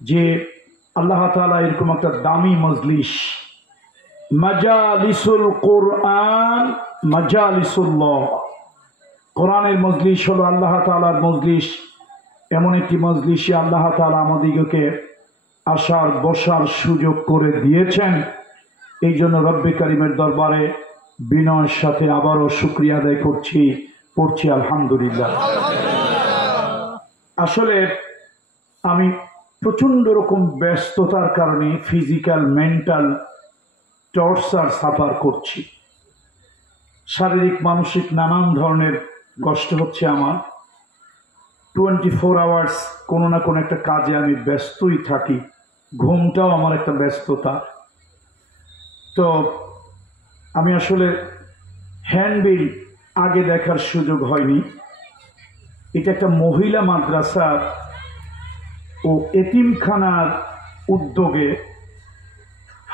যে আল্লাহ তাআলা এরকম একটা দামি মজলিস, মাজালিসুল কোরআন, মাজালিসুল্লাহ, কোরআনের মজলিস হলো আল্লাহ তাআলার মজলিস। এমন একটি মজলিসে আল্লাহ তাআলা আমাদিগকে আসার বসার সুযোগ করে দিয়েছেন। এই জন্য রব্বে কারিমের দরবারে বিনয়ের সাথে আবারও শুকরিয়া আদায় পড়ছি আলহামদুলিল্লাহ। আসলে আমি প্রচণ্ড রকম ব্যস্ততার কারণে ফিজিক্যাল মেন্টাল টর্চার সাফার করছি, শারীরিক মানসিক নানান ধরনের কষ্ট হচ্ছে আমার। 24 আওয়ার্স কোনো না কোনো একটা কাজে আমি ব্যস্তই থাকি, ঘুমটাও আমার একটা ব্যস্ততা। তো আমি আসলে হ্যান্ডবিল আগে দেখার সুযোগ হয়নি। এটা একটা মহিলা মাদ্রাসা ও এতিমখানার উদ্যোগে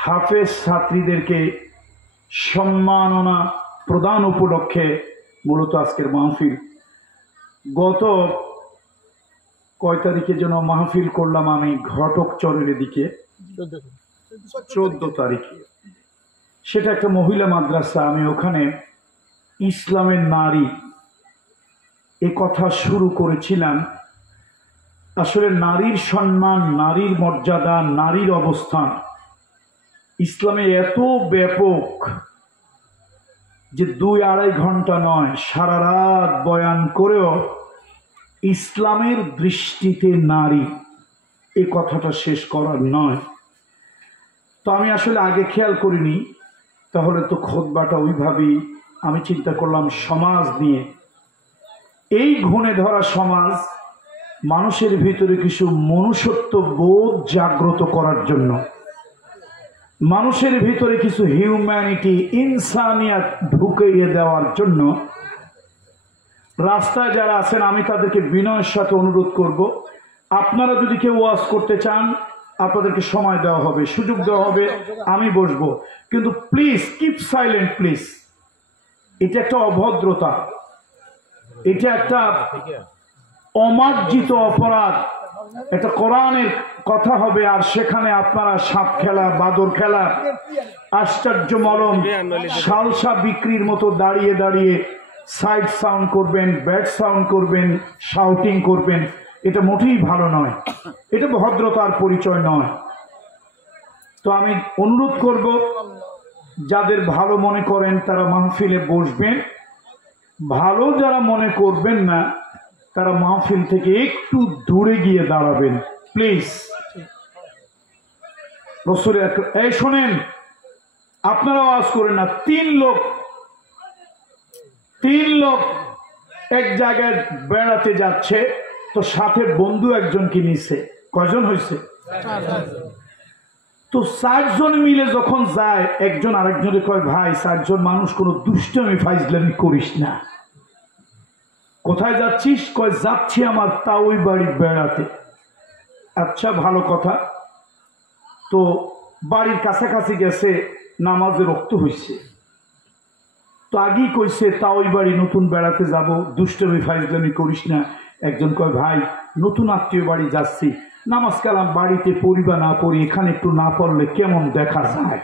হাফেজ ছাত্রীদেরকে সম্মাননা প্রদান উপলক্ষে মূলত আজকের মাহফিল। গত কয় তারিখে যেন মাহফিল করলাম আমি ঘটকচরের দিকে, 14 তারিখে। সেটা একটা মহিলা মাদ্রাসা। আমি ওখানে ইসলামের নারী এ কথা শুরু করেছিলাম। আসলে নারীর সম্মান, নারীর মর্যাদা, নারীর অবস্থান ইসলামে এত ব্যাপক যে 2-2.5 ঘন্টা নয়, সারা রাত বয়ান করেও ইসলামের দৃষ্টিতে নারী এ কথাটা শেষ করার নয়। তো আমি আসলে আগে খেয়াল করিনি, তাহলে তো খুতবাটা ওইভাবেই। আমি চিন্তা করলাম সমাজ নিয়ে, এই ঘুণে ধরা সমাজ, মানুষের ভিতরে কিছু মনুষ্যত্ব বোধ জাগ্রত করার জন্য, মানুষের ভিতরে কিছু হিউম্যানিটি, ইনসানিয়াত ঢুকিয়ে দেওয়ার জন্য রাস্তায় যারা আছেন আমি তাদেরকে বিনয়ের সাথে অনুরোধ করব, আপনারা যদি কেউ ওয়াজ করতে চান আপনাদেরকে সময় দেওয়া হবে, সুযোগ দেওয়া হবে, আমি বসবো, কিন্তু প্লিজ কিপ সাইলেন্ট প্লিজ। এটা একটা অভদ্রতা, এটা একটা অমার্জিত অপরাধ। এটা কোরআনের কথা হবে আর সেখানে আপনারা সাপ খেলা, বাদর খেলা, আশ্চর্য মলম, সালসা বিক্রির মতো দাঁড়িয়ে দাঁড়িয়ে সাইড সাউন্ড করবেন, ব্যাড সাউন্ড করবেন, শাউটিং করবেন। এটা মোটেই ভালো নয়, এটা ভদ্রতার পরিচয় নয়। তো আমি অনুরোধ করব, যাদের ভালো মনে করেন তারা মাহফিলে বসবেন, ভালো যারা মনে করবেন না তারা মাহফিল থেকে একটু দূরে গিয়ে দাঁড়াবেন প্লিজ। রসুল এই শোনেন, আপনারা আওয়াজ করেন না। 3 লোক এক জায়গায় বেড়াতে যাচ্ছে, তো সাথে বন্ধু একজনকে নিছে। কয়জন হয়েছে? 4 তো 4 জন মিলে যখন যায়, একজন আরেকজনে কয়, ভাই 4 জন মানুষ কোনো দুষ্টামি ফাইজলামি করিস না। কোথায় যাচ্ছিস? কয় যাচ্ছি আমার তাওই বাড়ি বেড়াতে। আচ্ছা, ভালো কথা। তো বাড়ির কাছাকাছি গেছে, নামাজে রক্ত হয়েছে। তো আগেই কইছে তাওই বাড়ি নতুন বেড়াতে যাব, দুষ্টামি ফাইজলামি করিস না। একজন কয়, ভাই নতুন আত্মীয় বাড়ি যাচ্ছি, নামাজ কালাম বাড়িতে পড়ি বা না পড়ি, এখানে একটু না পড়লে কেমন দেখা যায়,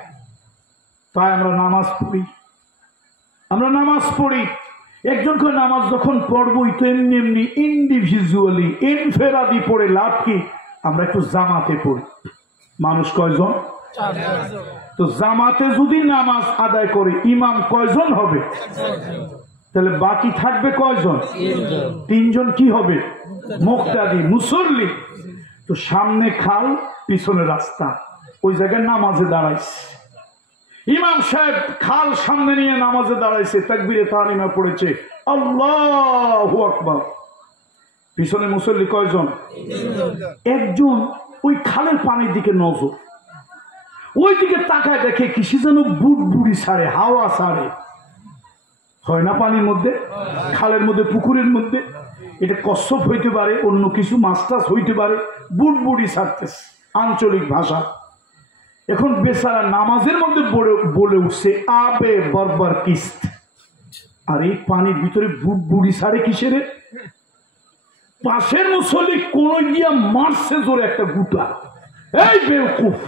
তাই আমরা নামাজ পড়ি। একজন কয়, নামাজ যখন পড়বই তো এমনি এমনি ইন্ডিভিজুয়ালি ইনফেরাদি পড়ে লাভ কি, আমরা একটু জামাতে পড়ি। মানুষ কয়জন? 4 জন। তো জামাতে যদি নামাজ আদায় করে ইমাম কয়জন হবে? তাহলে বাকি থাকবে কয়জন? 3 জন। কি হবে? মুক্তাদি, মুসল্লি। তো সামনে খাল, পিছনে রাস্তা, ওই জায়গায় নামাজে দাঁড়াইছে। ইমাম সাহেব খাল সামনে নিয়ে নামাজে দাঁড়াইছে, তাকবীরে তাহরিমা পড়েছে, আল্লাহু আকবার। পিছনে মুসল্লি কয়জন? 1 জন। ওই খালের পানির দিকে নজর, ওই দিকে তাকায় দেখে কিসে যেন বুড়বুড়ি ছাড়ে, হাওয়া ছাড়ে। হয় না পানির মধ্যে, খালের মধ্যে, পুকুরের মধ্যে? এটা কচ্ছপ হইতে পারে, অন্য কিছু মাছ টাছ হইতে পারে, বুড়বুড়ি ছাড়তেছে আঞ্চলিক ভাষা। এখন বেচারা নামাজের মধ্যে বলে উঠছে, আবে বরবার কিস্ত। আর এই পানির ভিতরে বুড়বুড়ি ছাড়ে কিসের? পাশের মুসল্লি কোন গিয়া মারছে জোরে একটা গুটা, এই বেওকুফ,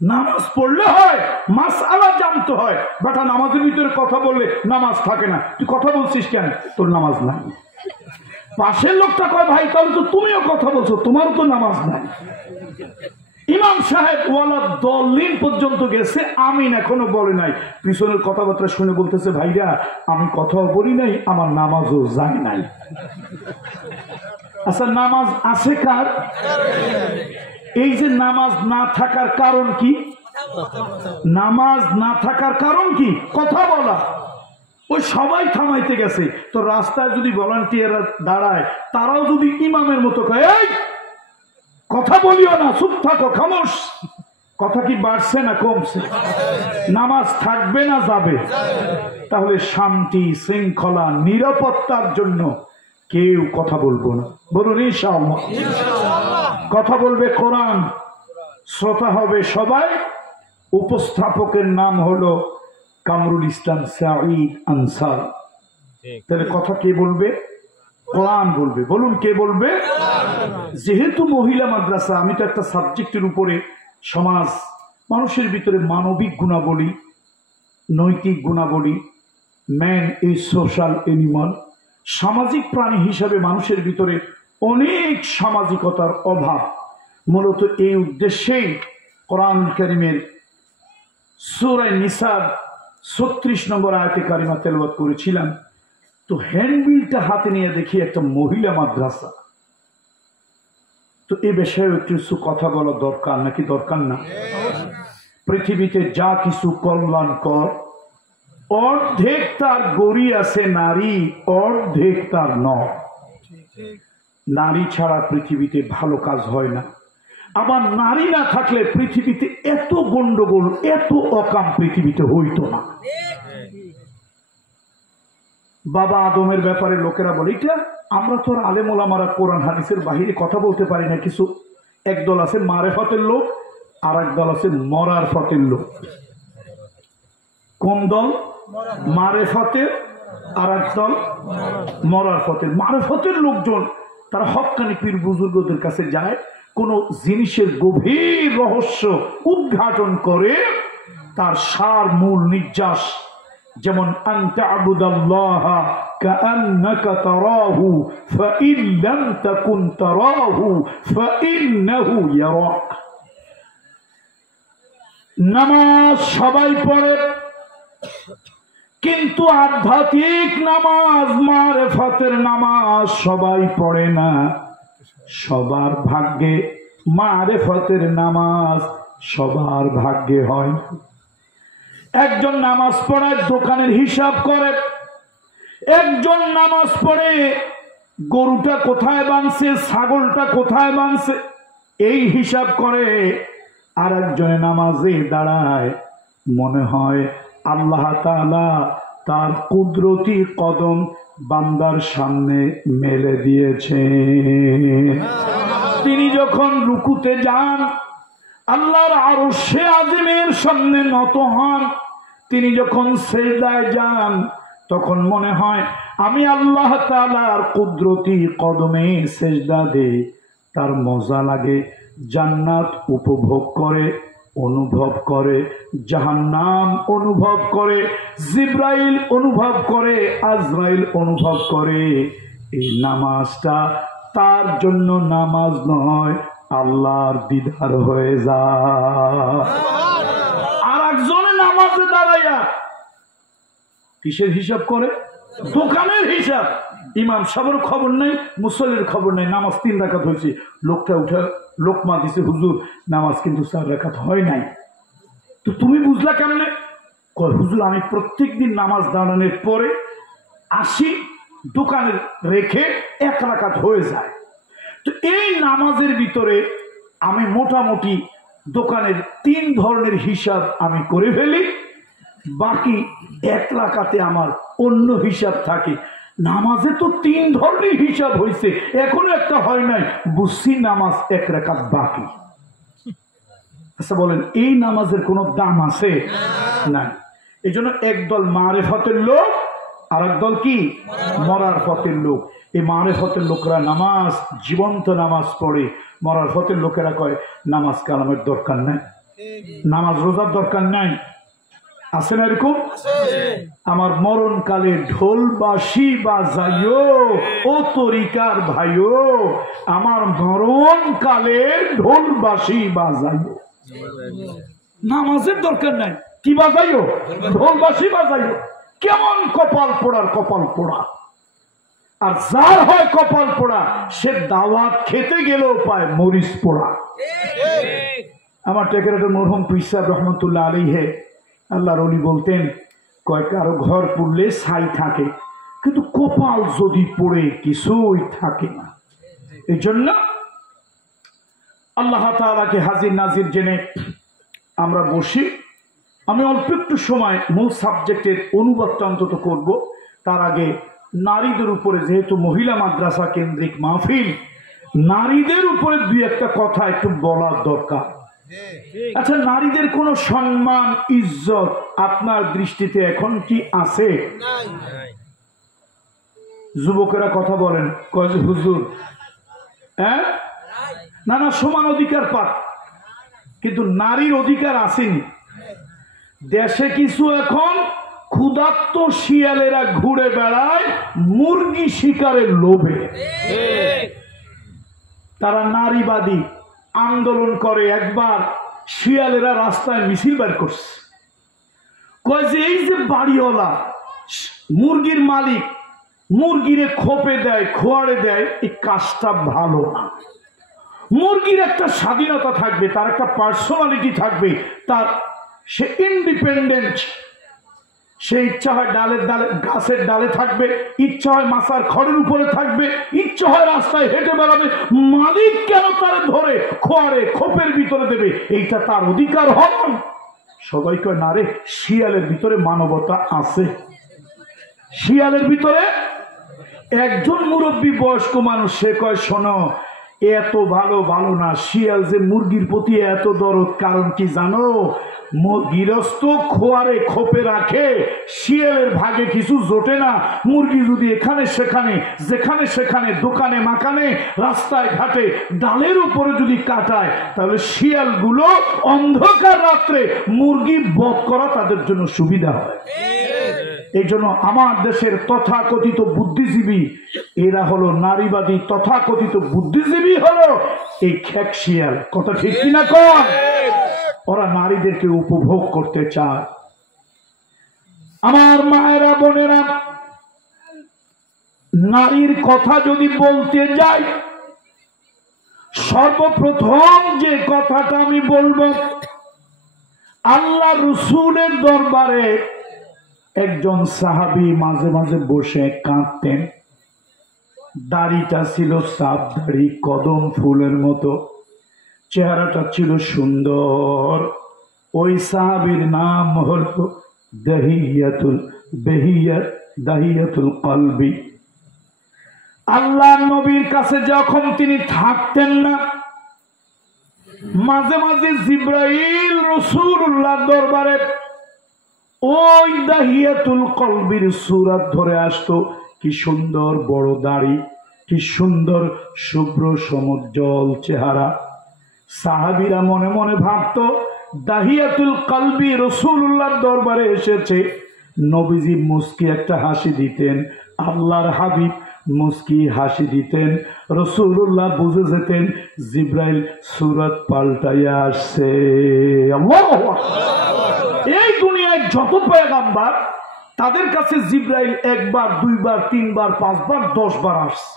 নামাজ পড়লে হয় মাসআলা জানতে হয়, বেটা নামাজের ভিতরে কথা বললে নামাজ থাকে না। তুই কথা বলছিস কেন? তোর নামাজ নাই। পাশের লোকটা কয় ভাই তাহলে তো তুমিও কথা বলছো, তোমারও তো নামাজ নাই। ইমাম সাহেব ওয়ালা দলিন পর্যন্ত গেছে, আমিন এখনো বলে নাই। পিছনের কথাবার্তা শুনে বলতেছে ভাইরা আমি কথাও বলি নাই, আমার নামাজও যায় নাই। আচ্ছা নামাজ আছে কার? এই যে নামাজ না থাকার কারণ কি? নামাজ না থাকার কারণ কি? কথা বলা। ওই সবাই থামাইতে গেছে, তো রাস্তায় যদি ভলান্টিয়াররা দাঁড়ায়, তারাও যদি ইমামের মতো কয় এই কথা বলিও না, চুপ থাকো, খামোশ, কথা কি বাড়ছে না কমছে? নামাজ থাকবে না যাবে? তাহলে শান্তি শৃঙ্খলা নিরাপত্তার জন্য কেউ কথা বলবো না। বলুন ইনশাআল্লাহ। কথা বলবে কোরআন, শ্রোতা হবে সবাই। উপস্থাপকের নাম হলো কামরুল ইসলাম সাঈদ আনসার। তাহলে কথা কে বলবে? কোরআন বলবে। বলুন কে বলবে? যেহেতু মহিলা মাদ্রাসা, আমি তো একটা সাবজেক্টের উপরে সমাজ, মানুষের ভিতরে মানবিক গুণাবলী, নৈতিক গুণাবলী, ম্যান ইজ সোশ্যাল এনিমাল, সামাজিক প্রাণী হিসাবে মানুষের ভিতরে অনেক সামাজিকতার অভাব। মূলত এই উদ্দেশ্যেই কোরআন কারীমের সূরা নিসার 36 নম্বর আয়াতে কারিমা তেলাওয়াত করেছিলাম। তো হ্যান্ডবিলটা হাতে নিয়ে দেখি একটা মহিলা মাদ্রাসা। তো এই বিষয়ে একটু কথা বলা দরকার নাকি দরকার না? পৃথিবীতে যা কিছু কল্যাণকর, অর্ধেক তার গড়ি আছে নারী, অর্ধেক তার নয়। নারী ছাড়া পৃথিবীতে ভালো কাজ হয় না। আবার নারী না থাকলে পৃথিবীতে এত গন্ডগোল, এত অকাম পৃথিবীতে হইতো না। বাবা আদমের ব্যাপারে লোকেরা বলে এটা আমরা তো আর আলেম ওলামারা কোরআন হাদিসের বাহিরে কথা বলতে পারি না। কিছু একদল আছে মারেফতের লোক, আর একদল আছে মরার ফতের লোক। কোন দল? মারেফতের, আর একদল মরার ফতের। মারেফতের লোকজন তারা হক্কানি পীর বুজুর্গদের কাছে যায়, কোন জিনিসের গভীর রহস্য উদ্ঘাটন করে তার সার মূল নির্যাস, যেমন আনতা আবুদাল্লাহা কাআন্নাকা তারাহু ফাইন লাম তাকুন তারাহু ফাইন্নাহু ইয়ারাক। নামাজ সবাই পড়ে, কিন্তু আধ্যাত্মিক নামাজ, মারেফতের নামাজ সবাই পড়ে না। সবার ভাগ্যে মারেফতের নামাজ সবার ভাগ্যে হয়। একজন নামাজ পড়ে দোকানের হিসাব করে, একজন নামাজ পড়ে গরুটা কোথায় বাঁধছে, ছাগলটা কোথায় বাঁধছে এই হিসাব করে। আর একজনে নামাজে দাঁড়ায়, মনে হয় আল্লাহ তাআলা তার কুদরতি কদম বান্দার সামনে মেলে দিয়েছে। তিনি যখন রুকুতে যান, আল্লাহর আরশে আজিমের সামনে নত হন। তিনি যখন সিজদায় যান, তখন মনে হয় আমি আল্লাহ তাআলার কুদরতি কদমে সিজদা দেই। তার মজা লাগে, জান্নাত উপভোগ করে, অনুভব করে, জাহান্নাম অনুভব করে, জিব্রাইল অনুভব করে, আজরাইল অনুভব করে। এই নামাজটা তার জন্য নামাজ নয়, আল্লাহর দিদার হয়ে যায়। আর একজনে নামাজে দাঁড়াইয়া কিসের হিসাব করে? দোকানের হিসাব। ইমাম সাহেবের খবর নাই, মুসল্লির খবর নাই, নামাজ 3 রাকাত হয়েছে। লোকটা উঠে লোকমা দিছে, হুজুর নামাজ কিন্তু 4 রাকাত হয় নাই। তো তুমি বুঝলা কেমনে? কয় হুজুর আমি প্রত্যেক দিন নামাজ দাঁড়ানোর পরে আসি, দোকানে রেখে 1 রাকাত হয়ে যায়। তো এই নামাজের ভিতরে আমি মোটামুটি দোকানের 3 ধরনের হিসাব আমি করে ফেলি, বাকি 1 রাকাতে আমার অন্য হিসাব থাকে। নামাজে তো 3 ধরনের হিসাব হয়েছে, এখনো একটা হয় নাই, বুঝছি নামাজ 1 রাকাত বাকি। আচ্ছা বলেন এই নামাজের কোনো দাম আছে? না। এই জন্য একদল মারেফতের লোক, আর একদল কি? মরার পথের লোক। এই মারেফতের লোকেরা নামাজ, জীবন্ত নামাজ পড়ে, মরার ফতের লোকেরা কয় নামাজ কালামের দরকার নাই, নামাজ রোজার দরকার নাই। আছে না এরকম? আমার মরণ কালে ঢোল বাঁশি বাজাইও ও তরিকার ভাইও, আমার মরণ কালে ঢোল বাঁশি বাজাইও, নামাজের দরকার নাই। কি বাজাইও? ঢোল বাঁশি বাজাইও। কেমন কপাল পোড়ার কপাল পোড়া। আর যার হয় কপাল পোড়া সে দাওয়াত খেতে গেলেও পায় মরিচ পোড়া। আমার টেকেরাটের মরহুম পীর সাহেব রহমতুল্লাহ আলাইহি আল্লাহর ওলি বলতেন, কয়েকটা আরো ঘর পুড়লে ছাই থাকে, কিন্তু কপাল যদি পড়ে কিছুই থাকে না। এই জন্য আল্লাহ তাআলাকে হাজির নাজির জেনে আমরা বসি। আমি অল্প একটু সময় মূল সাবজেক্টের অনুবাদটা অন্তত করব। তার আগে নারীদের উপরে, যেহেতু মহিলা মাদ্রাসা কেন্দ্রিক মাহফিল, নারীদের উপরে দুই একটা কথা একটু বলার দরকার। আচ্ছা, নারীদের কোনো সম্মান ইজ্জত আপনার দৃষ্টিতে এখন কি আছে? যুবকেরা কথা বলেন, কয় হুজুর, হ্যাঁ, না না, সমান অধিকার পাক, কিন্তু নারীর অধিকার আসেনি। দেশে কিছু এখন ক্ষুধার্ত শিয়ালেরা ঘুরে বেড়ায় মুরগি শিকারের লোভে। তারা নারীবাদী আন্দোলন করে। একবার শিয়ালেরা রাস্তায় মিছিল বের করছে, কয় যে এই যে বাড়িওয়ালা মুরগির মালিক মুরগিরে খোপে দেয়, খোয়াড়ে দেয়, এই কাজটা ভালো না। মুরগির একটা স্বাধীনতা থাকবে, তার একটা পার্সোনালিটি থাকবে, তার সে ইন্ডিপেন্ডেন্ট। সে ইচ্ছা হয় ডালের ডালে, গাছের ডালে থাকবে, ইচ্ছা হয় মাছার খড়ের উপরে থাকবে, ইচ্ছা হয় রাস্তায় হেঁটে বেড়াবে। মালিক কেন তার ধরে খোয়ারে খোপের ভিতরে দেবে? এইটা তার অধিকার হয়। সবাই কয় না রে, শিয়ালের ভিতরে মানবতা আছে। শিয়ালের ভিতরে একজন মুরব্বী বয়স্ক মানুষ, সে কয় শোনো, এত ভালো ভালো না। শিয়াল যে মুরগির প্রতি এত দরদ, কারণ কি জানো? গৃহস্থ খোয়ারে খোপে রাখে, শিয়ালের ভাগে কিছু জোটে না। মুরগি যদি এখানে সেখানে, যেখানে সেখানে, দোকানে মাকানে, রাস্তায় ঘাটে, ডালের উপরে যদি কাটায়, তাহলে শিয়ালগুলো অন্ধকার রাত্রে মুরগি বধ করা তাদের জন্য সুবিধা হয়। এই জন্য আমার দেশের তথাকথিত বুদ্ধিজীবী, এরা হলো নারীবাদী তথাকথিত বুদ্ধিজীবী, হলো এই খেক শিয়াল। কথা ঠিক কিনা কন? ওরা নারীদেরকে উপভোগ করতে চায়। আমার মায়েরা বোনেরা, নারীর কথা যদি বলতে যাই, সর্বপ্রথম যে কথাটা আমি বলবো, আল্লাহ রসুলের দরবারে একজন সাহাবী মাঝে মাঝে বসে কাঁদতেন। দাড়িটা ছিল সাপ দাড়ি, কদম ফুলের মতো, চেহারাটা ছিল সুন্দর। ওই সাহাবীর নাম হল দাহিয়াতুল কলবি। আল্লাহ নবীর কাছে যখন তিনি থাকতেন না, মাঝে মাঝে জিব্রাইল রাসূলুল্লাহ দরবারে ওই দাহিয়াতুল কলবির সূরত ধরে আসতো। কি সুন্দর বড় দাড়ি, কি সুন্দর শুভ্র সমুজ্জ্বল চেহারা। সাহাবীরা মনে মনে ভাবতো, দাহিয়াতুল কলবি রাসূলুল্লাহর দরবারে এসেছে। নবীজি মুস্কি একটা হাসি দিতেন, আল্লাহর হাবিব মুস্কি হাসি দিতেন। রাসূলুল্লাহ বুঝে যেতেন জিব্রাইল সূরত পাল্টাইয়া আসছে। আল্লাহু আকবার। এই দুনিয়ায় যত পয়গম্বর, তাদের কাছে জিব্রাইল একবার, দুইবার, তিনবার, পাঁচবার, 10 বার আসছে,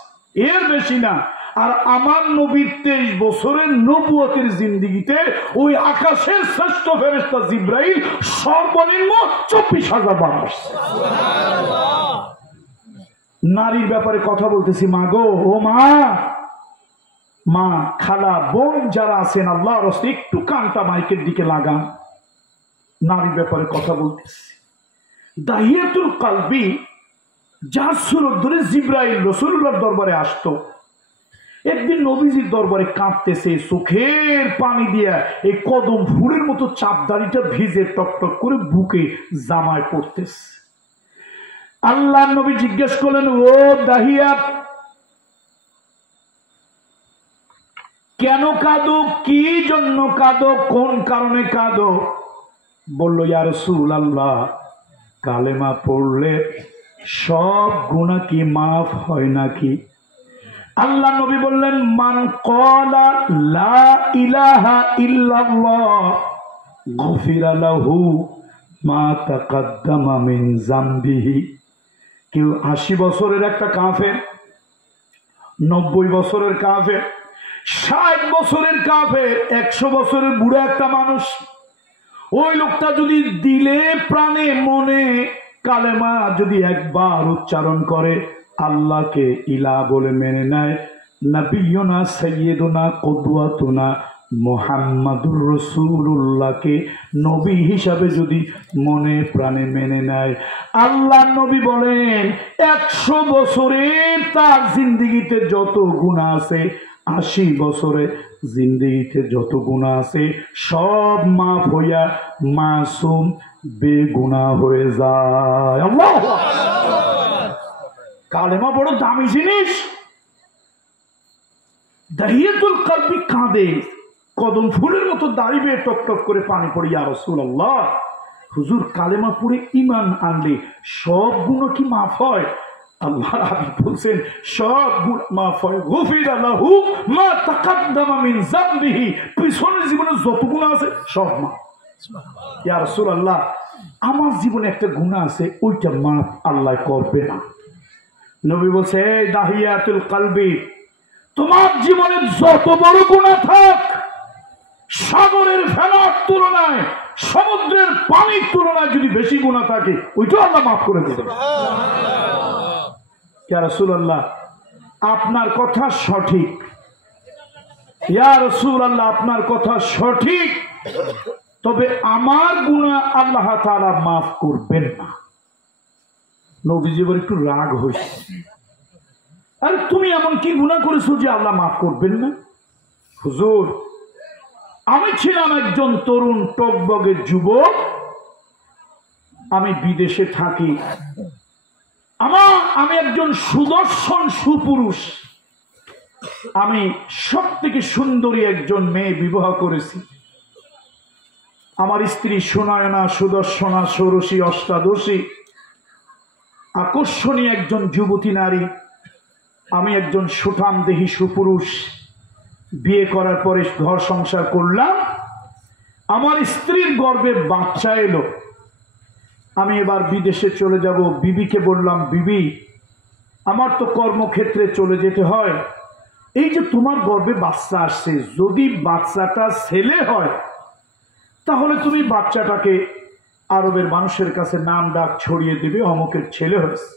এর বেশি না। আর আমার নবীর 23 বছরের নবুয়তের জিন্দেগিতে ওই আকাশের শ্রেষ্ঠ ফেরেশতা জিব্রাইল সর্বনিম্ন 24,000 বার আসছে। নারীর ব্যাপারে কথা বলতেছি। মা গো, ও মা, মা, খালা, বোন যারা আছেন, আল্লাহর রাস্তায় একটু কানটা মাইকের দিকে লাগান। নারীর ব্যাপারে কথা বলতেছি। দাহিয়াতুল কলবি, যার সুরত ধরে জিব্রাইল রাসূলুল্লাহর দরবারে আসতো, একদিন নবীজির দরবারে কাঁদতেছে, চোখের পানি দিয়া এই কদম ফুলের মতো চাপ দাড়িটা ভিজে টকটক করে বুকে জামায় পড়তেছে। আল্লাহ নবী জিজ্ঞেস করলেন, ও দাহিয়া, কেন কাঁদো, কি জন্য কাঁদো, কোন কারণে কাঁদো? বলল, ইয়া রাসূলুল্লাহ, কালেমা পড়লে সব গুনাহ কি মাফ হয় নাকি? আল্লাহ নবী বললেন, মান ক্বালা লা ইলাহা ইল্লাল্লাহ গুফিরা লাহু মা তাকাদ্দামা মিন যামবিহি। কেউ 80 বছরের একটা কাফের, 90 বছরের কাফের, 60 বছরের কাফের, 100 বছরের বুড়া একটা মানুষ, ওই লোকটা যদি দিলে প্রাণে মনে কালেমা যদি একবার উচ্চারণ করে, আল্লাহকে ইলা বলে মেনে নেয়, নবিয়ুনা সাইয়্যিদুনা কুদওয়াতুনা মুহাম্মাদুর রাসূলুল্লাহকে নবী হিসাবে যদি মনে প্রাণে মেনে নেয়, আল্লাহ নবী বলেন 100 বছরে তার জিন্দেগিতে যত গুনাহ আছে, 80 বছরে জিন্দেগিতে যত গুনাহ আছে, সব মাফ হইয়া মাসুম বেগুনাহ হয়ে যায়। আল্লাহু আকবার। কালেমা বড় দামি জিনিস। দাহিয়াতুল কলবি কাঁদে, কদম ফুলের মতো দাঁড়িয়ে টপ টপ করে পানি পড়ে, ইয়া রাসূলুল্লাহ, হুজুর কালেমা পড়ে ঈমান আনলে সব গুনাহ কি মাফ হয়? আল্লাহর হাবিব বলছেন, সব গুনাহ মাফ হয়। গুফিরা লাহু মা তাকাদ্দামা মিন যামবিহি, পিছনের জীবনে যত গুনাহ আছে সব মাফ। ইয়া রাসূলুল্লাহ, আমার জীবনে একটা গুনাহ আছে, ওইটা মাফ আল্লাহ করবে না। নবী বলছে, এই দাহিয়াতুল কলবি, তোমার জীবনে যত বড় গুনাহ থাক, সাগরের ফেনার তুলনায়, সমুদ্রের পানির তুলনায় যদি বেশি গুনাহ থাকে, ওইটা আল্লাহ মাফ করে দেবে। ইয়া রাসূলুল্লাহ, আপনার কথা সঠিক। ইয়া রাসূলুল্লাহ, আপনার কথা সঠিক, তবে আমার গুনাহ আল্লাহ তাআলা মাফ করবেন না। নবীজির একটু রাগ হয়েছে, আরে তুমি এমন কি গুনাহ করেছো যে আল্লাহ মাফ করবেন না? হুজুর, আমি ছিলাম একজন তরুণ টকবগে যুবক, আমি বিদেশে থাকি, আমি একজন সুদর্শন সুপুরুষ, আমি সব থেকে সুন্দরী একজন মেয়ে বিবাহ করেছি। আমার স্ত্রী সুনয়না, সুদর্শনা, ষোড়শী, অষ্টাদশী, আকর্ষণীয় একজন যুবতী নারী। আমি একজন সুঠামদেহী সুপুরুষ, বিয়ে করার পরে ঘর সংসার করলাম, আমার স্ত্রীর গর্ভে বাচ্চা এলো। আমি এবার বিদেশে চলে যাব। বিবিকে বললাম, বিবি, আমার তো কর্মক্ষেত্রে চলে যেতে হয়, এই যে তোমার গর্ভে বাচ্চা আসছে, যদি বাচ্চাটা ছেলে হয় তাহলে তুমি বাচ্চাটাকে আরবের মানুষের কাছে নাম ডাক ছড়িয়ে দিবে, অমুকের ছেলে হয়েছে।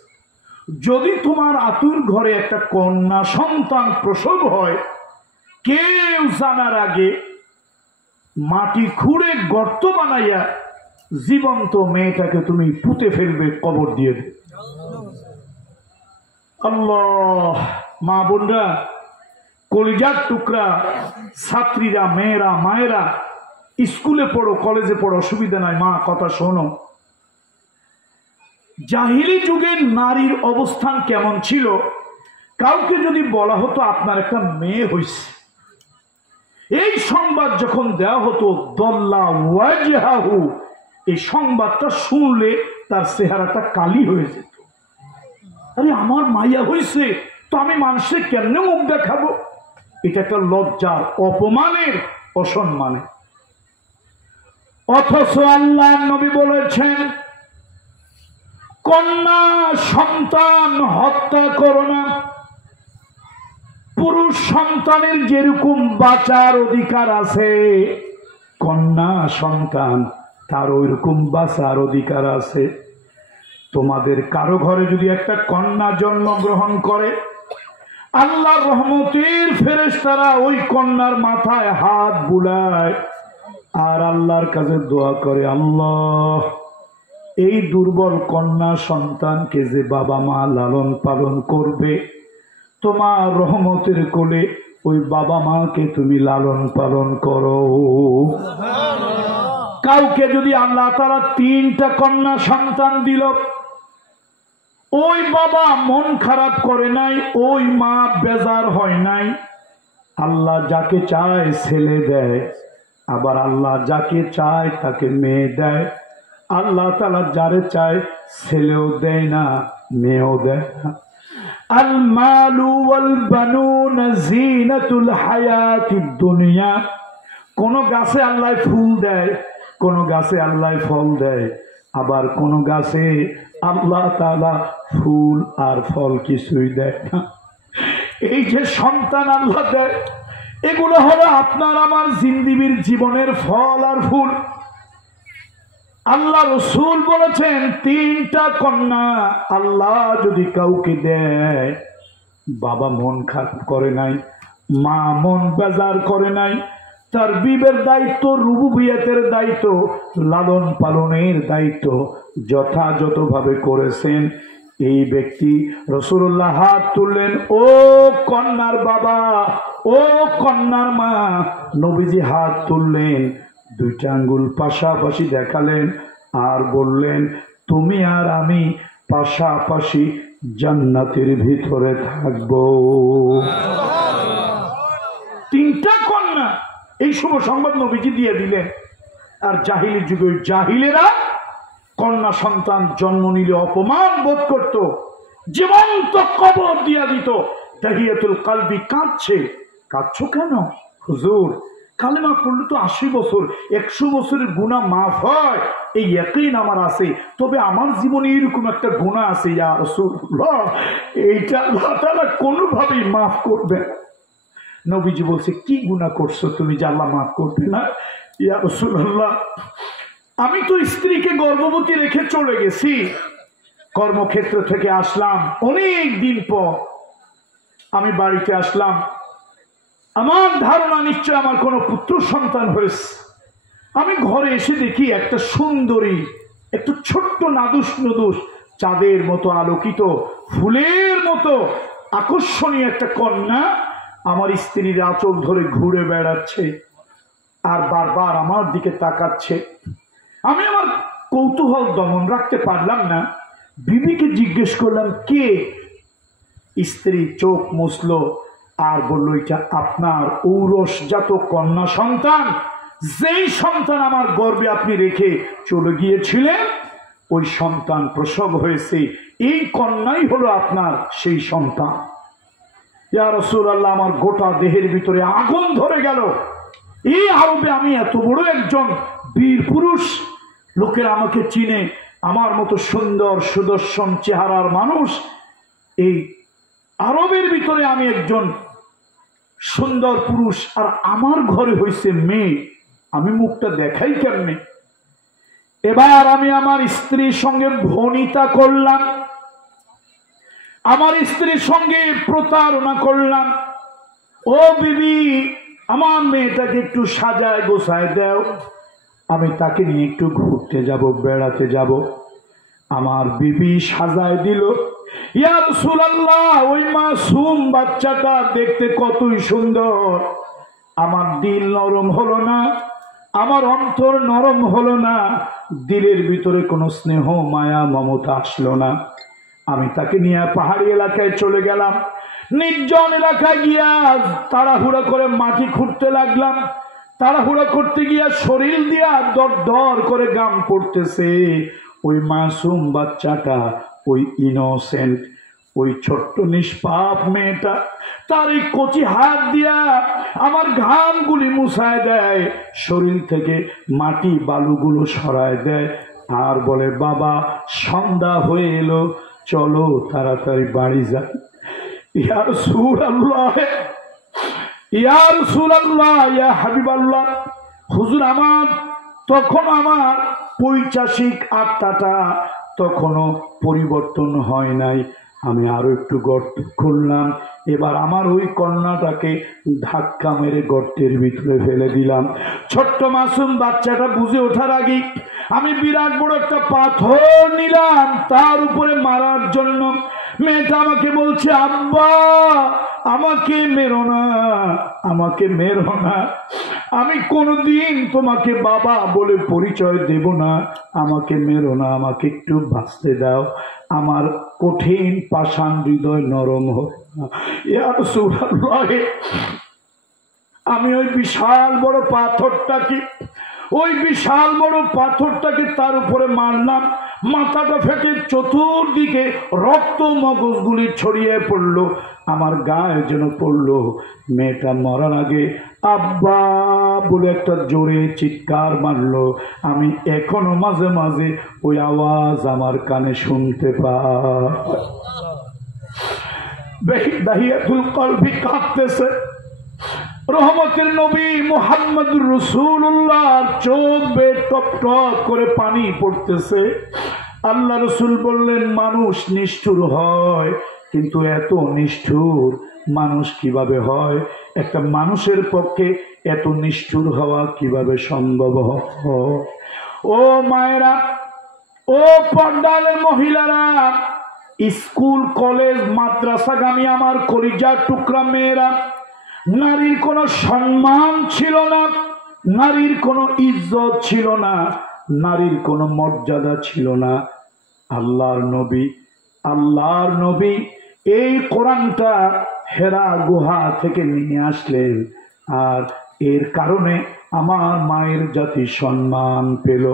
যদি তোমার আতুর ঘরে একটা কন্যা সন্তান প্রসব হয়, কেউ জানার আগে মাটি খুঁড়ে গর্ত বানাইয়া জীবন্ত মেয়েটাকে তুমি পুঁতে ফেলবে, কবর দিয়ে দেবে। আল্লাহ, মা বোনরা, কলিজার টুকরা, ছাত্রীরা, মেয়েরা, মায়েরা, স্কুলে পড়ো, কলেজে পড়ো, অসুবিধা নাই, মা কথা শোনো। জাহিলি যুগের নারীর অবস্থান কেমন ছিল? কাউকে যদি বলা হতো আপনার একটা মেয়ে হইছে, এই সংবাদ যখন দেওয়া হতো, দল্লা ওয়াজহাহু, এই সংবাদটা শুনলে তার চেহারাটা কালি হয়ে যেত। আরে আমার মাইয়া হইছে, তো আমি মানুষের কেমনে মুখ দেখাবো? এটা একটা লজ্জার, অপমানের, অসম্মানের। অথচ আল্লাহ নবী বলেছেন, কন্যা সন্তান হত্যা করো না। পুরুষ সন্তানের যেরকম বাঁচার অধিকার আছে, কন্যা সন্তান তার ওইরকম বাঁচার অধিকার আছে। তোমাদের কারো ঘরে যদি একটা কন্যা জন্মগ্রহণ করে, আল্লাহর রহমতের ফেরেশতারা ওই কন্যার মাথায় হাত বুলায় আর আল্লাহর কাছে দোয়া করে, আল্লাহ, এই দুর্বল কন্যা সন্তানকে যে বাবা মা লালন পালন করবে, তোমার রহমতের কোলে ওই বাবা মাকে তুমি লালন পালন করো। কাউকে যদি আল্লাহ তাআলা 3টা কন্যা সন্তান দিল, ওই বাবা মন খারাপ করে নাই, ওই মা বেজার হয় নাই, আল্লাহ যাকে চায় ছেলে দেয়, আবার আল্লাহ যাকে চায় তাকে মেয়ে দেয়। আল্লাহ তাআলা যারে চায় ছেলেও দেয় না, মেয়েও দেয় না। আল মালু ওয়াল বানুনা জিনাতুল হায়াতিদ দুনিয়া। কোন গাছে আল্লাহ ফুল দেয়, কোন গাছে আল্লাহ ফল দেয়, আবার কোন গাছে আল্লাহ তাআলা ফুল আর ফল কিছুই দেয় না। এই যে সন্তান আল্লাহ দেয়, এগুলো হলো আপনার আমার জিন্দেগীর জীবনের ফল আর ফুল। আল্লাহ রসুল বলেছেন, 3টা কন্যা আল্লাহ যদি কাউকে দেয়, বাবা মন খারাপ করে নাই, মা মন বেজার করে নাই, তার বিবের দায়িত্ব, রুবুবিয়তের দায়িত্ব, লালন পালনের দায়িত্ব যথাযথভাবে করেছেন। এই ব্যক্তি রাসূলুল্লাহ হাত তুললেন, ও কন্যার বাবা, ও কন্যার মা। নবীজি হাত তুললেন, 2টা আঙ্গুল পাশাপাশি দেখালেন আর বললেন, তুমি আর আমি পাশাপাশি জান্নাতের ভিতরে থাকবো। 3টা কন্যা, এই শুভ সংবাদ নবীজি দিয়ে দিলেন। আর জাহিলি যুগে জাহিলেরা কন্যা সন্তান জন্ম নিলে অপমান বোধ করত, জীবন্ত কবর দিয়া দিত। তাহিয়াতুল কলবি কাঁদছে। কাঁদছো কেন হুজুর? কালেমা পড়লে তো 80 বছর 100 বছরের গুনাহ মাফ হয়, এই ইয়াকিন আমার আছে। তবে আমার জীবনে এরকম একটা গুনাহ আছে ইয়া রাসূলুল্লাহ, এইটা আল্লাহ তাআলা কোনোভাবেই মাফ করবে না। নবীজি বলছে, কি গুনাহ করছো তুমি যে আল্লাহ মাফ করবে না? ইয়া রাসূলুল্লাহ, আমি তো স্ত্রীকে গর্ভবতী রেখে চলে গেছি, কর্মক্ষেত্র থেকে আসলাম, অনেক দিন পর আমি বাড়িতে আসলাম। আমার ধারণা নিশ্চয় আমার কোনো পুত্র সন্তান হয়েছে। আমি ঘরে এসে দেখি একটা সুন্দরী, একটু ছোট্ট নাদুস নুদুস, চাঁদের মতো আলোকিত, ফুলের মতো আকর্ষণীয় একটা কন্যা আমার স্ত্রীর আঁচল ধরে ঘুরে বেড়াচ্ছে আর বারবার আমার দিকে তাকাচ্ছে। আমি আমার কৌতূহল দমন রাখতে পারলাম না, বিবিকে জিজ্ঞেস করলাম, কে? স্ত্রী চোখ মুছল আর বলল, এটা আপনার ঔরসজাত কন্যা সন্তান, যেই সন্তান আমার গর্ভে আপনি রেখে চলে গিয়েছিলেন, ওই সন্তান প্রসব হয়েছে, এই কন্যাই হলো আপনার সেই সন্তান। ইয়া রাসূলুল্লাহ, আমার গোটা দেহের ভিতরে আগুন ধরে গেল। এই আরবে আমি এত বড় একজন বীর পুরুষ, লোকেরা আমাকে চিনে, আমার মতো সুন্দর সুদর্শন চেহারার মানুষ, এই আরবের ভিতরে আমি একজন সুন্দর পুরুষ, আর আমার ঘরে হয়েছে মেয়ে, আমি মুখটা দেখাই কেমনে? এবার আমি আমার স্ত্রীর সঙ্গে ভনিতা করলাম, আমার স্ত্রীর সঙ্গে প্রতারণা করলাম। ও বিবি, আমার মেয়েটাকে একটু সাজায় গোছায় দাও, আমি তাকে নিয়ে একটু ঘুরতে যাব, বেড়াতে যাব। আমার বিবি সাজায় দিল। ইয়া রাসূলুল্লাহ, ওই মাসুম বাচ্চাটা দেখতে কতই সুন্দর। আমার দিল নরম হলো না, আমার অন্তর নরম হলো না, দিলের ভিতরে কোনো স্নেহ মায়া মমতা আসলো না। আমি তাকে নিয়ে পাহাড়ি এলাকায় চলে গেলাম। নির্জন এলাকায় গিয়া তাড়াহুড়া করে মাটি খুঁড়তে লাগলাম। তাড়াহুড়া করতে গিয়া শরীর দিয়া দর দর করে গাম পড়তেছে। ওই মাসুম বাচ্চাটা, ওই ইনোসেন্ট, ওই ছোট্ট নিষ্পাপ মেয়েটা, তার এই কচি হাত দিয়া আমার ঘামগুলি মুছায় দেয়, শরীর থেকে মাটি বালুগুলো সরায় দেয়, আর বলে, বাবা সন্ধ্যা হয়ে এলো, চলো তাড়াতাড়ি বাড়ি যাই। ইয়া রাসূলুল্লাহ, ইয়া রাসূলুল্লাহ, ইয়া হাবিবাল্লাহ, হুজুর, আমার পৈশাচিক আত্মাটা তখনও পরিবর্তন হয় নাই। আমি আরো একটু গর্ত খুললাম, এবার আমার ওই কন্যাটাকে ধাক্কা মেরে গর্তের ভিতরে ফেলে দিলাম। ছোট্ট মাসুম বাচ্চাটা বুঝে ওঠার আগে আমি বিরাট বড় একটা পাথর নিলাম তার উপরে মারার জন্য। মেয়েটা আমাকে বলছে, আব্বা আমাকে মেরো না, আমাকে মেরো না, আমি কোনোদিন তোমাকে বাবা বলে পরিচয় দেব না, আমাকে মেরো না, আমাকে একটু বাঁচতে দাও, আমার কঠিন পাষাণ হৃদয় নরম হোক না। ইয়া রাসূলুল্লাহ, আমি ওই বিশাল বড় পাথরটাকে তার উপরে মারলাম, মাথাটা ফেটে চতুর্দিকে রক্ত মগজগুলি ছড়িয়ে পড়লো, আমার গায়ে যেন পড়লো। মেয়েটা মরার আগে আব্বা বলে একটা জোরে চিৎকার মারলো। আমি এখনো মাঝে মাঝে ওই আওয়াজ আমার কানে শুনতে পাই। দাহিয়াতুল কলবি কাঁদতেছে। রহমতের নবী মুহাম্মদুর রাসূলুল্লাহ চোখ বেয়ে টপ টপ করে পানি পড়তেছে। আল্লাহ রসুল বললেন, মানুষ নিষ্ঠুর হয়, কিন্তু এত নিষ্ঠুর মানুষ কিভাবে হয়? একটা মানুষের পক্ষে এত নিষ্ঠুর হওয়া কিভাবে সম্ভব হয়? ও মায়েরা, ও পর্দালের মহিলারা, স্কুল কলেজ মাদ্রাসাগামী আমার কলিজার টুকরা মেয়েরা, নারীর কোনো সম্মান ছিল না, নারীর কোনো ইজ্জত ছিল না, নারীর কোনো মর্যাদা ছিল না। আল্লাহর নবী এই কোরআনটা হেরা গুহা থেকে নিয়ে আসলেন, আর এর কারণে আমার মায়ের জাতি সম্মান পেল।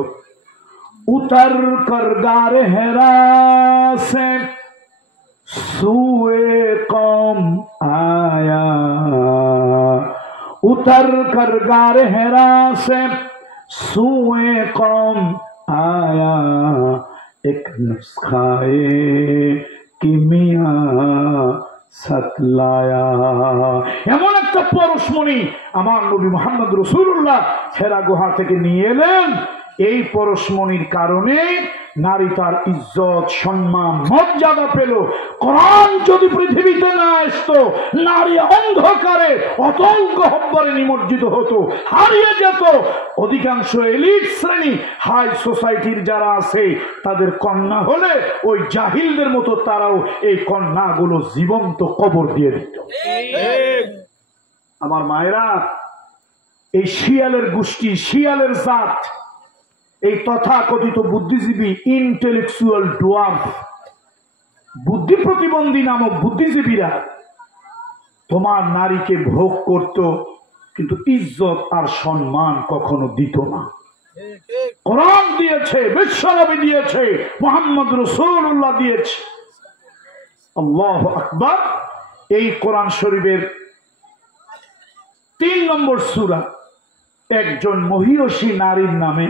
উতর কর গারে হেরা সে সুয়ে কম आया, उतर कर गारे हेरा से सुए कौम आया, एक नुस्खाए किमिया सतलाया। এমন একটা পরশমণি আমার নবী মুহাম্মদ রাসূলুল্লাহ হেরা গুহা থেকে নিয়ে এলেন। এই পরশমণির কারণে নারী তার ইজ্জত, সম্মান, মর্যাদা পেল। কোরআন যদি পৃথিবীতে না আসতো, নারী অন্ধকারে অতল গহ্বরে নিমজ্জিত হতো, হারিয়ে যেত। অধিকাংশ এলিট শ্রেণী, হাই সোসাইটির যারা আছে, তাদের কন্যা হলে ওই জাহিলদের মতো তারাও এই কন্যাগুলো জীবন্ত কবর দিয়ে দিত। আমার মায়েরা, এই শিয়ালের গোষ্ঠী, শিয়ালের জাত, এই তথাকথিত বুদ্ধিজীবী, ইন্টেলেকচুয়াল ডোয়ার্ফ, বুদ্ধি প্রতিবন্ধী নামক বুদ্ধিজীবীরা তোমার নারীকে ভোগ করত, কিন্তু ইজ্জত আর সম্মান কখনো দিত না। কোরআন দিয়েছে, বিশ্বনবী দিয়েছে, মুহাম্মদ রাসূলুল্লাহ দিয়েছে। আল্লাহু আকবার। এই কোরআন শরীফের 3 নম্বর সূরা, একজন মহিয়সী নারীর নামে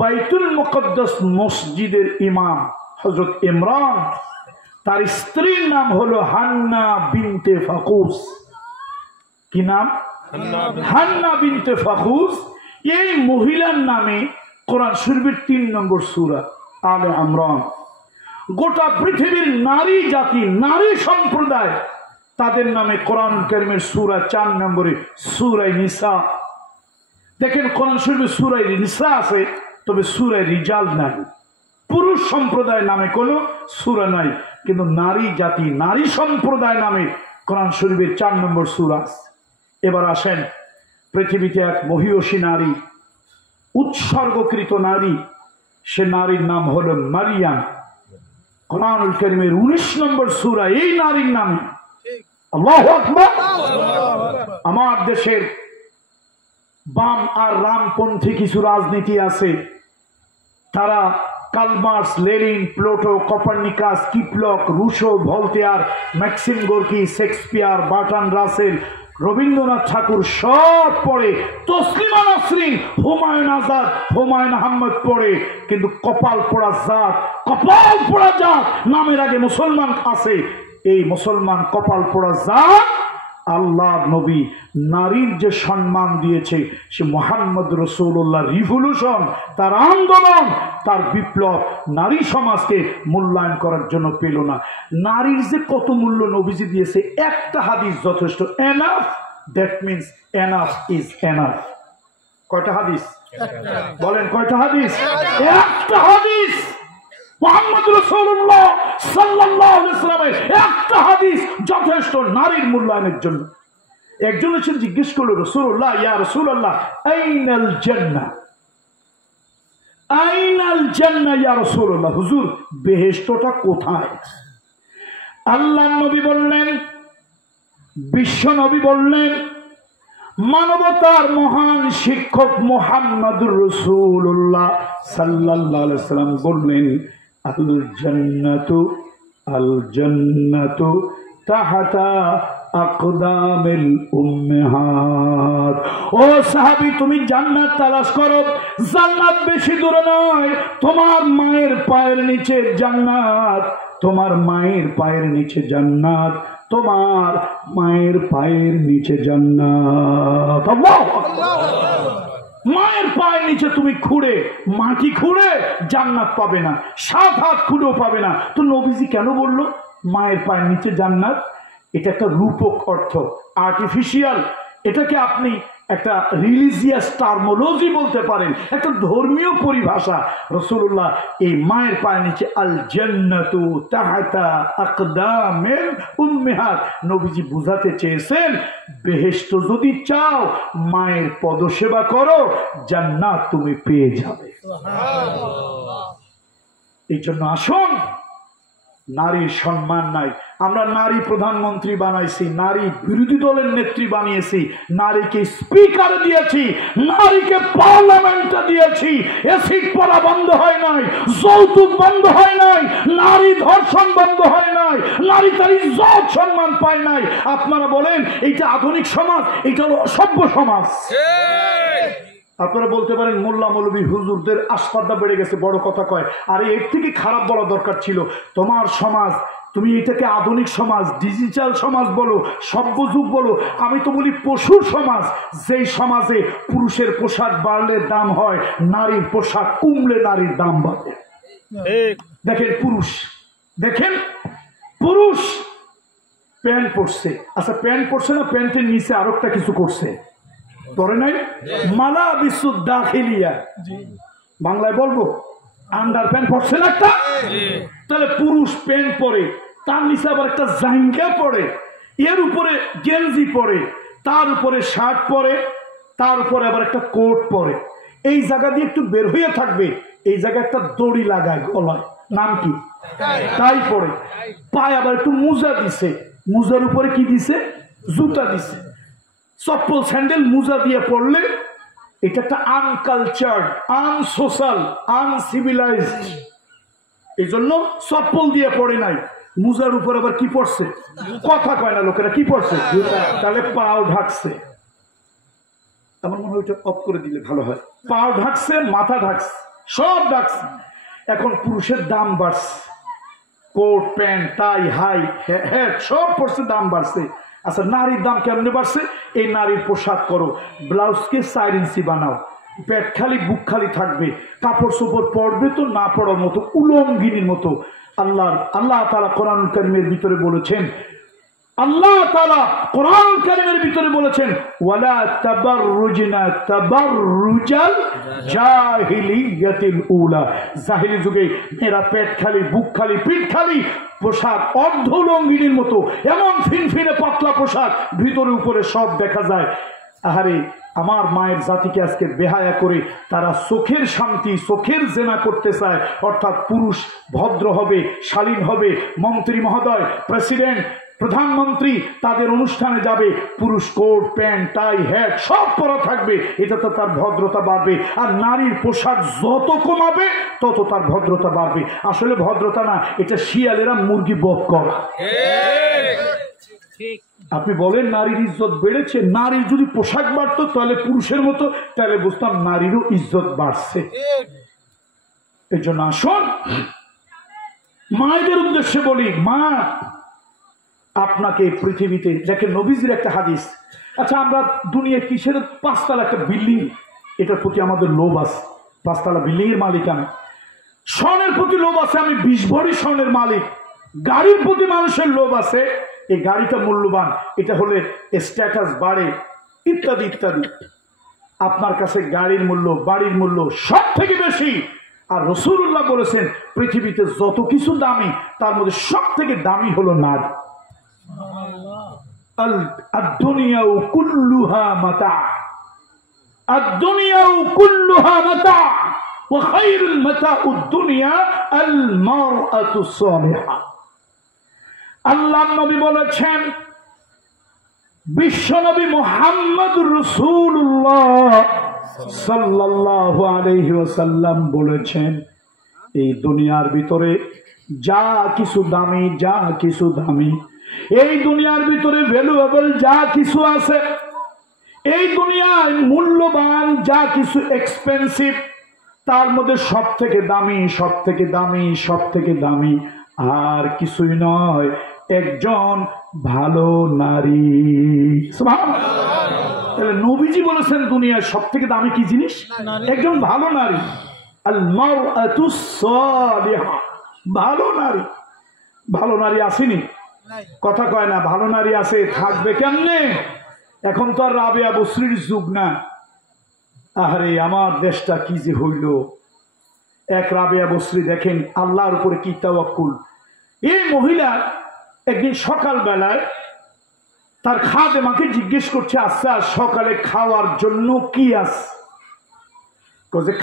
বাইতুল মুকদ্দাস মসজিদের ইমাম হযরত ইমরান, তার স্ত্রীর নাম হলো হান্না বিনতে ফাকুস। কি নাম? হান্না বিনতে ফাকুস। এই মহিলার নামে কোরআন শরীফের 3 নম্বর সূরা আলে ইমরান। গোটা পৃথিবীর নারী জাতি, নারী সম্প্রদায়, তাদের নামে কোরআন কারীমের সূরা 4 নম্বরে সূরা নিসা। দেখেন, কোরআন শরীফে সূরা নিসা আছে, তবে সূরা রিজাল নাই। পুরুষ সম্প্রদায় নামে কোনো সূরা নাই, কিন্তু নারী জাতি, নারী সম্প্রদায় নামে কোরআন শরীফের 4 নম্বর সূরা আছে। এবার আসেন, পৃথিবীতে এক মহিয়সী নারী, উৎসর্গকৃত নারী, সে নারীর নাম হলো মারিয়াম। কোরআনুল কারীমের 19 নম্বর সূরা এই নারীর নামে। আল্লাহু আকবার। আমার দেশের বাম আর রামপন্থী কিছু রাজনীতি আছে, তারা Karl Marx, Lenin, Plato, Copernicus, Kepler, Rousseau, Voltaire, Maxim Gorky, Shakespeare, Bertrand Russell, Rabindranath Tagore সব পড়ে, তসলিমা নাসরিন, হুমায়ুন আজাদ, হুমায়ুন আহমদ পড়ে, কিন্তু কপাল পোড়া জাত নামের আগে মুসলমান আছে। এই মুসলমান কপাল পোড়া জাত আল্লাহ নবী নারীর যে সম্মান দিয়েছে, সে মুহাম্মদ রাসূলুল্লাহ রিভলিউশন, তার আন্দোলন, তার বিপ্লব নারী সমাজকে মূল্যায়ন করার জন্য পেল না। নারীর যে কত মূল্য নবীজি দিয়েছে, একটা হাদিস যথেষ্ট। Enough, that means enough is enough. কয়টা হাদিস বলেন? কয়টা হাদিস? একটা হাদিস। মুহাম্মদ রাসূলুল্লাহ সাল্লাল্লাহু আলাইহি ওয়াসাল্লামের একটা হাদিস যথেষ্ট নারীর মূল্যায়নের জন্য। একজন এসে জিজ্ঞেস করলো, রাসূলুল্লাহ, ইয়া রাসূলুল্লাহ, আইনাল জান্নাহ, আইনাল জান্নাহ ইয়া রাসূলুল্লাহ, হুজুর বেহেশতটা কোথায়? আল্লাহর নবী বললেন, বিশ্ব নবী বললেন, মানবতার মহান শিক্ষক মুহাম্মদুর রাসূলুল্লাহ সাল্লাল্লাহু আলাইহি সাল্লাম বললেন, আল জান্নাতু তাহাতা আকদামিল উম্মাহাত। ও সাহাবী, তুমি জান্নাত তালাশ করো, জান্নাত বেশি দূরে নয়, তোমার মায়ের পায়ের নিচে জান্নাত, তোমার মায়ের পায়ের নিচে জান্নাত, তোমার মায়ের পায়ের নিচে জান্নাত। মায়ের পায়ের নিচে তুমি খুঁড়ে মাটি খুঁড়ে জান্নাত পাবে না, 7 হাত খুঁড়েও পাবে না। তো নবীজি কেন বললো মায়ের পায়ের নিচে জান্নাত? এটা একটা রূপক অর্থ, আর্টিফিশিয়াল। এটাকে আপনি একটা রিলিজিয়াস টার্মোলজি বলতে পারেন, একটা ধর্মীয় পরিভাষা। রাসূলুল্লাহ এই মায়ের পায়ের নিচে আল জান্নাতু তাহাতা আকদামিল উম্মাহাত, নবীজি বুঝাতে চেয়েছেন বেহেশত যদি চাও মায়ের পদসেবা করো, জান্নাত তুমি পেয়ে যাবে। সুবহানাল্লাহ। এই জন্য আসুন, নারীর সম্মান নাই। আমরা নারী প্রধানমন্ত্রী বানাইছি, নারী বিরোধী দলের নেত্রী বানিয়েছি, নারীকে স্পিকার দিয়েছি, নারীকে পার্লামেন্টে দিয়েছি, এসিড পড়া বন্ধ হয় নাই, যৌতুক বন্ধ হয় নাই, নারী ধর্ষণ বন্ধ হয় নাই, নারী তার ইজ্জত সম্মান পায় নাই। আপনারা বলেন এইটা আধুনিক সমাজ, এইটা হলো অসভ্য সমাজ। আপনারা বলতে পারেন মোল্লা মৌলবী হুজুরদের আসপাদ্দা বেড়ে গেছে, বড় কথা কয়। আরে এর থেকে খারাপ বলা দরকার ছিল। তোমার সমাজ, তুমি এটাকে আধুনিক সমাজ, ডিজিটাল সমাজ বলো, সভ্য যুগ বলো, আমি তো বলি পশুর সমাজ। যেই সমাজে পুরুষের পোশাক বাড়লে দাম হয়, নারীর পোশাক কমলে নারীর দাম বাড়ে। দেখেন পুরুষ প্যান্ট পরছে, আচ্ছা প্যান্ট পরছে না, প্যান্টের নিচে আরো একটা কিছু করছে, পরে নাই মালা বিশুদ্ধ দাখিলিয়া, বাংলায় বলবো আন্ডার প্যান্ট পরছে না একটা। তাহলে পুরুষ প্যান্ট পরে, তার নিচে আবার একটা জাঙ্গা পরে, এর উপরে গেঞ্জি পরে, তার উপরে শার্ট পরে, তার উপরে আবার একটা কোট পরে। এই জায়গা দিয়ে একটু বের হয়ে থাকবে, এই জায়গায় একটা দড়ি লাগায় গলায়, নাম কি? তাই পরে। পায়ে আবার একটু মোজা দিছে, মোজার উপরে কি দিছে? জুতা দিছে। চপ্পল স্যান্ডেল মোজা দিয়ে পড়লে এটা একটা আনকালচার্ড, আনসোশাল, আনসিভিলাইজড। এই জন্য চপ্পল দিয়ে পড়ে নাই, মোজার উপর আবার কি পড়ছে? কথা কয় না লোকেরা, কি পড়ছে? তাহলে পাও ঢাকছে। আমার মনে হয় অফ করে দিলে ভালো হয়। পাও ঢাকছে, মাথা ঢাকছে, সব ঢাকছে। এখন পুরুষের দাম বাড়ছে, coat pant tie high hat সব পড়ছে, দাম বাড়ছে। আচ্ছা নারীর দাম কেমনে বাড়ছে? এই নারীর পোশাক করো, ব্লাউজকে 4 ইঞ্চি বানাও, পেট খালি বুক খালি থাকবে, কাপড় চোপড় পরবে তো না পড়ার মতো, উলঙ্গিনীর মতো। আল্লাহ তাআলা কোরআন কারীমের ভিতরে বলেছেন, ওয়ালা তাবাররুজনা তাবাররুজাল জাহিলিয়াতিল উলা, জাহিলি যুগে মেয়েরা পেট খালি বুক খালি পিঠ খালি, পোশাক অর্ধলঙ্গিনীর মতো, এমন ফিনফিনে পাতলা পোশাক, ভিতরে উপরে সব দেখা যায়। আহারে আমার মায়ের জাতিকে আজকে বেহায়া করে তারা চোখের শান্তি, চোখের জেনা করতে চায়। অর্থাৎ পুরুষ ভদ্র হবে, শালীন হবে, মন্ত্রী মহোদয়, প্রেসিডেন্ট, প্রধানমন্ত্রী তাদের অনুষ্ঠানে যাবে, পুরুষ কোট প্যান্ট টাই হ্যাট সব পরা থাকবে, এটা তো তার ভদ্রতা বাড়বে। আর নারীর পোশাক যত কমাবে তত তার ভদ্রতা বাড়বে। আসলে ভদ্রতা না, এটা শিয়ালেরা মুরগি বধ করা। আপনি বলেন নারীর ইজ্জত বেড়েছে? নারীর যদি পোশাক বাড়তো তাহলে পুরুষের মতো, তাহলে বুঝতাম নারীরও ইজ্জত বাড়ছে। এই জন্য আসুন মায়েদের উদ্দেশ্যে বলি, মা আপনাকে পৃথিবীতে দেখেন, নবীজির একটা হাদিস। আচ্ছা আমরা দুনিয়া কিসের? 5 তলা একটা বিল্ডিং, এটার প্রতি আমাদের লোভ আছে। 5 তলা বিল্ডিং এর মালিক আমি, স্বর্ণের প্রতি লোভ আছে, আমি 20 ভরি স্বর্ণের মালিক। গাড়ির প্রতি মানুষের লোভ আছে, এই গাড়িটা মূল্যবান, এটা হলে স্ট্যাটাস বাড়ে, ইত্যাদি ইত্যাদি। আপনার কাছে গাড়ির মূল্য, বাড়ির মূল্য সব থেকে বেশি। আর রাসূলুল্লাহ বলেছেন পৃথিবীতে যত কিছু দামি, তার মধ্যে সব থেকে দামি হলো নারী। আদ-দুনিয়াউ কুল্লুহা মাতা, আদ-দুনিয়াউ কুল্লুহা মাতা ওয়া খায়রুল মাতাউদ দুনিয়া আল মারআতুস সালিহা। আল্লাহর নবী বলেছেন বিশ্বনবী মুহাম্মদুর রাসূলুল্লাহ সাল্লাল্লাহু আলাইহি ওয়াসাল্লাম বলেছেন, এই দুনিয়ার ভিতরে যা কিছু দামি, এই দুনিয়ার ভিতরে ভ্যালুয়েবল যা কিছু আছে, এই দুনিয়ায় মূল্যবান যা কিছু এক্সপেন্সিভ, তার মধ্যে সব থেকে দামি আর কিছুই নয়, একজন ভালো নারী। তাহলে নবীজি বলেছেন দুনিয়ায় সব থেকে দামি কি জিনিস? একজন ভালো নারী। আল মারআতুস সালিহা, ভালো নারী আসেনি, কথা কয় না, ভালো নারী আছে, থাকবে কেমনে? এখন তো আর রাবেয়া বসরির যুগ না। আরে আমার দেশটা কি যে হইল। এক রাবেয়া বসরি দেখেন আল্লাহর উপরে কি তাওয়াক্কুল। এই মহিলা একদিন সকাল বেলায় তার খাদেমাকে জিজ্ঞেস করছে, আচ্ছা সকালে খাওয়ার জন্য কি আছে?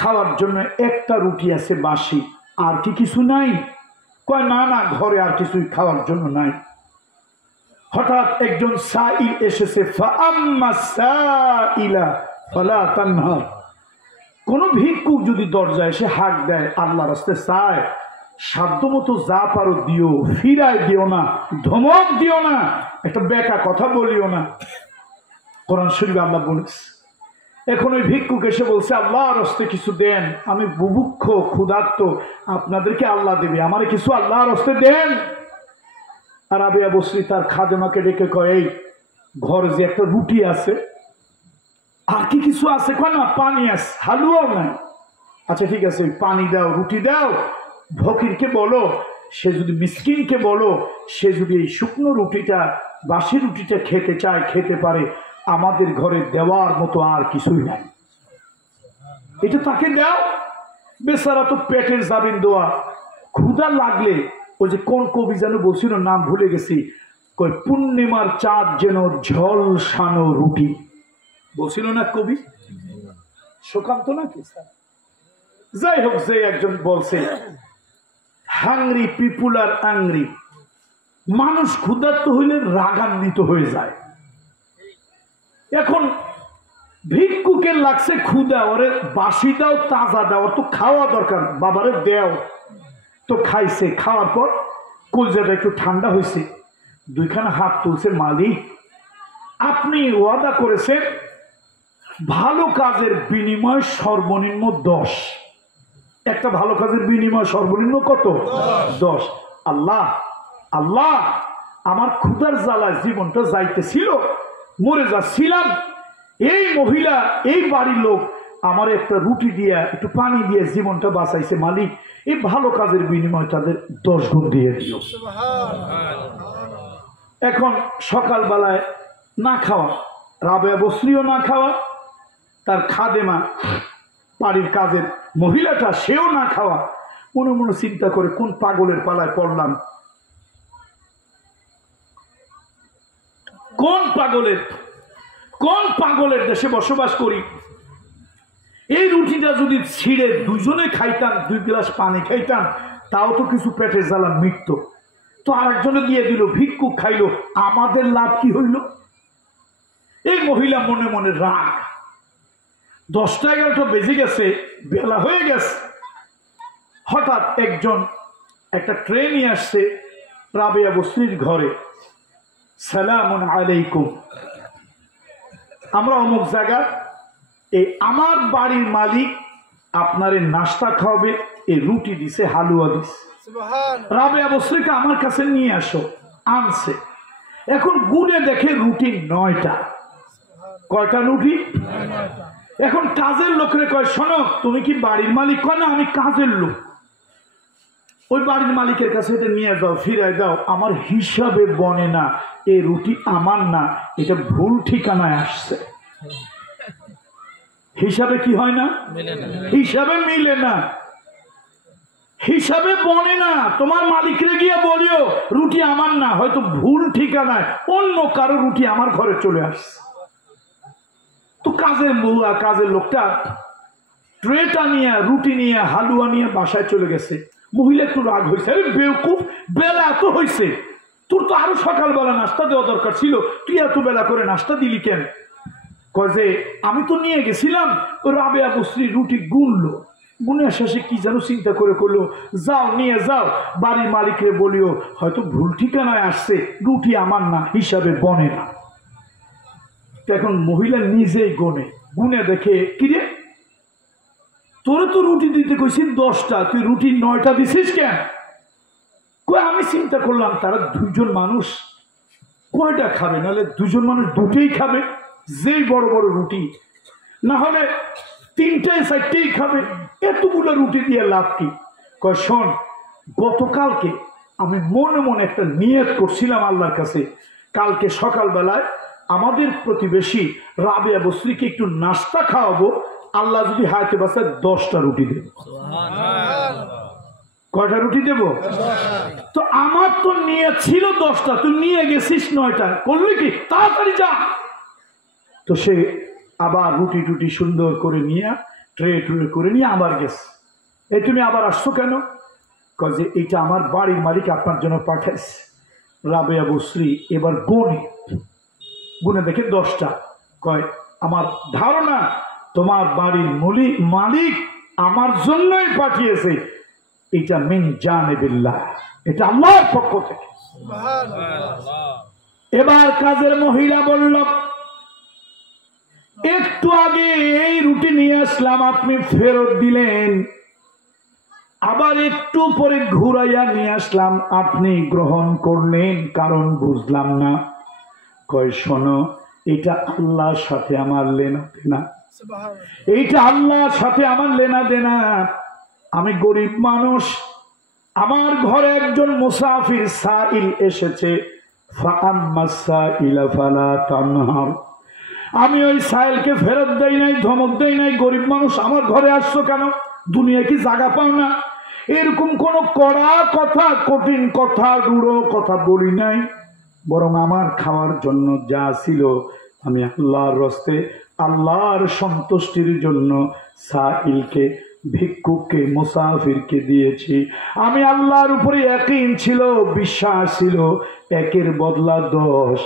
খাওয়ার জন্য একটা রুটি আছে বাসি, আর কি কিছু নাই? কয় না, ঘরে আর কিছুই খাওয়ার জন্য নাই। হঠাৎ একজন সাইল এসেছে, কোন ভিক্ষুক যদি দরজায় এসে হাঁক দেয়, আল্লাহ রাস্তায় চায়, সাধ্য মতো যা পারো দিও, ফিরায় দিও না, ধমক দিও না, একটা বেকা কথা বলিও না। কোরআন শরীফে আল্লাহ বলেছে। এখন ওই ভিক্ষুক এসে বলছে, আল্লাহর রাস্তায় কিছু দেন, আমি বুভুক্ষ ক্ষুধার্ত, আপনাদেরকে আল্লাহ দেবে, আমারে কিছু আল্লাহর রাস্তায় দেন। আর রাবেয়া বসরি তার খাদেমাকে ডেকে কয়, এই ঘরে যে একটা রুটি আছে, আর কি কিছু আছে? কয় না, পানি আছে, হালুয়াও নাই। আচ্ছা ঠিক আছে, পানি দাও, রুটি দাও। ফকিরকে বলো, সে যদি মিসকিনকে বলো, সে যদি এই শুকনো রুটিটা, বাসি রুটিটা খেতে চায়, খেতে পারে, আমাদের ঘরে দেওয়ার মতো আর কিছুই নাই, এটা তাকে দাও। বেচারা তো পেটের জাবিন দোয়া, ক্ষুধা লাগলে, ওই যে কোন কবি যেন বলছিল, নাম ভুলে গেছি, কই পূর্ণিমার চাঁদ যেন ঝলসানো রুটি, বলছিল না কবি? সুকান্ত নাকি? যাই হোক, যে একজন বলছে, হাংরি পিপুল আর আংরি, মানুষ ক্ষুধার্ত হইলে রাগান্বিত হয়ে যায়। এখন ভিক্ষুকের লাগছে ক্ষুধা, ওরে বাসি দাও, তাজা দাও, ওর তো খাওয়া দরকার, বাবারে দেও। তো খাইছে, খাওয়ার পর কলজাটা একটু ঠান্ডা হয়েছে, দুইখানা হাত তুলছে, মালিক আপনি ওয়াদা করেছেন ভালো কাজের বিনিময় সর্বনিম্ন 10, একটা ভালো কাজের বিনিময় সর্বনিম্ন কত? 10। আল্লাহ আমার ক্ষুধার জ্বালায় জীবনটা যাইতেছিল, মরে যাচ্ছিলাম, এই মহিলা, এই বাড়ির লোক আমার একটা রুটি দিয়া, একটু পানি দিয়ে জীবনটা বাঁচাইছে, মালিক এই ভালো কাজের বিনিময় তাদের 10 গুণ দিয়ে দিও। এখন সকালবেলায় না খাওয়া, রাবেয়া বসরিও না খাওয়া, তার খাদেমা বাড়ির কাজের মহিলাটা সেও না খাওয়া, মনে মনে চিন্তা করে কোন পাগলের পালায় পড়লাম, কোন পাগলের দেশে বসবাস করি। এই রুটিটা যদি ছিঁড়ে দুইজনে খাইতাম, 2 গ্লাস পানি খাইতাম, তাও তো কিছু পেটের জ্বালা মিটত। তো আরেকজনে দিয়ে দিল, ভিক্ষুক খাইলো, আমাদের লাভ কি হইল? এই মহিলা মনে মনে রাগ। 10টা-11টা বেজে গেছে, বেলা হয়ে গেছে। হঠাৎ একটা ট্রেন আসছে রাবেয়া বসরির ঘরে, সালামুন আলাইকুম, আমরা অমুক জায়গা, এই আমার বাড়ির মালিক আপনারে নাস্তা খাওয়াবে, এই রুটি দিছে, হালুয়া দিছে, রাবেয়া বসরিকে আমার কাছে নিয়ে আসো। আনছে, এখন গুনে দেখে রুটি 9টা। কয়টা রুটি? এখন কাজের লোকরে কয়, শোনো তুমি কি বাড়ির মালিক? কয় না, আমি কাজের লোক। ওই বাড়ির মালিকের কাছে এটা নিয়ে দাও, ফিরাই দাও, আমার হিসাবে বনে না, এই রুটি আমার না, এটা ভুল ঠিকানায় আসছে। হিসাবে কি হয় না? হিসাবে মিলে না, হিসাবে বনে না। তোমার মালিকরে গিয়ে বলিও রুটি আমার না, হয়তো ভুল ঠিকানায় অন্য কারো রুটি আমার ঘরে চলে আসছে। তো কাজের লোকটা ট্রেটা নিয়ে, রুটি নিয়ে, হালুয়া নিয়ে বাসায় চলে গেছে। মহিলা একটু রাগ হয়েছে, আরে বেওকুফ, বেলা এত হয়েছে, তোর তো আরো সকালবেলা নাস্তা দেওয়া দরকার ছিল, তুই এত বেলা করে নাস্তা দিলি কেন? কয় যে আমি তো নিয়ে গেছিলাম, রাবেয়া বসরি রুটি গুনলো, গুনের শেষে কি যেন চিন্তা করে করলো, যাও নিয়ে যাও, বাড়ির মালিকরে বলিও হয়তো ভুল ঠিকানায় আসছে, রুটি আমার না হিসাবে বনে না। এখন মহিলা নিজেই গুনে দেখে, কিরে তোরে তো রুটি দিতে কইছি 10টা, তুই রুটি 9টা দিছিস কেন? কই আমি চিন্তা করলাম তারা 2জন মানুষ, কয়টা খাবে? নাহলে 2জন মানুষ দুটোই খাবে, যেই বড় বড় রুটি, না হলে 3টে 4টেই খাবে, এতগুলো রুটি দিয়ে লাভ কি? কয় শোন, গতকালকে আমি মনে মনে একটা নিয়ত করছিলাম আল্লাহর কাছে, কালকে সকালবেলায় আমাদের প্রতিবেশী রাবেয়া বসরিকে একটু নাস্তা খাওয়াবো, আল্লাহ যদি হায়াতে বাঁচায় 10টা রুটি দেব। কয়টা রুটি দেব? তো আমার তো নিয়ে ছিল 10টা, তুই নিয়ে গেছিস 9টা, করলি কি? তাড়াতাড়ি যা। তো সে আবার রুটি টুটি সুন্দর করে নিয়ে ট্রে করে নিয়ে আবার গেছে। এই তুমি আবার আসছো কেন? কয় যে এটা আমার বাড়ির মালিক আপনার জন্য পাঠাইছে। রাবেয়া বসরি এবার গুনে দেখে 10টা। কয় আমার ধারণা তোমার বাড়ির মালিক আমার জন্যই পাঠিয়েছে, এটা মিন জানিবিল্লাহ, এটা আল্লাহর পক্ষ থেকে। এবার কাজের মহিলা বলল, একটু আগে এই রুটি নিয়ে আসলাম, আপনি ফেরত দিলেন, আবার একটু পরে ঘুরাইয়া নিয়ে আসলাম, আপনি গ্রহণ করলেন, কারণ বুঝলাম না। কয় শোনো, এটা আল্লাহর সাথে আমার লেনা দেনা, এইটা আল্লাহর সাথে আমার লেনা দেনা। আমি গরিব মানুষ, আমার ঘরে একজন মুসাফির সাইল এসেছে, আমি ওই সাইলকে ফেরত দেই নাই, ধমক দেই নাই, গরিব মানুষ আমার ঘরে আসছো কেন, দুনিয়া কি জায়গা পাও না, এরকম কোন কড়া কথা, কঠিন কথা, রূঢ় কথা বলি নাই, বরং আমার খাওয়ার জন্য যা ছিল আমি আল্লাহর রস্তে, আল্লাহর সন্তুষ্টির জন্য সাইলকে, ভিক্ষুককে, মুসাফিরকে দিয়েছি। আমি আল্লাহর উপরে ইয়াকিন ছিল, বিশ্বাস ছিল, একের বদলা 10,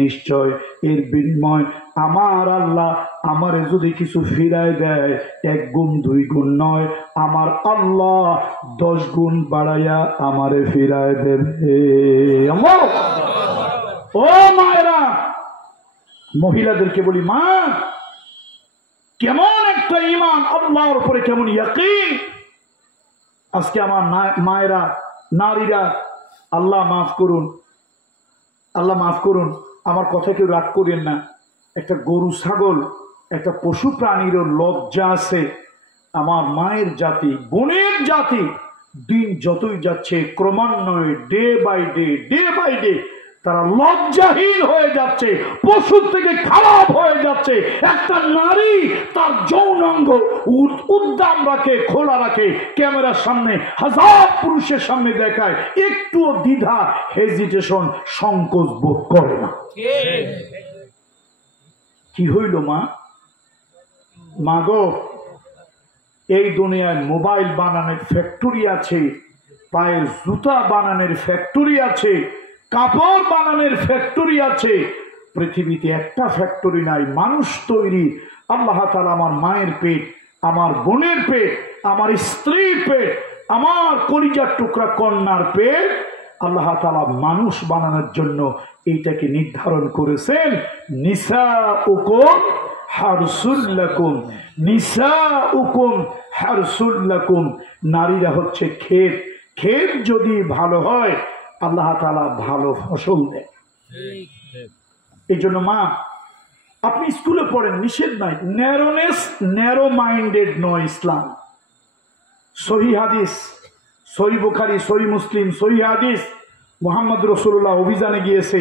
নিশ্চয় এর বিনিময় আমার আল্লাহ আমারে যদি কিছু ফিরায় দেয়, 1 গুণ 2 গুণ নয়, আমার আল্লাহ 10 গুণ বাড়াইয়া আমারে ফিরায় দেবে। ও মায়েরা, মহিলাদেরকে বলি, মা কেমন একটা ঈমান, আল্লাহর উপরে কেমন ইয়াকিন। আজকে আমার মায়েরা, নারীরা, আল্লাহ মাফ করুন, আল্লাহ মাফ করুন, আমার কথা কেউ রাগ করেন না, একটা গরু ছাগল, একটা পশু প্রাণীরও লজ্জা আছে। আমার মায়ের জাতি, বোনের জাতি দিন যতই যাচ্ছে ক্রমান্বয়ে ডে বাই ডে তারা লজ্জাহীন হয়ে যাচ্ছে, পশুর থেকে খারাপ হয়ে যাচ্ছে। একটা নারী তার যৌনাঙ্গ উদ্দাম রাখে, খোলা রাখে, ক্যামেরার সামনে 1000 পুরুষের সামনে দেখায়, একটুও দ্বিধা, হেজিটেশন, সংকোচ বোধ করে না। কি হইল মা গো, এই দুনিয়ায় মোবাইল বানানোর ফ্যাক্টরি আছে, পায়ের জুতা বানানোর ফ্যাক্টরি আছে, কাপড় বানানোর ফ্যাক্টরি আছে, পৃথিবীতে একটা ফ্যাক্টরি নাই মানুষ তৈরি। আল্লাহ তাআলা আমার মায়ের পেট, আমার বোনের পেট, আমার স্ত্রীর পেট, আমার কলিজার টুকরা কন্যার পেট আল্লাহ তাআলা মানুষ বানানোর জন্য এইটাকে নির্ধারণ করেছেন। নিসাউকুম হারসুল লাকুম, নিসাউকুম হারসুল লাকুম, নারীরা হচ্ছে ক্ষেত, ক্ষেত যদি ভালো হয় আল্লাহ তাআলা ভালো ফসল দেয়। এই জন্য মা, আপনি স্কুলে পড়েন, নিষেধ নাই, ন্যারোনেস, ন্যারো মাইন্ডেড নয় ইসলাম। সহিহ হাদিস, সহিহ বুখারী, সহিহ মুসলিম, সহিহ হাদিস, মুহাম্মদ রাসূলুল্লাহ অভিযানে গিয়েছে,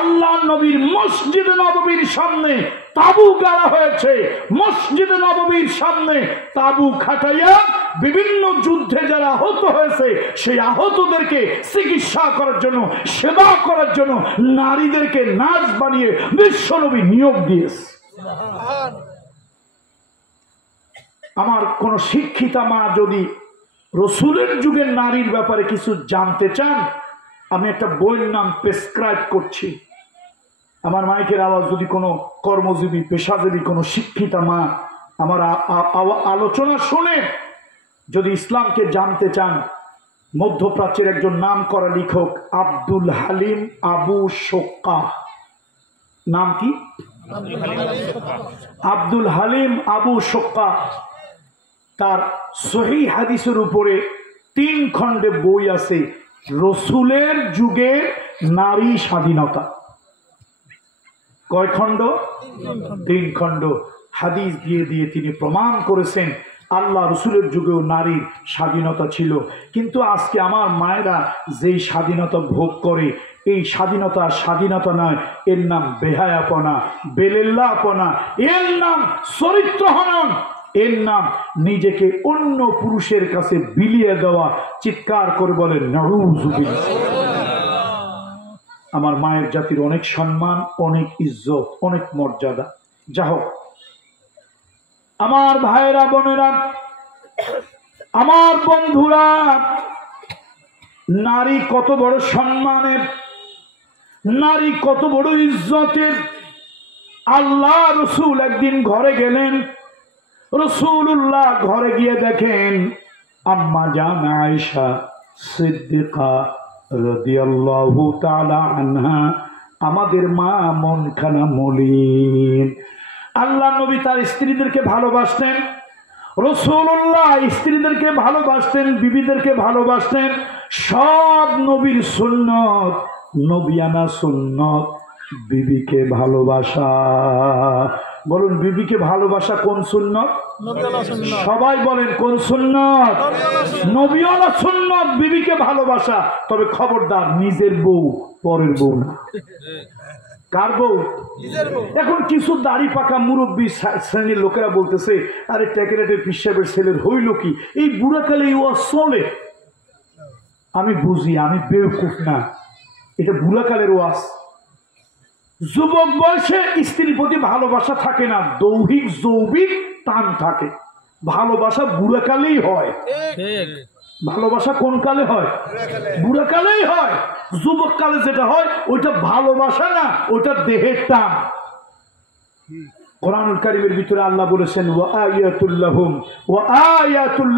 আল্লাহ নবীর মসজিদে নববীর সামনে তাবু গাড়া হয়েছে, মসজিদে নববীর সামনে তাবু খাটাইয়া বিভিন্ন যুদ্ধে যারা আহত হয়েছে সেই আহতদেরকে চিকিৎসা করার জন্য, সেবা করার জন্য নারীদেরকে নার্স বানিয়ে বিশ্বনবী নিয়োগ দিয়েছে। আমার কোন শিক্ষিতা মা যদি রসুলের যুগের নারীর ব্যাপারে কিছু জানতে চান, আমি একটা বইয়ের নাম প্রেসক্রাইব করছি। আমার মাইকের আওয়াজ যদি কোনো কর্মজীবী পেশাজীবী কোনো শিক্ষিতা মা আমার আলোচনা শুনে যদি ইসলামকে জানতে চান, মধ্যপ্রাচ্যের একজন নাম করা লেখক আব্দুল হালিম আবু শোক্কা, নাম কি? আব্দুল হালিম আবু শোক্কা, তার সহিহ হাদিসের উপরে 3 খণ্ডে বই আছে, রসুলের যুগে নারী স্বাধীনতা। কয় খণ্ড? 3 খণ্ড। হাদিস দিয়ে দিয়ে তিনি প্রমাণ করেছেন আল্লাহ রসুলের যুগেও নারীর স্বাধীনতা ছিল। কিন্তু আজকে আমার মায়েরা যেই স্বাধীনতা ভোগ করে, এই স্বাধীনতা স্বাধীনতা নয়, এর নাম বেহায়াপনা, বেলেল্লাপনা, এর নাম চরিত্র হনন, এর নাম নিজেকে অন্য পুরুষের কাছে বিলিয়ে দেওয়া। চিৎকার করে বলেন নাউযুবিল্লাহ। আমার মায়ের জাতির অনেক সম্মান, অনেক ইজ্জত, অনেক মর্যাদা। যা হোক আমার ভাইরা বোনেরা, আমার বন্ধুরা, নারী কত বড় সম্মানের, নারী কত বড় ইজ্জতের। আল্লাহ রসুল একদিন ঘরে গেলেন, রসুল্লাহ ঘরে গিয়ে দেখেন আম্মা জান আয়েশা সিদ্দিকা রাদিয়াল্লাহু তাআলা আনহা, আমাদের মা মনখানা মলিন। আল্লাহ নবী তার স্ত্রীদেরকে ভালোবাসতেন, রাসূলুল্লাহ স্ত্রীদেরকে ভালোবাসতেন, বিবিদেরকে ভালোবাসতেন। সব নবীর সুন্নত, নবিয়ানা সুন্নত বিবিকে ভালোবাসা। বলুন বিবিকে ভালোবাসা কোন সুন্নত? সবাই বলেন কোন সুন্নত? নবিয়ানা সুন্নত বিবিকে ভালোবাসা। তবে খবরদার নিজের বউ পরের বউ না। কার বউ? এখন কিছু দাড়ি পাকা মুরব্বী শ্রেণীর লোকেরা বলতেছে, আরে ট্যাকেরাটের পিসাবের ছেলের হইল কি, এই বুড়াকালে ওয়াজ চলে। আমি বুঝি, আমি বেওকুফ না, এটা বুড়াকালের ওয়াজ। যুবক বয়সে স্ত্রীর প্রতি ভালোবাসা থাকে না, দৈহিক যৌবিক টান থাকে। ভালোবাসা বুড়াকালেই হয়। ভালোবাসা কোন কালে হয়? বুড়াকালেই হয়। যুবক কালে যেটা হয় ওইটা ভালোবাসা না, ওইটা দেহের টান। কোরআনুল কারীমের ভিতরে আল্লাহ বলেছেন ওয়া আয়াতুল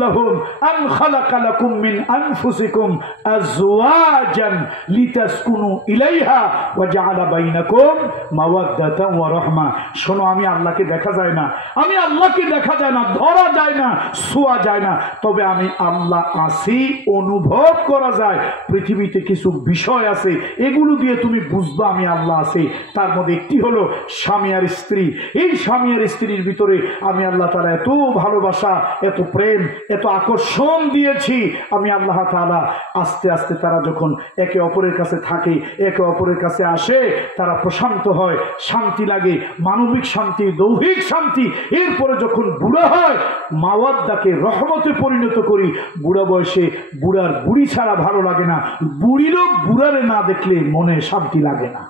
লাহুম আন খালাকা লাকুম মিন আনফুসিকুম আজওয়াজান লিতাসকুনু ইলাইহা ওয়া জাআলা বাইনাকুম মাওয়াদ্দাতান ওয়া রাহমা। শোনো, আমি আল্লাহকে দেখা যায় না, আমি আল্লাহকে দেখা যায় না, ধরা যায় না, ছোঁয়া যায় না, তবে আমি আল্লাহ আছি, অনুভব করা যায়। পৃথিবীতে কিছু বিষয় আছে, এগুলো দিয়ে তুমি বুঝবা আমি আল্লাহ আছি। তার মধ্যে একটি হলো স্বামী আর স্ত্রী। এই স্বামী আর স্ত্রীর ভিতরে আমি আল্লাহ তাআলা এত ভালোবাসা, এত প্রেম, এত আকর্ষণ দিয়েছি। আমি আল্লাহ তাআলা আস্তে আস্তে তারা যখন একে অপরের কাছে থাকে, একে অপরের কাছে আসে, তারা প্রশান্ত হয়, শান্তি লাগে, মানবিক শান্তি, দৈহিক শান্তি। এরপরে যখন বুড়া হয়, মাওয়াদ্দাকে রহমতে পরিণত করি। বুড়া বয়সে বুড়ার বুড়ি ছাড়া ভালো লাগে না, বুড়িরও বুড়ারে না দেখলে মনে শান্তি লাগে না।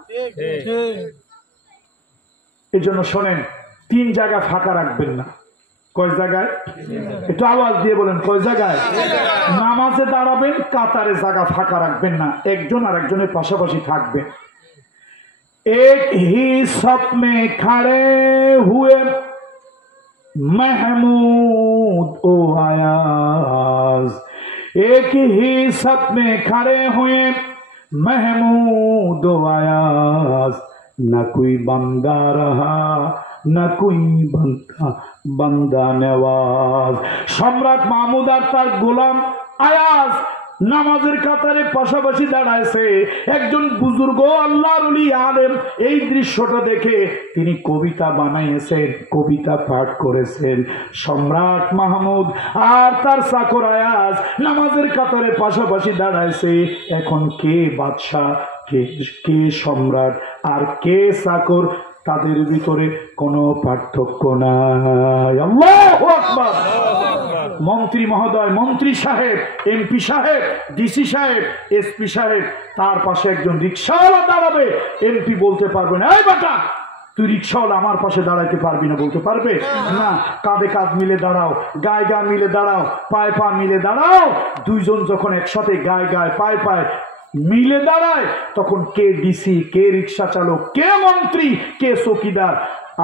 এই জন্য শোনেন, 3 জায়গা ফাঁকা রাখবেন না। কয় জায়গায়? একটু আওয়াজ দিয়ে বলেন কয় জায়গায়? নামাজে দাঁড়াবেন, কাতারে জায়গা ফাঁকা রাখবেন না, একজন আর একজনের পাশাপাশি থাকবেন। এক হি সব মে খড়ে হুয়ে महमूद ओ आयाज, एक ही सत में खड़े हुए महमूद ओ आयाज, न कोई बंदा रहा न कोई बंदा नवाज। सम्राट महमूद আর তার গোলাম আয়াজ নামাজের কাতারে পাশাপাশি দাঁড়াইছে। একজন বুজুর্গ আল্লাহর ওলি আলেম এই দৃশ্যটা দেখে তিনি কবিতা বানাইছেন, কবিতা পাঠ করেছেন। সম্রাট মাহমুদ আর তার চাকর আয়াজ নামাজের কাতারে পাশাপাশি দাঁড়াইছে। এখন কে বাদশাহ, কে সম্রাট আর কে চাকর, তাদের ভিতরে কোনো পার্থক্য নাই। আল্লাহু আকবার। মন্ত্রী মহোদয়, মন্ত্রী সাহেব, এমপি সাহেব, ডিসি সাহেব, এসপি সাহেব, তার পাশে একজন রিক্সাওয়ালা দাঁড়াবে। এমপি বলতে পারবে না, এই বেটা তুই রিক্সাওয়ালা আমার পাশে দাঁড়াইতে পারবি না, বলতে পারবে না। কাঁধে কাঁধ মিলে দাঁড়াও, গায়ে গা মিলে দাঁড়াও, পায়ে পা মিলে দাঁড়াও। দুইজন যখন একসাথে গায়ে গায়ে পায়ে পায়ে মিলে দাঁড়ায়, তখন কে ডিসি, কে রিক্সা চালক, কে মন্ত্রী, কে চৌকিদার,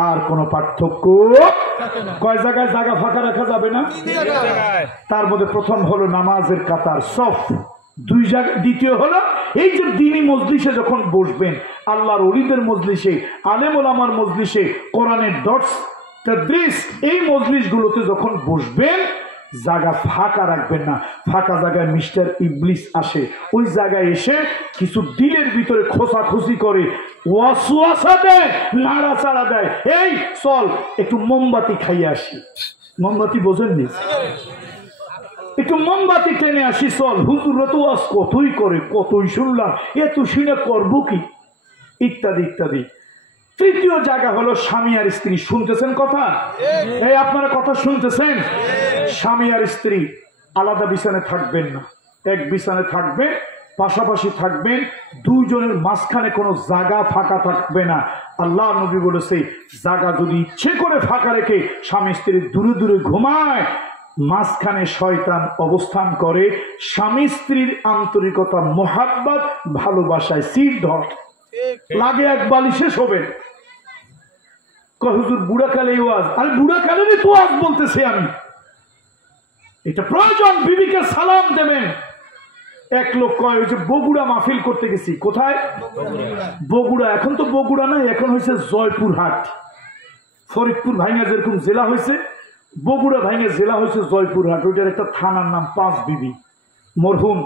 আর কোন পার্থক্য। কয় জায়গায় জায়গা ফাঁকা রাখা যাবে না? তার মধ্যে প্রথম হলো নামাজের কাতার সফ, দুই জায়গা। দ্বিতীয় হলো এই যে দ্বীনি মজলিসে যখন বসবেন, আল্লাহর ওলিদের মজলিসে, আলেম ওলামার মজলিসে, কোরআনের দর্স তাদরিস, এই মজলিসগুলোতে যখন বসবেন, জায়গা ফাঁকা রাখবেন না। ফাঁকা জায়গায় মিস্টার ইবলিস আসে, ওই জায়গায় এসে কিছু দিলের ভিতরে খোসাখুসি করে, ওয়াসওয়াসা দেয়, নাড়াচাড়া দেয়। এই চল একটু মোমবাতি খাইয়ে আসি। মোমবাতি বোঝেননি? একটু মোমবাতি টেনে আসি, চল। হুজুররা তো ওয়াজ কতই করে, কতই শুনলাম, এত শুনে করবো কি, ইত্যাদি ইত্যাদি। তৃতীয় জায়গা হলো স্বামী আর স্ত্রী। শুনতেছেন কথা? এই আপনারা কথা শুনতেছেন? স্বামী আর স্ত্রী আলাদা বিছানায় থাকবেন না, এক বিছানায় থাকবেন, পাশাপাশি থাকবেন, দুইজনের মাঝখানে কোনো জায়গা ফাঁকা থাকবে না। আল্লাহ নবী বলেছে, জায়গা যদি ইচ্ছে করে ফাঁকা রেখে স্বামী স্ত্রী দূরে দূরে ঘুমায়, মাঝখানে শয়তান অবস্থান করে, স্বামী স্ত্রীর আন্তরিকতা, মোহাব্বত, ভালোবাসায় সিট ধর লাগে, এক বালিশে শোবেন। হুজুর বুড়াকালে ওয়াজ, আরে বুড়াকালেরই তো ওয়াজ বলতেছি আমি। এটা প্রয়োজন, বিবিকে সালাম দেবেন। এক লোক কয়, ওই যে বগুড়া মাহফিল করতে গেছি। কোথায়? বগুড়া। এখন তো বগুড়া নাই, এখন হয়েছে জয়পুরহাট। ফরিদপুর ভাইঙ্গা যেরকম জেলা হয়েছে, বগুড়া ভাইঙ্গা জেলা হয়েছে জয়পুরহাট। ওইটার একটা থানার নাম পাঁচ বিবি। মরহুম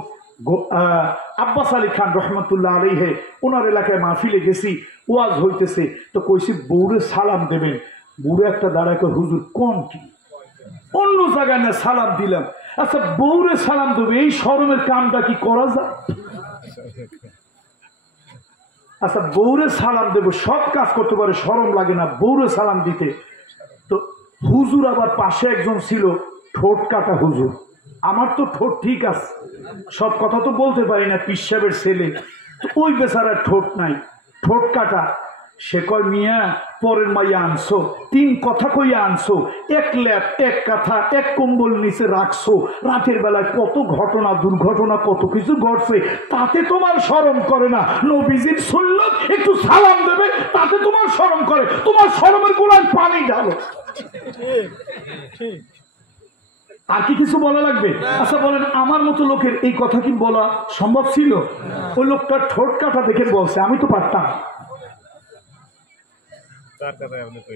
আব্বাস আলী খান রহমতুল্লাহ আলাইহে, ওনার এলাকায় মাহফিলে গেছি, ওয়াজ হইতেছে। তো কইছি বউরে সালাম দেবেন। বুড়ো একটা দাঁড়ায় কয়, হুজুর কোন কি, অন্য জায়গায় না সালাম দিলাম। আচ্ছা বউরে সালাম দেবে, এই শরমের কামটা কি করা যায়? আচ্ছা বউরে সালাম দেব, সব কাজ করতে পারে, শরম লাগে না বউরে সালাম দিতে? তো হুজুর আবার পাশে একজন ছিল, ঠোঁট কাটা হুজুর। আমার তো ঠোঁট ঠিক আছে, সব কথা তো বলতে পারি না, পীর সাহেবের ছেলে। ওই বেচারার ঠোঁট নাই, ঠোঁট কাটা। সে কয়, মিয়া পরের মাইয়া আনছো, তিন কথা কইয়া আনছো, এক ল্যাপ, এক কাঁথা, এক কম্বল নিচে রাখছো, রাতের বেলায় কত ঘটনা দুর্ঘটনা কত কিছু ঘটছে, তাতে তোমার শরম করে না? নবীজির সুন্নাত একটু সালাম দেবে, তাতে তোমার শরম করে? তোমার শরমের গোলায় পানি ঢালো। আর কি কিছু বলা লাগবে? আচ্ছা বলেন, আমার মতো লোকের এই কথা কি বলা সম্ভব ছিল? ওই লোকটা ঠোঁট কাটা দেখে বলছে, আমি তো পারতাম।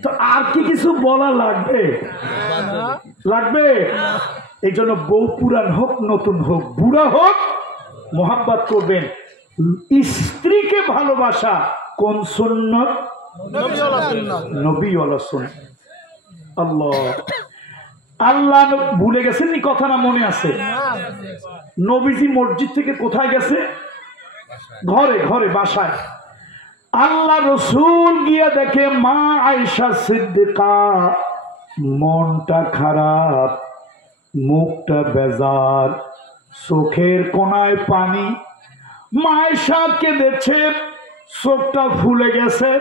তো আর কি কিছু বলা লাগবে? লাগবে? এই জন্য বউ পুরান হোক নতুন হোক, বুড়া হোক, মোহাব্বত করবেন। স্ত্রীকে ভালোবাসা কোন সুন্নাত? নবীওয়ালা সুন্নাত। আল্লাহ আল্লাহ ভুলে গেছেন নি কথা, না মনে আছে? নবীজি মসজিদ থেকে কোথায় গেছে? ঘরে, ঘরে, বাসায়। আল্লাহ রসুল গিয়ে দেখে মা আয়েশা সিদ্দিকা মনটা খারাপ, মুখটা বেজার, চোখের কোনায় পানি। মা আয়েশা কেঁদেছে, চোখটা ফুলে গেছে।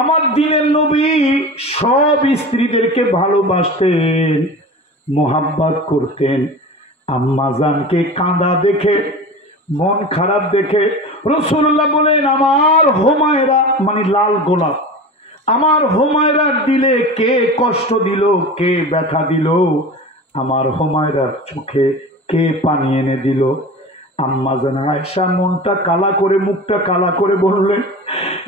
আমার দিনের নবী সব স্ত্রীদেরকে ভালোবাসতেন, মোহাব্বত করতেন। আম্মা জানকে কাঁদা দেখে, মন খারাপ দেখে রাসূলুল্লাহ বলেন, আমার হুমায়রা, মানে লাল গোলাপ, আমার হুমায়রার দিলে কে কষ্ট দিল, কে ব্যথা দিল, আমার হুমায়রার চোখে কে পানি এনে দিল? আম্মা জান আয়েশা মনটা কালা করে, মুখটা কালা করে বললেন,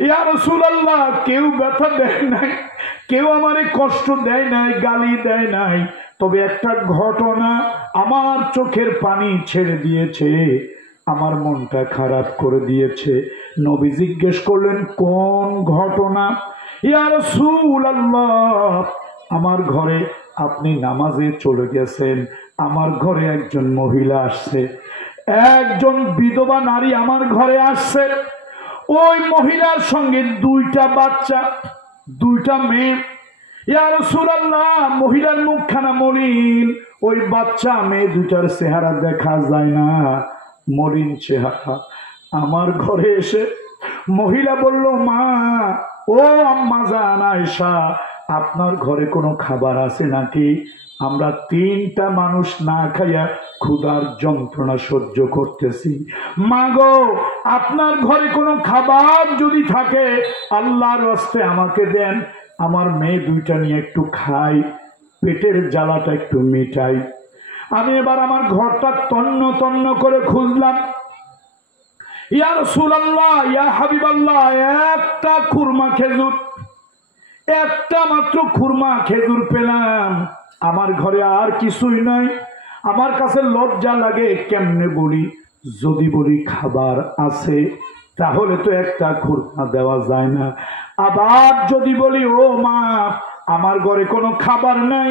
ইয়া রাসূলুল্লাহ, কেউ ব্যথা দেয় নাই, কেউ আমারে কষ্ট দেয় নাই, গালি দেয় নাই, তবে একটা ঘটনা আমার চোখের পানি ছেড়ে দিয়েছে, আমার মনটা খারাপ করে দিয়েছে। নবী জিজ্ঞেস করলেন, কোন ঘটনা? ইয়া রাসূলুল্লাহ, আমার ঘরে আপনি নামাজে চলে গেছেন, আমার ঘরে একজন মহিলা আসছে, একজন বিধবা নারী আমার ঘরে আসছে। ওই মহিলার সঙ্গে দুইটা বাচ্চা, দুইটা মেয়ে। ইয়া রাসূলুল্লাহ, মহিলার মুখখানা মলিন, ওই বাচ্চা মেয়ে দুটার চেহারা দেখা যায় না, মলিন চেহারা। আমার ঘরে এসে মহিলা বলল, মা, ও আম্মা জান আয়েশা, আপনার ঘরে কোনো খাবার আছে নাকি? আমরা 3টা মানুষ না খাইয়া ক্ষুধার যন্ত্রণা সহ্য করতেছি। মা গো, আপনার ঘরে কোনো খাবার যদি থাকে আল্লাহর রাস্তে আমাকে দেন, আমার মেয়ে 2টা নিয়ে একটু খাই, পেটের জ্বালাটা একটু মিটাই। আমি এবার আমার ঘরটা তন্ন তন্ন করে খুঁজলাম। ইয়া রাসূলুল্লাহ, ইয়া হাবিবাল্লাহ, একটা খুরমা খেজুর, একটা মাত্র খুরমা খেজুর পেলাম। আমার ঘরে আর কিছুই নাই। আমার কাছে লজ্জা লাগে, কেমনে বলি? যদি বলি খাবার আছে তাহলে তো একটা খুরমা দেওয়া যায় না। আবার যদি বলি ও মা, আমার ঘরে কোনো খাবার নাই,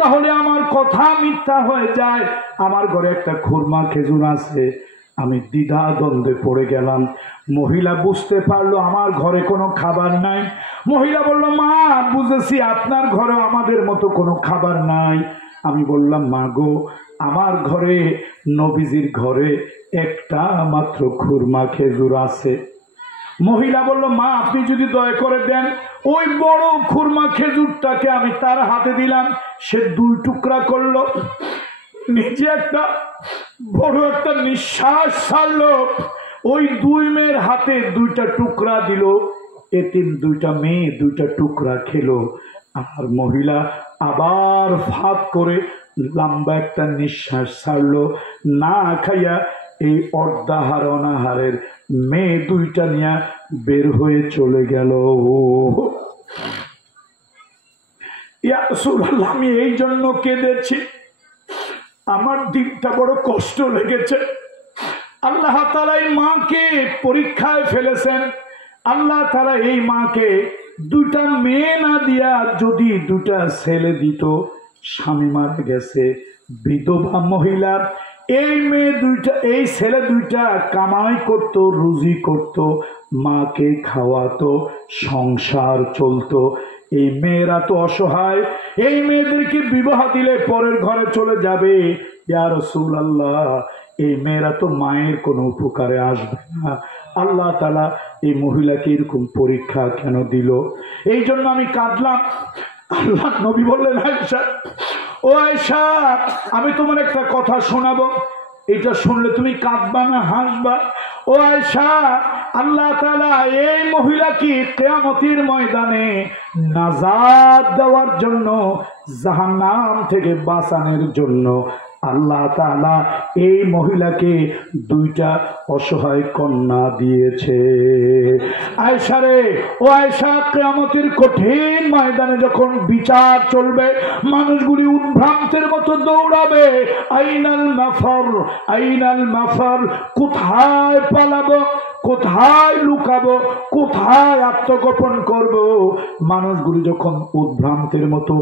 তাহলে আমার কথা মিথ্যা হয়ে যায়। আমার ঘরে একটা খুরমা খেজুর আছে। আমি দ্বিধা দ্বন্দ্বে পড়ে গেলাম। মহিলা বুঝতে পারলো আমার ঘরে কোনো খাবার নাই। মহিলা বলল, মা বুঝেছি, আপনার ঘরে আমাদের মতো কোনো খাবার নাই। আমি বললাম, মা গো, আমার ঘরে, নবীজির ঘরে একটা মাত্র খুরমা খেজুর আছে। মহিলা বলল, মা আপনি যদি দয়া করে দেন, ওই বড় খুরমা খেজুরটাকে আমি তার হাতে দিলাম। সে 2 টুকরা করলো, নিজে একটা বড় একটা নিঃশ্বাস ছাড়লো, ওই 2 মেয়ের হাতে 2টা টুকরা দিল। এতিম 2টা মেয়ে 2টা টুকরা খেলো। আর মহিলা আবার ফাঁক করে লম্বা একটা নিঃশ্বাস ছাড়লো, না খাইয়া এই অর্ধাহার অনাহারের মেয়ে 2টা নিয়ে বের হয়ে চলে গেল। ইয়া রাসূলুল্লাহ, আমি এই জন্য কেঁদেছি, আমার দিনটা বড় কষ্ট লেগেছে। আল্লাহ তাআলা এই মাকে পরীক্ষায় ফেলেছেন। আল্লাহ তাআলা এই মাকে 2টা মেয়ে না দিয়া যদি 2টা ছেলে দিত, স্বামী মারা গেছে, বিধবা মহিলা, এই মেয়ে 2টা, এই ছেলে 2টা কামাই করত, রুজি করত, মাকে খাওয়াতো, সংসার চলতো। এই মেয়েরা তো অসহায়, এই মেয়েদেরকে বিবাহ দিলে পরের ঘরে চলে যাবে। ইয়া রাসূলুল্লাহ, এই মেয়েরা তো মায়ের কোনো উপকারে আসবে না। আল্লাহ তাআলা এই মহিলাকে এরকম পরীক্ষা কেন দিল? এই জন্য আমি কাঁদলাম। আল্লাহ নবী বললেন, আয়েশা, ও আয়েশা, আমি তোমার একটা কথা শোনাবো, এটা শুনলে তুমি কাঁদবা না হাসবা? ও আয়েশা, আল্লাহ তাআলা এই মহিলাকে কিয়ামতের ময়দানে নাজাত দেওয়ার জন্য, জাহান্নাম থেকে বাঁচানোর জন্য আল্লাহ তাআলা এই মহিলাকে 2টা অসহায় কন্যা দিয়েছে। আয়েশা রে, ও আয়েশা, কিয়ামতের কঠিন ময়দানে যখন বিচার চলবে, মানুষগুলি উদ্ভ্রান্তের মতো দৌড়াবে, আইনাল মাফার, আইনাল মাফার, কোথায় পালাবো, কোথায় লুকাবো, কোথায় আত্মগোপন করব? মানুষগুলি যখন উদ্ভ্রান্তের মতো,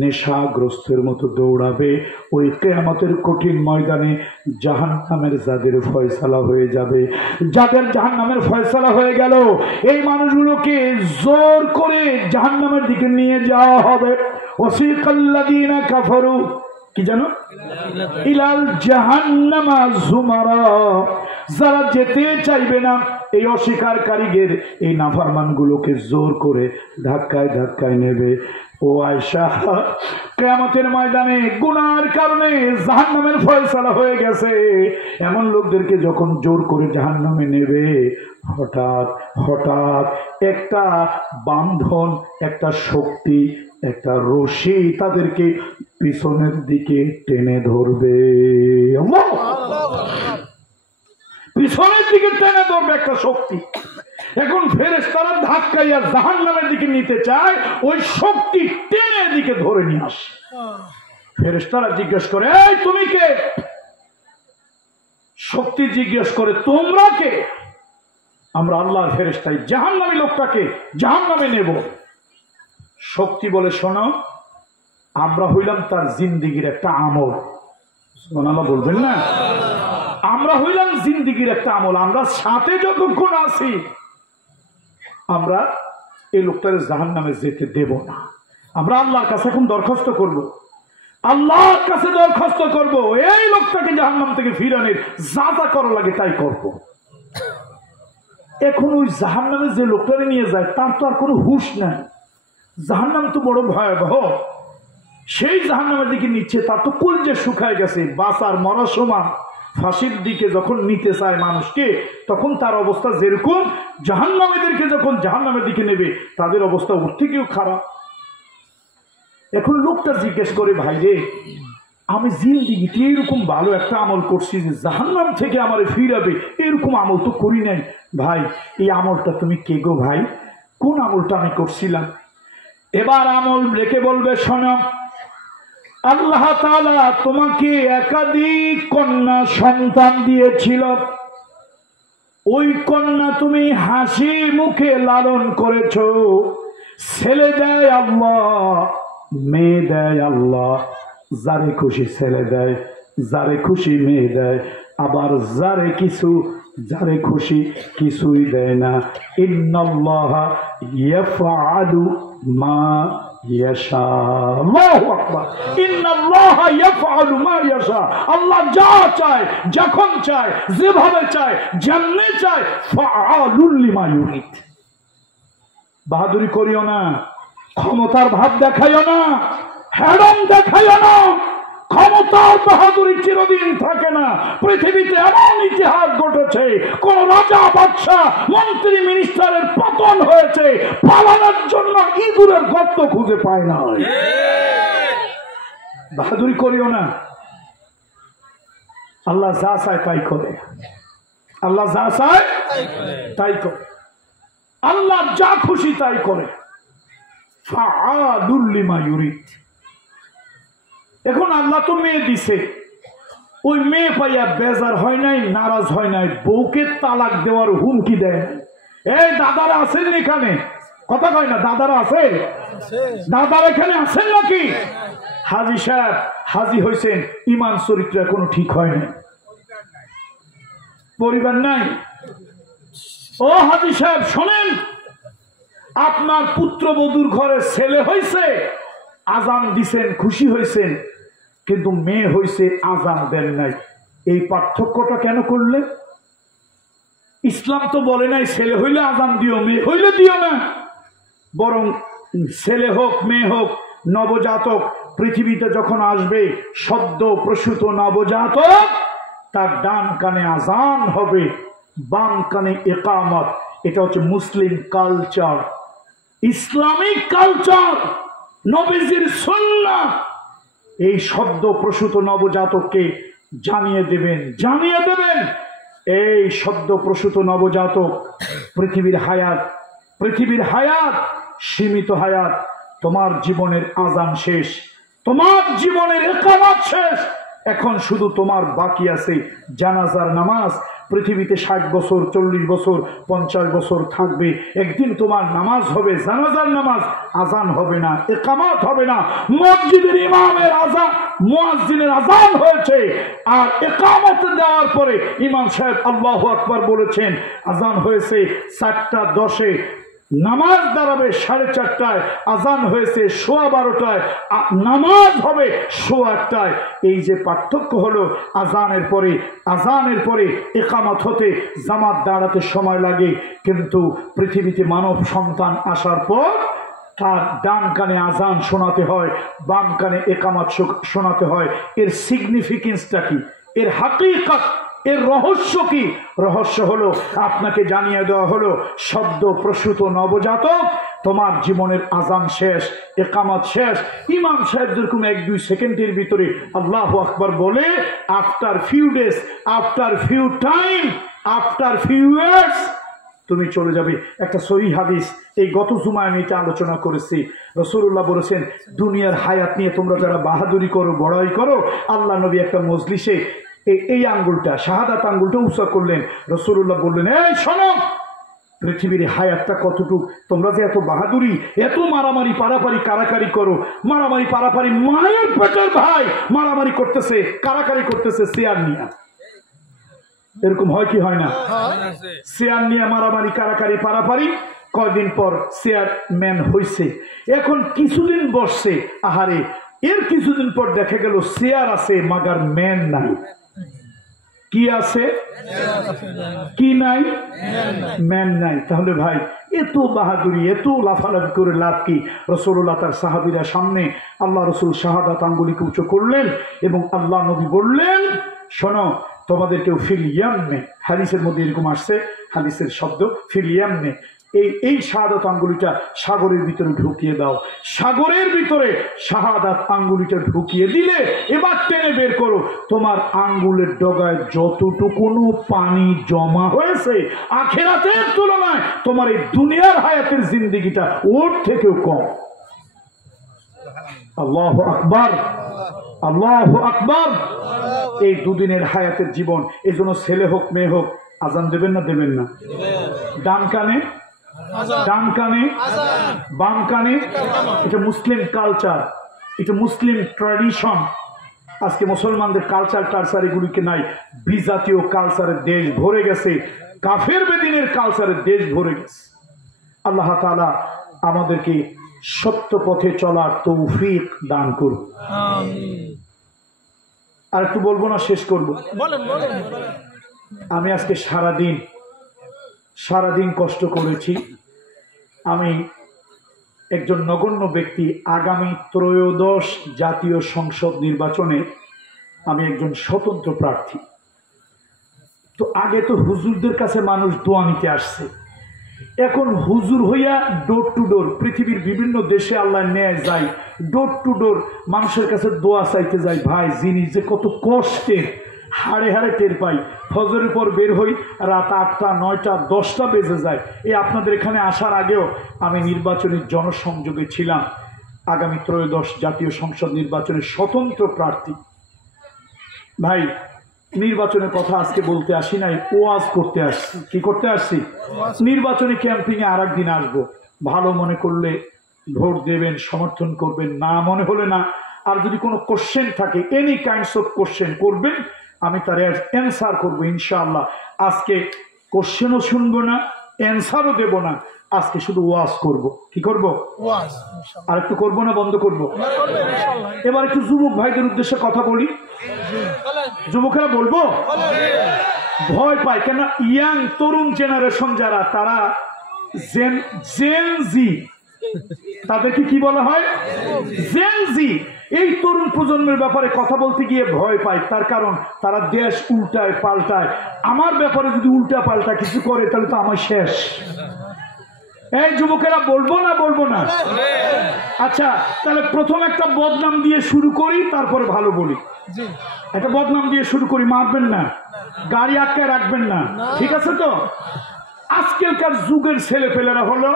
নেশাগ্রস্তের মতো দৌড়াবে, ওই কিয়ামতের কঠিন ময়দানে জাহান্নামের যাদের ফয়সালা হয়ে যাবে, যাদের জাহান্নামের ফয়সালা হয়ে গেল, এই মানুষগুলোকে জোর করে জাহান্নামের দিকে নিয়ে যাওয়া হবে। ওয়াসিকাল্লাযীনা কাফারু, কি জানো, ইলাল জাহান্নামা যুমারা, যারা যেতে চাইবে না, এই অস্বীকারীদের, এই নাফরমানগুলোকে জোর করে ধাক্কায় ধাক্কায় নেবে। ও আয়েশা, কিয়ামতের ময়দানে গুনার কারণে জাহান্নামের ফয়সালা হয়ে গেছে, এমন লোকদেরকে যখন জোর করে জাহান্নামে নেবে, হঠাৎ হঠাৎ একটা বান্ধন, একটা শক্তি, একটা রশি তাদেরকে পিছনের দিকে টেনে ধরবে। পিছনের দিকে টেনে ধরবে একটা শক্তি। এখন ফেরেশতারা ধাক্কাইয়া জাহান্নামের দিকে নিতে চায়, ওই শক্তি টেনে দিকে ধরে নিয়ে আসে। ফেরেশতারা জিজ্ঞেস করে, এই তুমি কে? শক্তি জিজ্ঞেস করে, তোমরা কে? আমরা আল্লাহর ফেরেশতাই, জাহান্নামী লোকটাকে জাহান্নামে নেব। শক্তি বলে, শোনো, আমরা হইলাম তার জিন্দেগির একটা আমল। সুবহানাল্লাহ বলবেন না? আমরা হইলাম জিন্দেগির একটা আমল, আমরা সাথে যতক্ষণ আছি আমরা এই লোকটাকে জাহান্নামে যেতে দেব না। আমরা আল্লাহর কাছে এখন দরখাস্ত করব, আল্লাহর কাছে দরখাস্ত করব, এই লোকটাকে জাহান্নাম থেকে ফিরানোর যা যা করা লাগে তাই করব। এখন ওই জাহান্নামে যে লোকটাকে নিয়ে যায় তার তো আর কোনো হুঁশ নাই। জাহান্নাম তো বড় ভয়াবহ। সেই জাহান্নামের দিকে নিচ্ছে, তার তো কলজে শুকায় গেছে, বাঁচার মরার সমান। ফাঁসির দিকে যখন নিতে চায় মানুষকে, তখন তার অবস্থা যেরকম, জাহান্নামীদেরকে যখন জাহান্নামের দিকে নেবে তাদের অবস্থা ওর থেকেও খারাপ। এখন লোকটা জিজ্ঞেস করে, ভাই রে, আমি জিন্দিগিতে এরকম ভালো একটা আমল করছি যে জাহান্নাম থেকে আমার ফিরাবে, এরকম আমল তো করি নাই। ভাই, এই আমলটা তুমি কে গো ভাই? কোন আমলটা আমি করছিলাম? এবার আমল রেখে বলবে, শোনো, আল্লাহ তাআলা তোমাকে একাধিক কন্যা সন্তান দিয়েছিল। ওই কন্যা তুমি হাসি মুখে লালন করেছো। ছেলে দেয় আল্লাহ, মেয়ে দেয় আল্লাহ। যারে খুশি ছেলে দেয়, যারে খুশি মেয়ে দেয়, আবার যারে খুশি কিছুই দেয় না। ইন্নাল্লাহা ইয়াফআলু মা ইয়াশা। আল্লাহু আকবার। ইন্নাল্লাহা ইয়াফআলু মা ইয়াশা। আল্লাহ যা চায়, যখন চায়, যেভাবে চায়, যেমনে চায়, ফাআলুল লিমা ইউরিদ। বাহাদুরি করিও না, ক্ষমতার ভাব দেখাইও না, হেডম দেখাইও না। ক্ষমতার বাহাদুরি চিরদিন থাকে না। পৃথিবীতে এমন ইতিহাস ঘটেছে, কোন রাজা, বাদশা, মন্ত্রী, মিনিস্টারের পতন হয়েছে, পালানোর জন্য ইঁদুরের গর্ত খুঁজে পায় না। বাহাদুরি করিও না। আল্লাহ যা চায় তাই করে। আল্লাহ যা চায় তাই করে। আল্লাহ যা খুশি তাই করে। ফাআলুল লিমা ইউরিদ। এখন আল্লাহ তো মেয়ে দিছে, ওই মেয়ে পাইয়া বেজার হয় নাই, নারাজ হয় নাই, বউকে তালাক দেওয়ার হুমকি দেয়। এই দাদারা আছেন এখানে? কথা কয় না, দাদারা আছে? দাদারা এখানে আছেন নাকি? হাজি সাহেব হাজি হয়েছেন, ইমান চরিত্র এখনো ঠিক হয় না, পরিবার নাই। ও হাজি সাহেব শোনেন, আপনার পুত্রবধূর ঘরে ছেলে হয়েছে, আজান দিছেন, খুশি হয়েছেন, কিন্তু মেয়ে হয়েছে, আজান দেন নাই। এই পার্থক্যটা কেন করলে? ইসলাম তো বলে নাই ছেলে হইলে আজান দিও, মেয়ে হইলে দিও না। বরং ছেলে হোক মেয়ে হোক, নবজাতক পৃথিবীতে যখন আসবে, সদ্য প্রসূত নবজাতক, তার ডান কানে আজান হবে, বাম কানে ইকামত। এটা হচ্ছে মুসলিম কালচার, ইসলামিক কালচার, নবীজির সুন্নাহ। এই সদ্য প্রসূত নবজাতককে জানিয়ে দেবেন এই সদ্য প্রসূত নবজাতক পৃথিবীর হায়াত সীমিত হায়াত। তোমার জীবনের আজান শেষ, তোমার জীবনের ইকামত শেষ। এখন শুধু তোমার বাকি আছে জানাজার নামাজ। পৃথিবীতে 60 বছর, 40 বছর, 50 বছর থাকবে, একদিন তোমার নামাজ হবে, জানাজার নামাজ। আজান হবে না, ইকামত হবে না। মসজিদের ইমামের আজান, মুয়াজ্জিনের আজান হয়েছে, আর ইকামত দেওয়ার পরে ইমাম সাহেব আল্লাহু আকবার বলেছেন, আজান হয়েছে 4:10, নামাজ দাঁড়াবে 4:30, আজান হয়েছে 12:15, নামাজ হবে 1:15। এই যে পার্থক্য হলো, আজানের পরে ইকামত হতে জামাত দাঁড়াতে সময় লাগে, কিন্তু পৃথিবীতে মানব সন্তান আসার পর তার ডান কানে আজান শোনাতে হয়, বাম কানে ইকামত শোনাতে হয়। এর সিগনিফিকেন্সটা কি? এর হাকিকত, এর রহস্য কি? রহস্য হলো, আপনাকে জানিয়ে দেওয়া হলো, সদ্য প্রসূত নবজাতক, তোমার জীবনের আজান শেষ, ইকামত শেষ। ইমাম সাহেব যেরকম 1-2 সেকেন্ডের ভিতরে আল্লাহু আকবার বলে, after few days, after few time, after few years তুমি চলে যাবে। একটা সহিহ হাদিস, এই গত জুমায় আমি এটা আলোচনা করেছি। রাসূলুল্লাহ বলেছেন, দুনিয়ার হায়াত নিয়ে তোমরা যারা বাহাদুরি করো, বড়াই করো, আল্লাহ নবী একটা মজলিসে এই আঙ্গুলটা, শাহাদাত আঙ্গুলটা উঁচা করলেন। রাসূলুল্লাহ বললেন, এই শোনো, পৃথিবীর হায়াতটা কতটুক, তোমরা যে এত বাহাদুরি, এত মারামারি পারাপারি কারাকারি করো, মারামারি পারাপারি, মায়ের পেটের ভাই মারামারি করতেছে, কারাকারি করতেছে চেয়ার নিয়ে। এরকম হয় কি হয় না? চেয়ার নিয়ে মারামারি কারাকারি পারাপারি, কয়দিন পর চেয়ারম্যান হয়েছে, এখন কিছুদিন বসছে, আহারে, এর কিছুদিন পর দেখা গেল চেয়ার আছে মাগার ম্যান নাই। কি আছে? কি নাই? ম্যান নাই। তাহলে ভাই এত বাহাদুরি, এত লাফালাফি করে লাভ কি? রাসূলুল্লাহ তার সাহাবীরা সামনে আল্লাহ রাসূল শাহাদাত আঙ্গুলিকে উঁচু করলেন এবং আল্লাহ নবী বললেন, শোনো, তোমাদেরকেও ফিল ইয়ামনে, হাদিসের মধ্যে এরকম আসছে, হাদিসের শব্দ ফিল ইয়ামনে, এই শাহাদাত আঙ্গুলিটা সাগরের ভিতরে ঢুকিয়ে দাও। সাগরের ভিতরে শাহাদাত আঙ্গুলিটা ঢুকিয়ে দিলে এবার টেনে বের করো, তোমার আঙ্গুলের ডগায় যতটুকুনো পানি জমা হয়েছে আখিরাতের তুলনায় তোমার এই দুনিয়ার হায়াতের জিন্দেগিটা ওর থেকেও কম। আল্লাহু আকবার, আল্লাহু আকবার। এই দুদিনের হায়াতের জীবন, এই জন্য ছেলে হোক মেয়ে হোক আজান দেবেন না? দেবেন না? ডান কানে, ডান কানে, বাম কানে। এটা মুসলিম কালচার, এটা মুসলিম ট্র্যাডিশন। আজকে মুসলমানদের কালচার এগুলিকে নাই, বিজাতীয় কালচারের দেশ ভরে গেছে, কাফের বেদিনের কালচারের দেশ ভরে গেছে। আল্লাহ তাআলা আমাদেরকে সত্য পথে চলার তৌফিক দান করুন। আর একটু বলবো না, শেষ করবো। আমি আজকে সারাদিন কষ্ট করেছি। আমি একজন নগণ্য ব্যক্তি, আগামী ত্রয়োদশ জাতীয় সংসদ নির্বাচনে আমি একজন স্বতন্ত্র প্রার্থী। তো আগে তো হুজুরদের কাছে মানুষ দোয়া নিতে আসছে, এখন হুজুর হইয়া ডোর টু ডোর পৃথিবীর বিভিন্ন দেশে আল্লাহ নিয়ে যায়, ডোর টু ডোর মানুষের কাছে দোয়া চাইতে যায়। ভাই, জিনিস যে কত কষ্টের হাড়ে হাড়ে টের পাই। ফজরের পর বের হই, রাত 8টা 9টা 10টা বেজে যায়। এই আপনাদের এখানে আসার আগেও আমি নির্বাচনী জনসংযোগে ছিলাম। আগামী ত্রয়োদশ জাতীয় সংসদ নির্বাচনের স্বতন্ত্র প্রার্থী। ভাই, নির্বাচনের কথা আজকে বলতে আসি নাই, ওয়াজ করতে আসছি। কি করতে আসছি? নির্বাচনী ক্যাম্পিংয়ে আর একদিন আসবো। ভালো মনে করলে ভোট দেবেন, সমর্থন করবেন, না মনে হলে না। আর যদি কোনো কোশ্চেন থাকে, এনি কাইন্ডস অফ কোশ্চেন করবেন, আমি তার অ্যান্সার করবো ইনশাআল্লাহ। আজকে কোশ্চেনও শুনবো না, অ্যান্সারও দেব না, আজকে শুধু ওয়াজ করব। কি করব? ওয়াজ। আর একটু করবো না বন্ধ করব? এবার একটু যুবক ভাইদের উদ্দেশ্যে কথা বলি। যুবকেরা বলবো, ভয় পায় কেন? ইয়াং তরুণ জেনারেশন যারা, তারা জেন জি, তাদেরকে কি বলা হয়? জেন জি। এই তরুণ প্রজন্মের ব্যাপারে কথা বলতে গিয়ে ভয় পায়, তার কারণ তারা দেশ উল্টায় পাল্টায়। আমার ব্যাপারে যদি উল্টা পাল্টা কিছু করে তাহলে তো আমার শেষ। এই যুবকেরা বলবো না? বলবো না? আচ্ছা, তাহলে প্রথম একটা বদনাম দিয়ে শুরু করি, তারপরে ভালো বলি। একটা বদনাম দিয়ে শুরু করি, মারবেন না, গাড়ি আটকায় রাখবেন না, ঠিক আছে তো? আজকালকার যুগের ছেলে পেলেরা হলো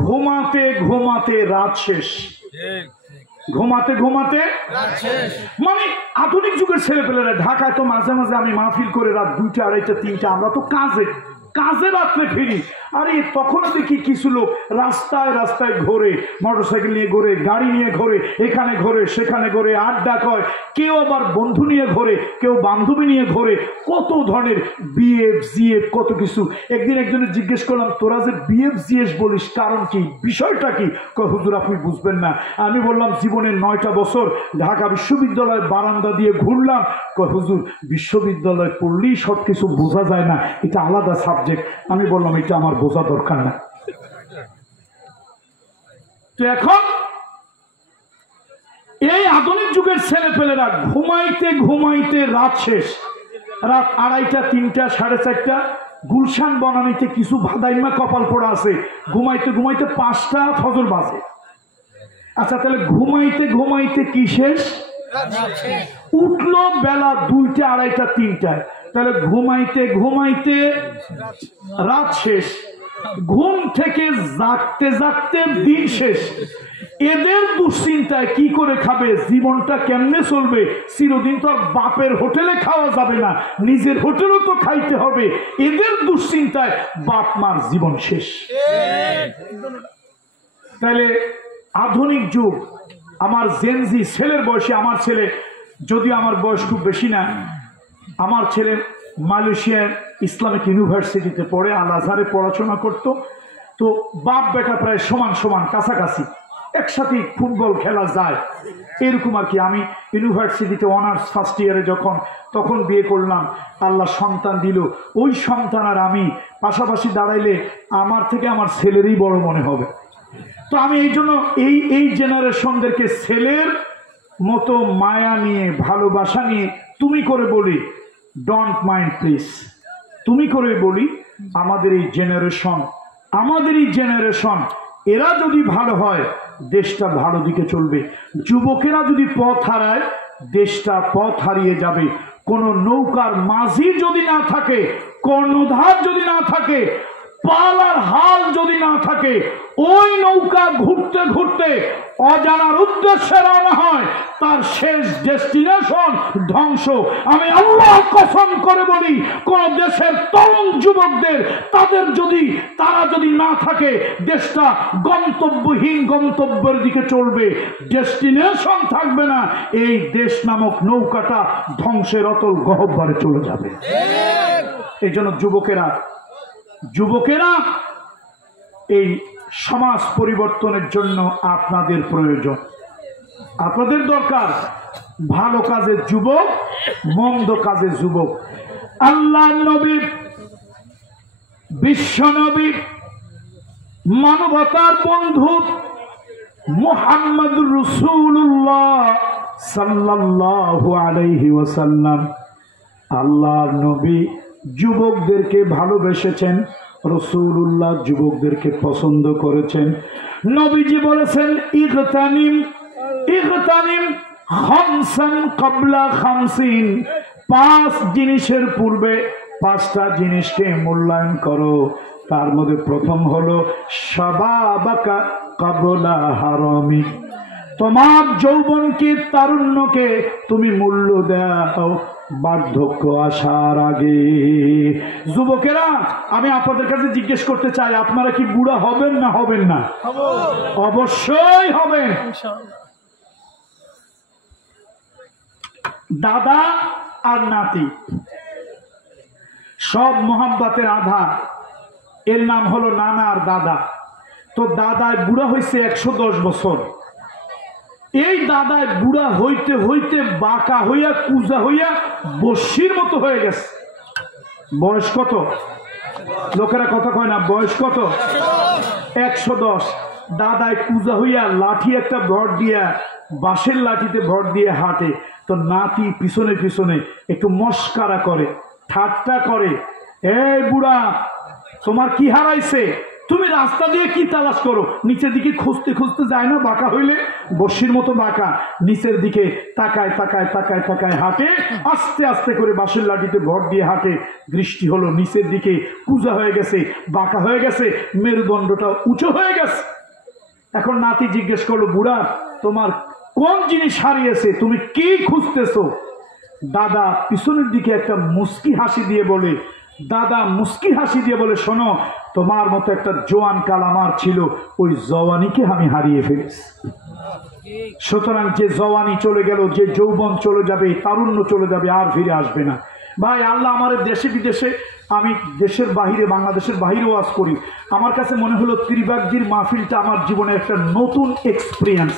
ঘুমাতে ঘুমাতে রাত শেষ, ঘুমাতে ঘুমাতে মানে আধুনিক যুগের ছেলে পেলেরা। ঢাকায় তো মাঝে মাঝে আমি মাহফিল করে রাত 2টা 2:30 3টা, আমরা তো কাজে রাত্রে ফিরি। আরে তখন দেখি কিছু লোক রাস্তায় রাস্তায় ঘোরে, মোটরসাইকেল নিয়ে ঘোরে, গাড়ি নিয়ে ঘোরে, এখানে ঘোরে সেখানে ঘোরে, আড্ডা কয়, কেউ আবার বন্ধু নিয়ে ঘোরে, কেউ বান্ধবী নিয়ে ঘোরে, কত ধরনের বিএফ জিএফ কত কিছু। একদিন একজনের জিজ্ঞেস করলাম, তোরা যে বিএফ জিএস বলিস কারণ কি, বিষয়টা কি? হুজুর আপনি বুঝবেন না। আমি বললাম, জীবনের 9টা বছর ঢাকা বিশ্ববিদ্যালয়ের বারান্দা দিয়ে ঘুরলাম। হুজুর বিশ্ববিদ্যালয় পড়লেই সব কিছু বোঝা যায় না, এটা আলাদা সাবজেক্ট। আমি বললাম, এটা আমার বোঝা দরকার না। তো এখন এই আধুনিক যুগের ছেলে পেলেরা ঘুমাইতে ঘুমাইতে রাত শেষ, রাত 2:30 3টা 4:30। গুলশান বনানীতে কিছু ভাদাইমা কপাল পড়া আছে, ঘুমাইতে ঘুমাইতে 5টা ফজর বাজে। আচ্ছা, তাহলে ঘুমাইতে ঘুমাইতে কি শেষ? উঠলো বেলা 2টা 2:30 3টায়, তাহলে ঘুমাইতে ঘুমাইতে রাত শেষ, ঘুম থেকে জাগতে জাগতে দিন শেষ। এদের দুশ্চিন্তায় কি করে খাবে, জীবনটা কেমনে চলবে? চিরদিন তো আর বাপের হোটেলে খাওয়া যাবে না, নিজের হোটেলও তো খাইতে হবে। এদের দুশ্চিন্তায় বাপ মার জীবন শেষ। তাহলে আধুনিক যুগ, আমার জেনজি ছেলের বয়সে, আমার ছেলে, যদিও আমার বয়স খুব বেশি না, আমার ছেলে মালয়েশিয়ার ইসলামিক ইউনিভার্সিটিতে পড়ে, আল আজহারে পড়াশোনা করত। তো বাপ বেটা প্রায় সমান সমান, কাছাকাছি, একসাথে ফুটবল খেলা যায়। এরকম আর কি। আমি ইউনিভার্সিটিতে অনার্স ফার্স্ট ইয়ারে তখন বিয়ে করলাম, আল্লাহ সন্তান দিল। ওই সন্তান আর আমি পাশাপাশি দাঁড়াইলে আমার থেকে আমার ছেলেরই বড় মনে হবে। তো আমি এই জন্য এই জেনারেশনদেরকে ছেলের মতো মায়া নিয়ে ভালোবাসা নিয়ে তুমি করে বলি, ডোন্ট মাইন্ড প্লিজ, তুমি করে বলি, আমাদের এই জেনারেশন এরা যদি ভালো হয় দেশটা ভালো দিকে চলবে। যুবকেরা যদি পথ হারায় দেশটা পথ হারিয়ে যাবে। কোন নৌকার মাঝি যদি না থাকে, কর্ণধার যদি না থাকে, পালার হাল যদি না থাকে, ওই নৌকা ঘুরতে ঘুরতে অজানার উদ্দেশ্যে রওনা হয়, তার শেষ ডেস্টিনেশন ধ্বংস। আমি আল্লাহ কসম করে বলি, কোন দেশের তরুণ যুবকদের তারা যদি না থাকে, দেশটা গন্তব্যহীন গন্তব্যের দিকে চলবে, ডেস্টিনেশন থাকবে না। এই দেশ নামক নৌকাটা ধ্বংসের অতল গহ্বরে চলে যাবে। এই জন্য যুবকেরা এই সমাজ পরিবর্তনের জন্য আপনাদের প্রয়োজন, আপনাদের দরকার। ভালো কাজে যুবক, মন্দ কাজে যুবক। আল্লাহ নবী, বিশ্ব নবী, মানবতার বন্ধু মুহাম্মদুর রাসূলুল্লাহ সাল্লাল্লাহু আলাইহি ওয়াসাল্লাম, আল্লাহর নবী যুবকদেরকে ভালোবেসেছেন, রাসূলুল্লাহ যুবকদেরকে পছন্দ করেছেন। নবীজি বলেছেন, ইগতানিম খামসান ক্বাবলা খামসিন, 5 জিনিসের পূর্বে 5টা জিনিসকে মূল্যায়ন করো। তার মধ্যে প্রথম হলো শাবাবাকা ক্বাবলা হারামি, তোমার যৌবনকে, তারুণ্যকে তুমি মূল্য দাও বার্ধক্য আসার আগে। যুবকেরা, আমি আপনাদের কাছে জিজ্ঞেস করতে চাই, আপনারা কি বুড়া হবেন না হবেন না? অবশ্যই হবেন। দাদা আর নাতি সব মোহাব্বতের আধার, এর নাম হলো নানা আর দাদা। তো দাদায় বুড়া হয়েছে 110 বছর। এই দাদায় বুড়া হইতে হইতে বাঁকা হইয়া কুজা হইয়া বস্যির মতো হয়ে গেছে। বয়স কত? লোকেরা কথা কয় না, বয়স কত? 110। দাদায় কুজা হইয়া লাঠি একটা ভর দিয়া, বাঁশের লাঠিতে ভর দিয়ে হাঁটে। তো নাতি পিছনে পিছনে একটু মস্কারা করে, ঠাট্টা করে, এই বুড়া তোমার কি হারাইছে? তুমি রাস্তা দিয়ে কি তালাশ করো? নিচের দিকে খুঁজতে খুঁজতে যায় না? বাঁকা হইলে বস্যির মতো বাঁকা, নিচের দিকে তাকায় তাকায় তাকায় তাকায় হাঁটে, আস্তে আস্তে করে বাঁশের লাঠিতে ভর দিয়ে হাঁটে। দৃষ্টি হলো নিচের দিকে, কুজা হয়ে গেছে, বাঁকা হয়ে গেছে, মেরুদণ্ডটা উঁচু হয়ে গেছে। এখন নাতি জিজ্ঞেস করলো, বুড়া তোমার কোন জিনিস হারিয়েছে, তুমি কি খুঁজতেছো? দাদা পিছনের দিকে একটা মুস্কি হাসি দিয়ে বলে, শোনো, তোমার মতো একটা জোয়ান কাল আমার ছিল, ওই জওয়ানিকে আমি হারিয়ে ফেলেছি। সুতরাং যে জওয়ানি চলে গেল, যে যৌবন চলে যাবে, তারুণ্য চলে যাবে, আর ফিরে আসবে না। ভাই, আল্লাহ আমার দেশে বিদেশে, আমি দেশের বাহিরে, বাংলাদেশের বাহিরে ওয়াজ করি, আমার কাছে মনে হলো ত্রিবাগজির মাহফিলটা আমার জীবনে একটা নতুন এক্সপিরিয়েন্স।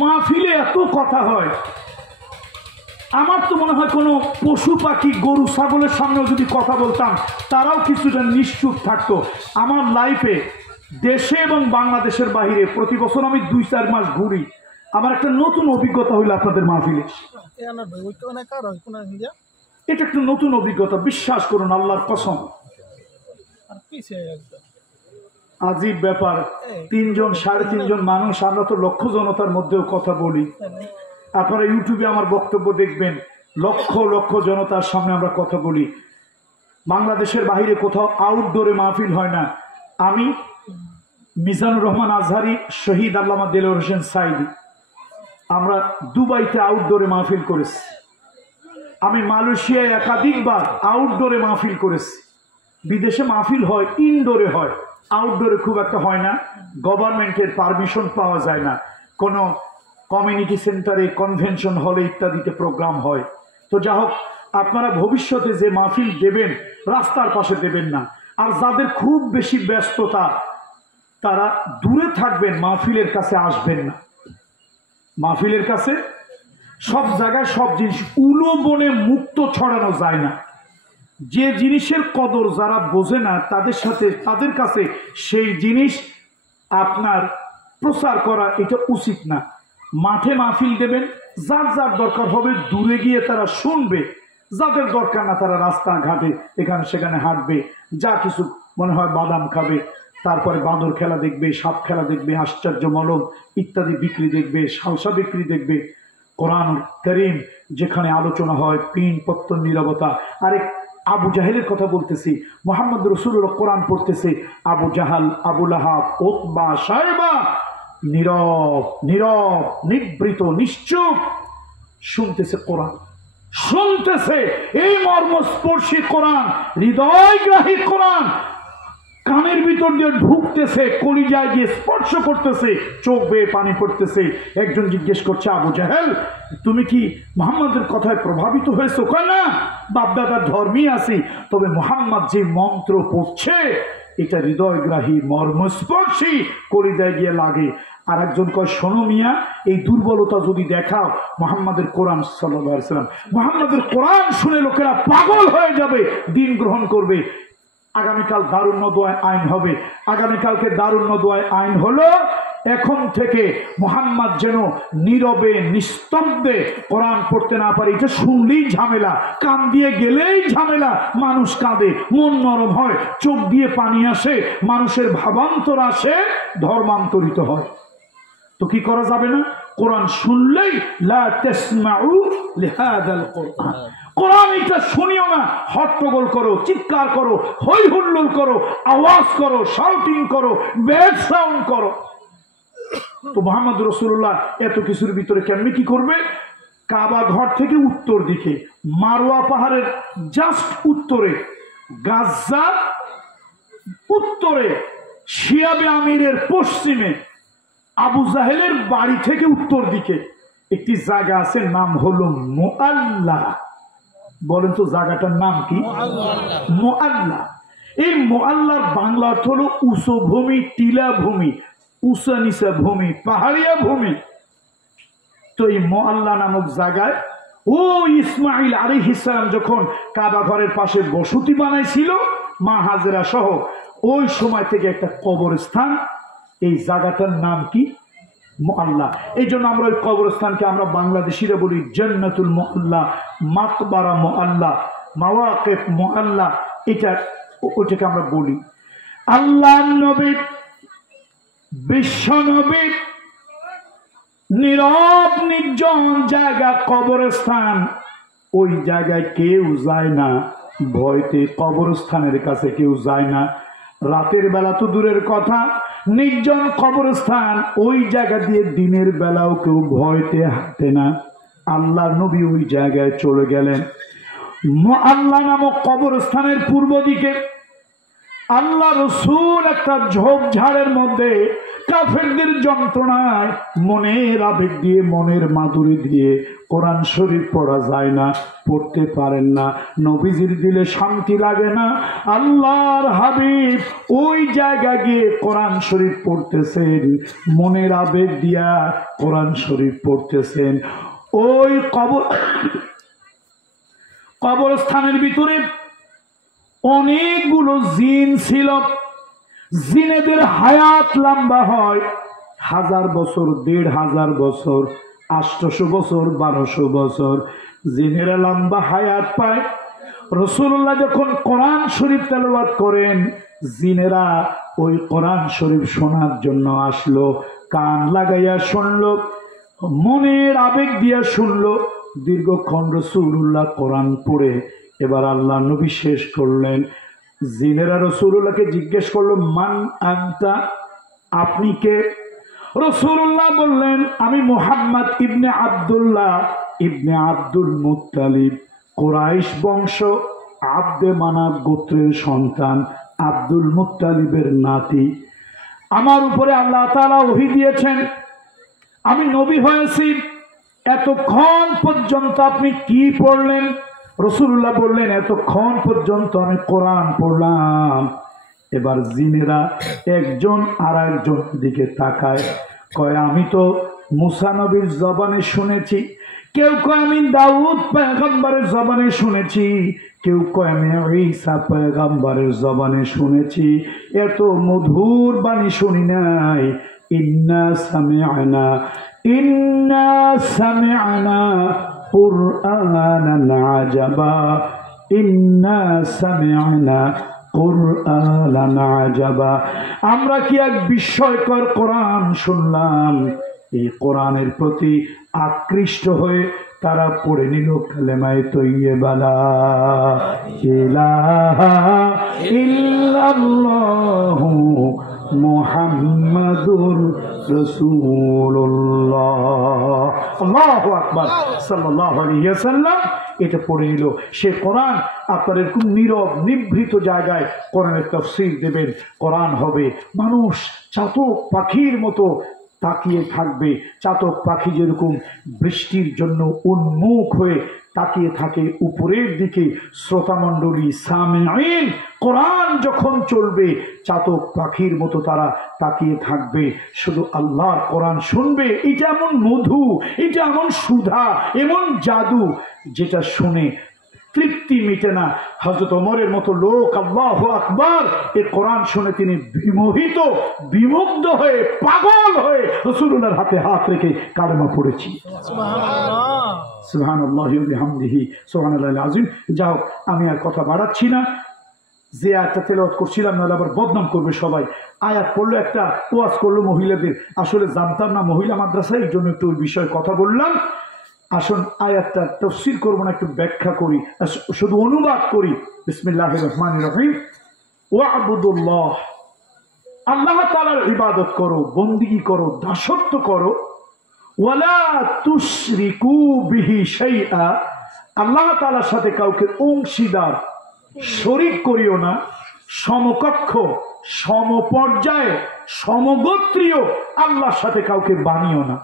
মাহফিলে এত কথা হয়, আমার তো মনে হয় কোনো পশু পাখি, গরু ছাগলের সামনেও যদি কথা বলতাম, তারাও কিছুটা নিশ্চুপ থাকতো। আমার লাইফে দেশে এবং বাংলাদেশের বাহিরে প্রতি বছর আমি 2-4 মাস ঘুরি, আমার একটা নতুন অভিজ্ঞতা হইলো আপনাদের মাহফিলে। এটা একটা নতুন অভিজ্ঞতা, বিশ্বাস করুন, আল্লাহর কসম। আজীব ব্যাপার, 3-3.5 জন মানুষ, আমরা তো লক্ষ জনতার মধ্যেও কথা বলি। আপনারা ইউটিউবে আমার বক্তব্য দেখবেন, লক্ষ লক্ষ জনতার সামনে আমরা কথা বলি। বাংলাদেশের বাইরে কোথাও আউটডোরে মাহফিল হয় না। আমি, মিজানুর রহমান আজহারি, শহীদ আল্লামা দেলোয়ার হোসেন সাইদি, আমরা দুবাইতে আউটডোরে মাহফিল করেছি। আমি মালয়েশিয়ায় একাধিকবার আউটডোরে মাহফিল করেছি। বিদেশে মাহফিল হয়, ইনডোরে হয়, আউটডোরে খুব একটা হয় না। গভর্নমেন্টের পারমিশন পাওয়া যায় না। কোনো কমিউনিটি সেন্টারে, কনভেনশন হলে ইত্যাদিতে প্রোগ্রাম হয়। তো যা হোক, আপনারা ভবিষ্যতে যে মাহফিল দেবেন, রাস্তার পাশে দেবেন না। আর যাদের খুব বেশি ব্যস্ততা, তারা দূরে থাকবেন, মাহফিলের কাছে আসবেন না। মাহফিলের কাছে সব জায়গায় সব জিনিস উলো বনে মুক্ত ছড়ানো যায় না। যে জিনিসের কদর যারা বোঝে না তাদের কাছে সেই জিনিস আপনার প্রচার করা এটা উচিত না। মাঠে মাহফিল দেবেন, যার যার দরকার হবে দূরে গিয়ে তারা শুনবে, যাদের দরকার না তারা রাস্তাঘাটে এখানে সেখানে হাঁটবে, যা কিছু মনে হয় বাদাম খাবে, তারপরে বাঁদর খেলা দেখবে, সাপ খেলা দেখবে, আশ্চর্য মলম ইত্যাদি বিক্রি দেখবে, সালসা বিক্রি দেখবে। কোরআন করিম যেখানে আলোচনা হয়, পিন পত্তন নীরবতা। আরেক আবু জাহেলের কথা বলতেছি, মোহাম্মদ রসুল্লাহ কোরআন পড়তেছে, আবু জাহাল, আবু লাহাব, উতবা, সাইবা নীরব নীরব নিবৃত নিশ্চুপ শুনতেছে কোরআন, শুনতেছে এই মর্মস্পর্শী কোরআন, হৃদয়গ্রাহী কোরআন কানের ভিতর দিয়ে ঢুকতেছে, কলিজায় গিয়ে স্পর্শ করতেছে, চোখ বেয়ে পানি পড়তেছে। একজন জিজ্ঞেস করছে, আবু জাহেল তুমি কি মুহাম্মাদের কথায় প্রভাবিত হয়েছো? কয় না, বাপদাদার ধর্মই আছি, তবে মুহাম্মদ যে মন্ত্র পড়ছে এটা হৃদয়গ্রাহী মর্মস্পর্শী, কলিজায় গিয়ে লাগে। আর একজন কয়, শোনো মিয়া, এই দুর্বলতা যদি দেখাও, মুহাম্মাদের কোরআন সাল্লাল্লাহু আলাইহি ওয়াসাল্লাম, মুহাম্মাদের কোরআন শুনে লোকেরা পাগল হয়ে যাবে, দিন গ্রহণ করবে। আগামীকাল দারুন নদওয়ায় আইন হবে। আগামীকালকে দারুন নদওয়ায় আইন হলো, এখন থেকে মুহাম্মদ যেন নীরবে নিস্তব্ধে কোরআন পড়তে না পারে। এটা শুনলেই ঝামেলা, কান দিয়ে গেলেই ঝামেলা, মানুষ কাঁদে, মন নরম হয়, চোখ দিয়ে পানি আসে, মানুষের ভাবান্তর আসে, ধর্মান্তরিত হয়। তো কি করা যাবে না? কোরআন শুনলেই লা তাসমাউ লিহাদাল কোরআন, কোরআন এটা শুনিও না, হট্টগোল করো, চিৎকার করো, হই হুল্লোড় করো, আওয়াজ করো, শাউটিং করো, ব্যাড সাউন্ড করো। তো মুহাম্মদ রাসূলুল্লাহ এত কিছুর ভিতরে কেমনি কি করবে? কাবা ঘর থেকে উত্তর দিকে, মারওয়া পাহাড়ের জাস্ট উত্তরে, গাজ্জা উত্তরে, শিয়াবে আমিরের পশ্চিমে, আবু জাহেলের বাড়ি থেকে উত্তর দিকে একটি জায়গা আছে, নাম হলো মুআল্লা। বলেন তো জায়গাটার নাম কি? মুআল্লা। এই মুআল্লার বাংলা অর্থ হলো উঁচু ভূমি, টিলা ভূমি, উঁচা নিচা ভূমি, পাহাড়িয়া ভূমি। তো এই মুআল্লা নামক জায়গায় ও ইসমাইল আলাইহিস সালাম যখন কাবা ঘরের পাশে বসতি বানাইছিল মা হাজেরা সহ, ওই সময় থেকে একটা কবরস্থান, এই জায়গাটার নাম কি? মুআল্লা। এই জন্য আমরা ওই কবরস্থানকে আমরা বাংলাদেশিরা বলি জান্নাতুল মুআল্লা, মাকবারা মুআল্লা, মাওয়াকিফ মুআল্লা, ওটাকে আমরা বলি। আল্লাহর নবী, বিশ্ব নবী, নীরব নির্জন জায়গা কবরস্থান, ওই জায়গায় কেউ যায় না, ভয়তে কবরস্থানের কাছে কেউ যায় না। রাতের বেলা তো দূরের কথা, নির্জন কবরস্থান, ওই জায়গা দিয়ে দিনের বেলাও কেউ ভয়তে হাঁটে না। আল্লাহ নবী ওই জায়গায় চলে গেলেন। মুআল্লা নামক কবরস্থানের পূর্ব দিকে আল্লাহ রসুল একটা ঝোপঝাড়ের মধ্যে কাফেরদের যন্ত্রণায় মনের আবেগ দিয়ে, মনের মাধুরী দিয়ে কোরআন শরীফ পড়া যায় না, পড়তে পারেন না, নবীজির দিলে শান্তি লাগে না। আল্লাহর হাবিব ওই জায়গা গিয়ে কোরআন শরীফ পড়তেছেন, মনের আবেগ দিয়া কোরআন শরীফ পড়তেছেন। ওই কবরস্থানের ভিতরে অনেকগুলো জিন ছিল। জিনেদের হায়াত লম্বা হয় 1000 বছর, 1500 বছর, 800 বছর, 1200 বছর, জিনেরা লম্বা হায়াত পায়। রাসূলুল্লাহ যখন কোরআন শরীফ তেলাওয়াত করেন, জিনেরা ওই কোরআন শরীফ শোনার জন্য আসলো, কান লাগাইয়া শুনলো, মনের আবেগ দিয়া শুনলো। দীর্ঘক্ষণ রাসূলুল্লাহ কোরআন পড়ে এবার আল্লাহ নবী শেষ করলেন। জিনেরা রাসূলুল্লাহকে জিজ্ঞেস করলো, মান আনতা, আপনি কে? রাসূলুল্লাহ বললেন, আমি মুহাম্মদ ইবনে আব্দুল্লাহ ইবনে আব্দুল মুত্তালিব, কুরাইশ বংশ, আব্দে মানাব গোত্রের সন্তান, আব্দুল মুত্তালিবের নাতি। আমার উপরে আল্লাহ তাআলা ওহী দিয়েছেন, আমি নবী হয়েছি। এতক্ষণ পর্যন্ত আপনি কি পড়লেন? রাসূলুল্লাহ বললেন, এতক্ষণ পর্যন্ত আমি কোরআন পড়লাম। এবার জিনেরা একজন আর একজন দিকে তাকায়, কয় আমি তো মুসা নবীর জবানে শুনেছি, কেউ কয় আমি দাউদ পয়গম্বরের জবানে শুনেছি, কেউ কয় আমি ঈসা পয়গম্বরের জবানে শুনেছি। এত মধুর বাণী শুনি নাই। ইন্না সামি'না কুরআনান আজাবা, ইন্না সামি'না কুরআনান আজাবা। আমরা কি এক বিস্ময়কর কোরআন শুনলাম। এই কোরআনের প্রতি আকৃষ্ট হয়ে তারা পড়ে নিল কালেমায়ে তয়্যিবা লা ইলাহা ইল্লাল্লাহু মুহাম্মাদুর রাসূলুল্লাহ, আল্লাহু আকবার, সাল্লাল্লাহু আলাইহি ওয়াসাল্লাম এটা পড়ে নিল। সে কোরআন আপনার এরকম নীরব নিভৃত জায়গায় কোরআনের তাফসীর দেবেন, কোরআন হবে। মানুষ চাতক পাখির মতো তাকিয়ে থাকবে। চাতক পাখি যেরকম বৃষ্টির জন্য উন্মুখ হয়ে তাকিয়ে থাকে উপরের দিকে, শ্রোতামণ্ডলী সামিঈন কোরআন যখন চলবে চাতক পাখির মতো তারা তাকিয়ে থাকবে, শুধু আল্লাহর কোরআন শুনবে। এটা এমন মধু, এটা এমন সুধা, এমন জাদু, যেটা শুনে তৃপ্তি মিটে না। হযরত ওমরের মতো লোক আল্লাহু আকবার এই কোরআন শুনে তিনি বিমোহিত, বিমুগ্ধ হয়ে, পাগল হয়ে রাসূলুল্লাহর হাতে হাত রেখে কালেমা পড়েছি। সুবহানাল্লাহ, সুবহানাল্লাহি ওয়া বিহামদিহি, সুবহানাল্লাহিল আযীম। যাও, আমি আর কথা বাড়াচ্ছি না। যে আয়াতটা তেলাওয়াত করছিলাম, নাহলে আবার বদনাম করবে সবাই। আয়াত পড়লো, একটা ওয়াজ করলো মহিলাদের। আসলে জানতাম না মহিলা মাদ্রাসা, এই জন্য একটু ওই বিষয়ে কথা বললাম। আসুন আয়াতটা তাফসীর করব না, একটু ব্যাখ্যা করি, শুধু অনুবাদ করি। বিসমিল্লাহির রহমানির রহিম। ওয়া'বুদুল্লাহ, আল্লাহ তাআলার ইবাদত করো, বন্দেগী করো, দাসত্ব করো। ওয়ালা তুশরিকু বিহি শাইআ, আল্লাহ তাআলার সাথে কাউকে অংশীদার শরীক করিও না। সমকক্ষ, সমপর্যায়ে, সমগোত্রীয় আল্লাহর সাথে কাউকে বানিও না।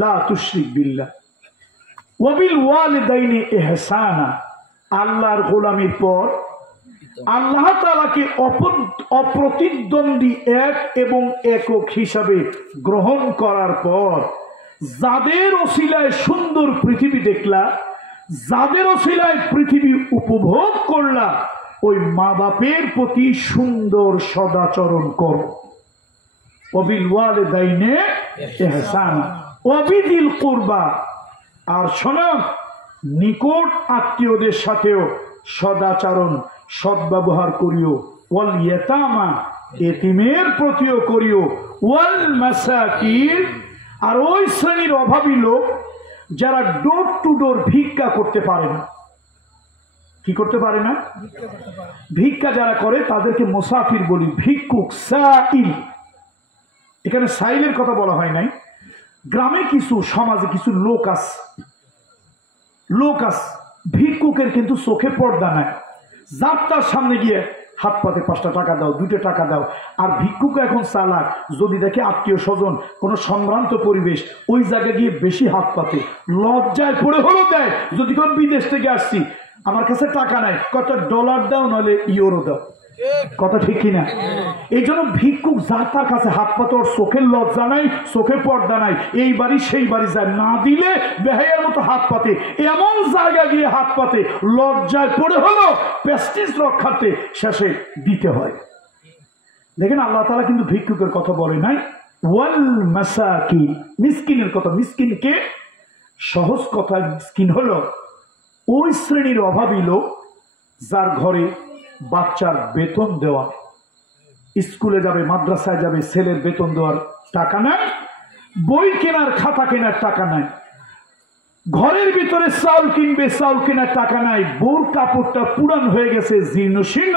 লা তুশরিক বিল্লাহ ওয়াবিল ওয়ালিদাইনি ইহসানা, আল্লাহর গোলামির পর আল্লাহ তাআলাকে অপ্রতিদ্বন্দ্বী এক এবং একক হিসাবে গ্রহণ করার পর যাদের ওসিলায় সুন্দর পৃথিবী দেখলা, যাদের ওসিলায় পৃথিবী উপভোগ করলা, ওই মা বাপের প্রতি সুন্দর সদাচরণ করো। ওয়াবিল ওয়ালিদাইনি ইহসানা ওয়াবিদিল কুরবা, আর শোনো, নিকট আত্মীয়দের সাথেও সদাচরণ, সদ্ব্যবহার করিও। ওয়াল ইয়াতামা, এতিমের প্রতিও করিও। ওয়াল মাসাকিন, আর ওই শ্রেণীর অভাবী লোক যারা ডোর টু ডোর ভিক্ষা করতে পারে না। কি করতে পারে না? ভিক্ষা যারা করে তাদেরকে মুসাফির বলি, ভিক্ষুক, সাইল। এখানে সাইলের কথা বলা হয় নাই। গ্রামে কিছু, সমাজে কিছু লোক আছে, ভিক্ষুকের কিন্তু চোখে পর্দা নাই। যাত্রার সামনে গিয়ে হাত পাতে 5টা টাকা দাও, 2টা টাকা দাও। আর ভিক্ষুক এখন চালাক, যদি দেখে আত্মীয় স্বজন কোনো সম্ভ্রান্ত পরিবেশ, ওই জায়গায় গিয়ে বেশি হাত পাতে, লজ্জায় পড়ে হলো দেয়। যদি কোনো বিদেশ থেকে আসছি, আমার কাছে টাকা নাই, কত ডলার দাও, নাহলে ইউরো দাও। কথা ঠিক কিনা? এই জন্য ভিক্ষুক যা তার কাছে হাত পাতে, ওর চোখের লজ্জা নাই, চোখে পর্দা নাই, এই বাড়ি সেই বাড়ি যায়, না দিলে বেহাইয়ের মতো হাত পাতে, এমন জায়গায় গিয়ে হাত পাতে, লজ্জায় পড়ে হলো প্রেস্টিজ রক্ষার্থে শেষে দিতে হয়। দেখেন, আল্লাহ তাআলা কিন্তু ভিক্ষুকের কথা বলে নাই, ওয়াল মাসাকিন, মিসকিনের কথা। মিসকিনকে সহজ কথায় মিসকিন হলো ওই শ্রেণীর অভাবী লোক যার ঘরে বাচ্চার বেতন দেওয়া, স্কুলে যাবে, মাদ্রাসায় যাবে, ছেলের বেতন দেওয়ার টাকা নাই, বই কেনার, খাতা কেনার টাকা নাই, ঘরের ভিতরে চাউল কিনবে, চাউল কেনার টাকা নাই, বোর কাপড়টা পুরান হয়ে গেছে, জীর্ণ শীর্ণ,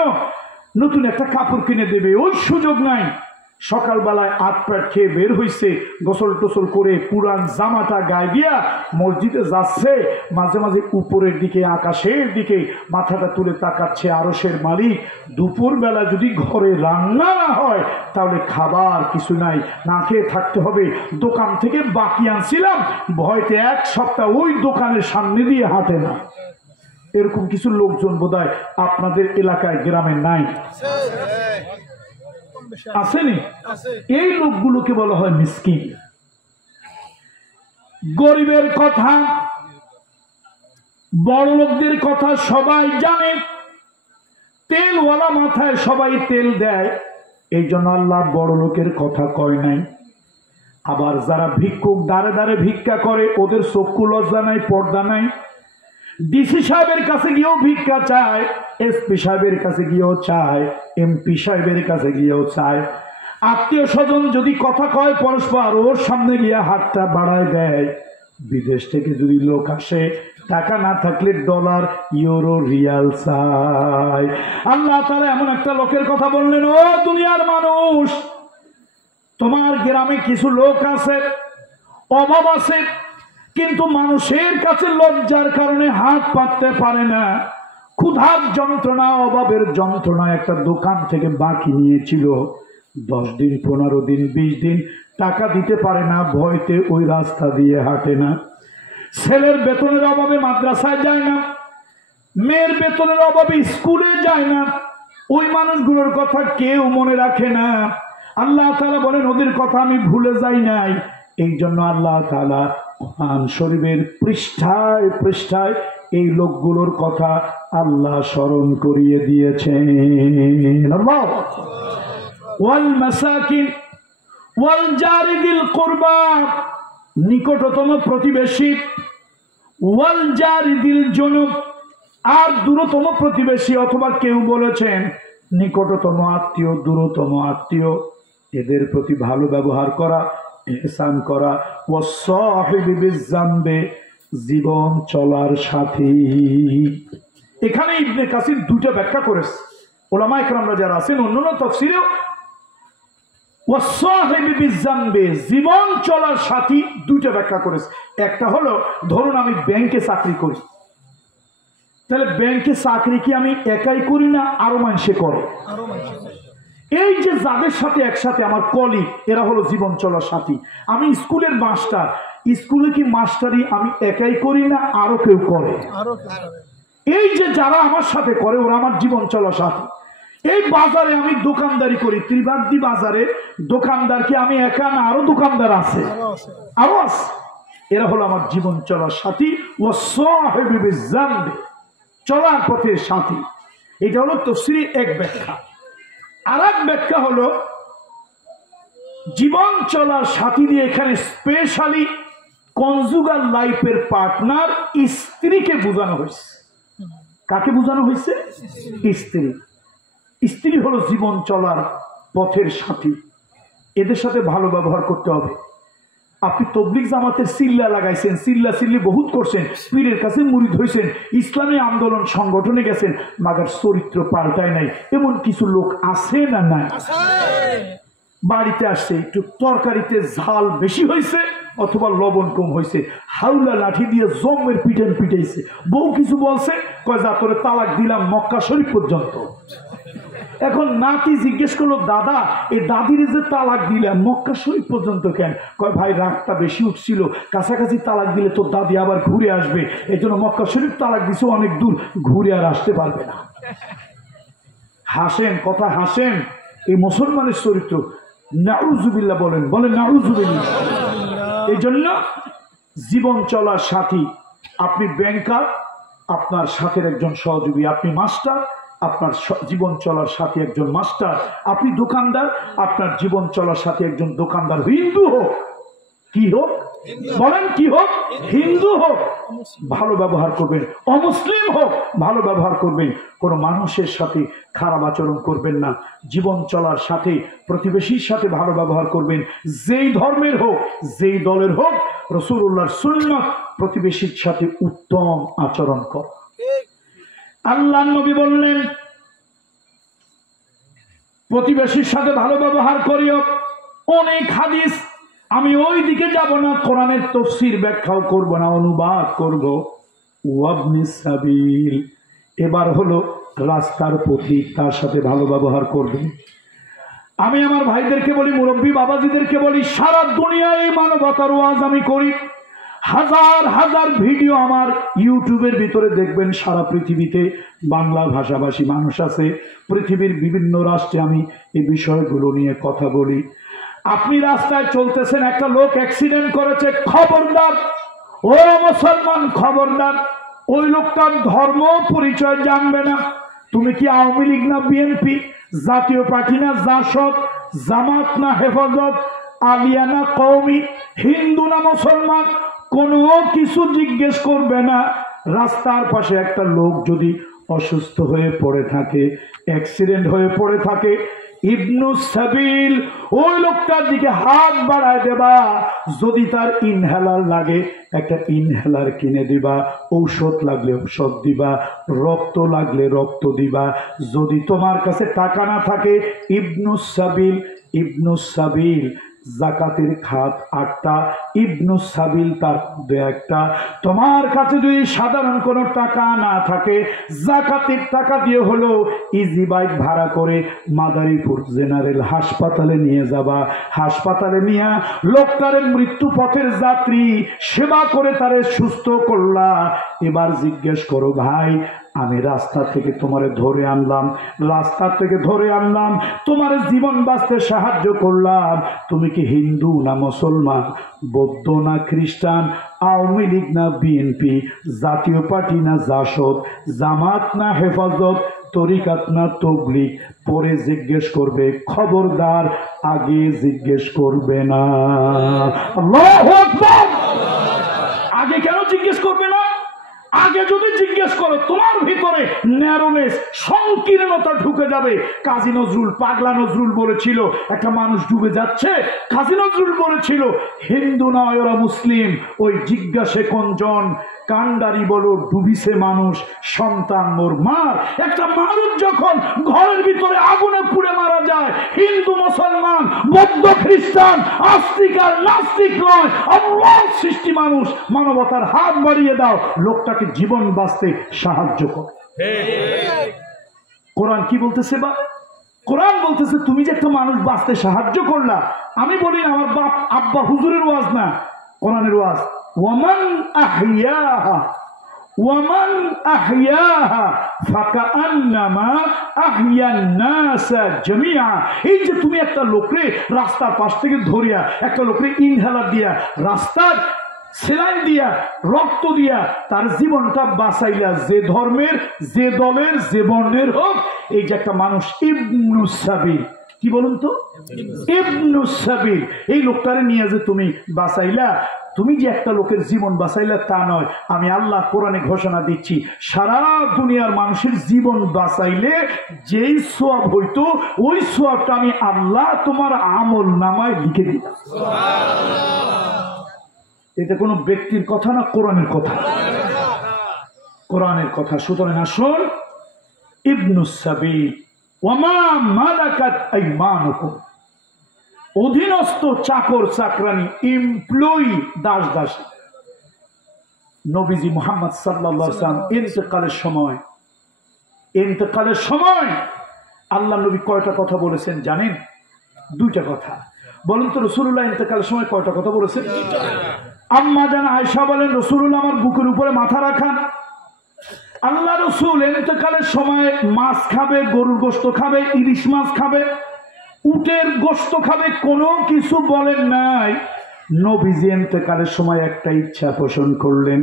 নতুন একটা কাপড় কিনে দেবে, ওই সুযোগ নাই। সকালবেলায় আট প্যাট খেয়ে বের হইছে, গোসল টোসল করে পুরান জামাটা গায়ে দিয়া মসজিদে যাচ্ছে, মাঝে মাঝে উপরের দিকে, আকাশের দিকে মাথাটা তুলে তাকাচ্ছে আরশের মালিক। দুপুর বেলা যদি ঘরে রান্না না হয় তাহলে খাবার কিছু নাই, না খেয়ে থাকতে হবে। দোকান থেকে বাকি আনছিলাম, ভয়তে 1 সপ্তাহ ওই দোকানের সামনে দিয়ে হাঁটে না। এরকম কিছু লোকজন বোধহয় আপনাদের এলাকায়, গ্রামে নাই, আসেনি? এই লোকগুলোকে বলা হয় মিসকিন। গরিবের কথা, বড় লোকদের কথা সবাই জানে। তেলওয়ালা মাথায় সবাই তেল দেয়, এই জন্য আল্লাহ বড় লোকের কথা কয় নাই। আবার যারা ভিক্ষুক দাঁড়ে দাঁড়ে ভিক্ষা করে, ওদের চক্ষু লজ্জা নাই, পর্দা নাই। ডিসি সাহেবের কাছে গিয়েও ভিক্ষা চায়, এসপি সাহেবের কাছে গিয়েও চায়, এমপি সাহেবের কাছে গিয়েও চায়। আত্মীয় স্বজন যদি কথা কয় পরস্পর, ওর সামনে গিয়ে হাতটা বাড়ায় দেয়। বিদেশ থেকে যদি লোক আসে, টাকা না থাকলে ডলার, ইউরো, রিয়াল চায়। আল্লাহ তাআলা এমন একটা লোকের কথা বললেন, ও দুনিয়ার মানুষ, তোমার গ্রামে কিছু লোক আছে, অভাব আছে, কিন্তু মানুষের কাছে লজ্জার কারণে হাত পাততে পারে না। ক্ষুধার যন্ত্রণা, অভাবের যন্ত্রণা, একটা দোকান থেকে বাকি নিয়েছিল, 10 দিন, 15 দিন, 20 দিন টাকা দিতে পারে না, ভয়তে ওই রাস্তা দিয়ে হাঁটে না। ছেলের বেতনের অভাবে মাদ্রাসায় যায় না, মেয়ের বেতনের অভাবে স্কুলে যায় না। ওই মানুষগুলোর কথা কেউ মনে রাখে না। আল্লাহ তাআলা বলেন, ওদের কথা আমি ভুলে যাই নাই। এই জন্য আল্লাহ তাআলা কোরআন শরীফের পৃষ্ঠায় পৃষ্ঠায় এই লোকগুলোর কথা আল্লাহ স্মরণ করিয়ে দিয়েছেন। আল্লাহ ওয়াল মাসাকিন ওয়াল জারি দিল কুরবা, নিকটতম প্রতিবেশী, ওয়াল জারি দিল জুনুব, আর দূরতম প্রতিবেশী, অথবা কেউ বলেছেন নিকটতম আত্মীয়, দূরতম আত্মীয়, এদের প্রতি ভালো ব্যবহার করা, ইহসান করা। ওয়াসসাহিবি বিযামবি, জীবন চলার সাথী। এখানে ইবনে কাসির দুটো ব্যাখ্যা করেছে। উলামায়ে কেরামরা যারা আছেন অন্যান্য তাফসীরেও ওয়াসসাহিবি বিযামবি, জীবন চলার সাথী, দুটো ব্যাখ্যা করেছে। একটা হলো, ধরুন আমি ব্যাংকে চাকরি করি, তাহলে ব্যাংকে চাকরি কি আমি একাই করি না আরো মানুষে করে? এই যে যাদের সাথে একসাথে আমার কলিগ, এরা হলো জীবন চলার সাথী। আমি স্কুলের মাস্টার, স্কুলে কি মাস্টারি আমি একাই করি না আরো কেউ করে? এই যে যারা আমার সাথে করে, ওরা আমার জীবন চলার সাথী। এই বাজারে আমি দোকানদারি করি, ত্রিবাগদি বাজারে দোকানদার কি আমি একা না আরো দোকানদার আছে? আরো আছে। এরা হলো আমার জীবন চলার সাথী। ওয়াসসাহিবি বিযামবি, চলার পথের সাথী। এটা হলো তাফসীরের এক ব্যাখ্যা। আর এক ব্যাখ্যা হলো, জীবন চলার সাথী দিয়ে এখানে স্পেশালি কনজুগাল লাইফের পার্টনার স্ত্রীকে বোঝানো হয়েছে। কাকে বোঝানো হয়েছে? স্ত্রী। স্ত্রী হলো জীবন চলার পথের সাথী। এদের সাথে ভালো ব্যবহার করতে হবে। আপনি তবলিগ জামাতের সিল্লা লাগাইছেন, সিল্লা সিল্লি বহুত করছেন, পীরের কাছে মুরিদ হয়েছেন, ইসলামী আন্দোলন সংগঠনে গেছেন, মাগার চরিত্র পাল্টায় নাই, এমন কিছু লোক আছে না নাই? বাড়িতে আসছে, একটু তরকারিতে ঝাল বেশি হয়েছে অথবা লবণ কম হয়েছে, হাউলা লাঠি দিয়ে জমের পিটেন পিটাইছে। বউ কিছু বলছে, কয় যা তোরে তালাক দিলাম মক্কা শরীফ পর্যন্ত। এখন নাতি জিজ্ঞেস করলো, দাদা এই দাদির যে তালাক দিলাম মক্কা শরীফ পর্যন্ত কেন? কয় ভাই রাগটা বেশি উঠছিল, কাছাকাছি তালাক দিলে তোর দাদি আবার ঘুরে আসবে, এই জন্য মক্কা শরীফ তালাক দিছে, অনেক দূর, ঘুরে আর আসতে পারবে না। হাসেন, কথা হাসেন, এই মুসলমানের চরিত্র। নাউজুবিল্লাহ বলেন, বলেন নাউজুবিল্লাহ। এই জন্য জীবন চলার সাথী, আপনি ব্যাংকার, আপনার সাথের একজন সহযোগী, আপনি মাস্টার, আপনার জীবন চলার সাথে একজন মাস্টার, আপনি দোকানদার, আপনার জীবন চলার সাথে একজন দোকানদার। হিন্দু হোক, কি হোক বলেন, কি হোক, হিন্দু হোক ভালো ব্যবহার করবেন, অমুসলিম হোক ভালো ব্যবহার করবেন, কোনো মানুষের সাথে খারাপ আচরণ করবেন না। জীবন চলার সাথে প্রতিবেশীর সাথে ভালো ব্যবহার করবেন, যেই ধর্মের হোক, যেই দলের হোক। রাসূলুল্লাহর সুন্নাত প্রতিবেশীর সাথে উত্তম আচরণ কর। আল্লাহ নবী বললেন, প্রতিবেশীর সাথে ভালো ব্যবহার করিও। অনেক হাদিস, আমি ওই দিকে যাব না, কোরআনের তাফসীর ব্যাখ্যাও করব না, অনুবাদ করব। ওয়াবনিস সাবিল, এবার হলো রাস্তার পথিক, তার সাথে ভালো ব্যবহার করবেন। আমি আমার ভাইদেরকে বলি, মুরব্বী বাবাজিদেরকে বলি, সারা দুনিয়ায় মানবতার ওয়াজ আমি করি। হাজার হাজার ভিডিও আমার ইউটিউবের ভিতরে দেখবেন। সারা পৃথিবীতে বাংলা ভাষাভাষী মানুষ আছে, পৃথিবীর বিভিন্ন রাষ্ট্রে আমি এই বিষয়গুলো নিয়ে কথা বলি। আপনি রাস্তায় চলতেছেন, একটা লোক অ্যাক্সিডেন্ট করেছে, খবরদার ও মুসলমান, খবরদার, ওই লোকটার ধর্ম পরিচয় জানবে না। তুমি কি আওয়ামী লীগ না বিএনপি, জাতীয় পার্টি না জাসদ, জামাত না হেফাজত, আলিয়া না কওমি, হিন্দু না মুসলমান, কোনো কিছু জিজ্ঞেস করবে না। রাস্তার পাশে একটা লোক যদি অসুস্থ হয়ে পড়ে থাকে, অ্যাক্সিডেন্ট হয়ে পড়ে থাকে, ইবনু সাবিল, ওই লোকটার দিকে হাত বাড়ায় দেবা। যদি তার ইনহেলার লাগে একটা ইনহেলার কিনে দিবা, ঔষধ লাগলে ঔষধ দিবা, রক্ত লাগলে রক্ত দিবা। যদি তোমার কাছে টাকা না থাকে, ইবনু সাবিল, ইবনু সাবিল জাকাতের খাত 8টা, ইবনু সাবিল তার মধ্যে একটা। তোমার কাছে যদি সাধারণ কোনো টাকা না থাকে, জাকাতের টাকা দিয়ে হলো ইজি বাইক ভাড়া করে মাদারীপুর জেনারেল হাসপাতালে নিয়ে যাবা। হাসপাতালে নিয়ে লোকটারে মৃত্যু পথের যাত্রী সেবা করে তারে সুস্থ করলা। এবার জিজ্ঞেস করো, ভাই আমি রাস্তা থেকে তোমারে ধরে আনলাম, রাস্তা থেকে ধরে আনলাম, তোমার জীবন বাঁচতে সাহায্য করলাম, তুমি কি হিন্দু না মুসলমান, বৌদ্ধ না খ্রিস্টান, আওয়ামী লীগ না বিএনপি, জাতীয় পার্টি না জাসদ, জামাত না হেফাজত, তরিকাত না তবলিগ? পরে জিজ্ঞেস করবে, খবরদার আগে জিজ্ঞেস করবে না। আল্লাহু আকবার। আগে কেন জিজ্ঞেস করবে না? আগে যদি জিজ্ঞেস করো, তোমার ভিতরে ন্যারোনেস, সংকীর্ণতা ঢুকে যাবে। কাজী নজরুল, পাগলা নজরুল বলেছিল, একটা মানুষ ডুবে যাচ্ছে, কাজী নজরুল বলেছিল, হিন্দু নয় ওরা মুসলিম, ওই জিজ্ঞাসে কোনজন, কান্ডারি বলো ডুবিছে মানুষ, সন্তান মোর মার। একটা মানুষ যখন ঘরের ভিতরে আগুনে পুড়ে মারা যায়, হিন্দু মুসলমান, বৌদ্ধ খ্রিস্টান, আস্তিক আর নাস্তিক নয়, আল্লাহর সৃষ্টি মানুষ, মানবতার হাত বাড়িয়ে দাও, লোকটাকে জীবন বাঁচতে সাহায্য কর। কোরআন কি বলতেছে? বা কোরআন বলতেছে, তুমি যে একটা মানুষ বাঁচতে সাহায্য করলা। আমি বলি আমার বাপ আব্বা হুজুরের ওয়াজ না, কোরআনের ওয়াজ। ওয়ামান আহইয়াহা, ওয়ামান আহইয়াহা ফাকান্নামা আহইয়ান নাসা জামিআ। এই যে তুমি একটা লোকরে রাস্তার পাশ থেকে ধরিয়া, একটা লোকরে ইনহেলার দিয়া, রাস্তার সেলাইন দিয়া, রক্ত দিয়া তার জীবনটা বাঁচাইলা, যে ধর্মের, যে দলের, যে বর্ণের হোক, এই যে একটা মানুষ ইবনু সাবিল, কি বলুন তো, ইবনু সাবিল, এই লোকটারে নিয়ে যে তুমি বাঁচাইলা, তুমি যে একটা লোকের জীবন বাঁচাইলা তা নয়। আমি আল্লাহ কোরআনে ঘোষণা দিচ্ছি, সারা দুনিয়ার মানুষের জীবন বাঁচাইলে যেই সওয়াব হইতো, ওই সওয়াবটা আমি আল্লাহ তোমার আমল নামায় লিখে দিলাম। এটা কোনো ব্যক্তির কথা না, কোরআনের কথা, কোরআনের কথা। সুতরাং আসুন, ইবনু সাবিল, ওয়ামা মালাকাত আইমানুকুম, অধীনস্থ চাকর চাকরানি, এমপ্লয়ি, দাস দাসী। নবীজি মুহাম্মদ সাল্লাল্লাহু আলাইহি ওয়াসাল্লাম ইন্তেকালের সময় আল্লাহ নবী কয়টা কথা বলেছেন জানেন? 2টা কথা। বলুন তো, রাসূলুল্লাহ ইন্তেকালের সময় কয়টা কথা বলেছেন? আম্মা জান আয়েশা বলেন, রাসূলুল্লাহ আমার বুকের উপরে মাথা রাখান। আল্লাহ রাসূল ইন্তেকালের সময় মাছ খাবে, গরুর গোশত খাবে, ইলিশ মাছ খাবে, উটের গোশত খাবে, কোনো কিছু বলেন নাই। নবীজি ইন্তেকালের সময় একটা ইচ্ছা পোষণ করলেন,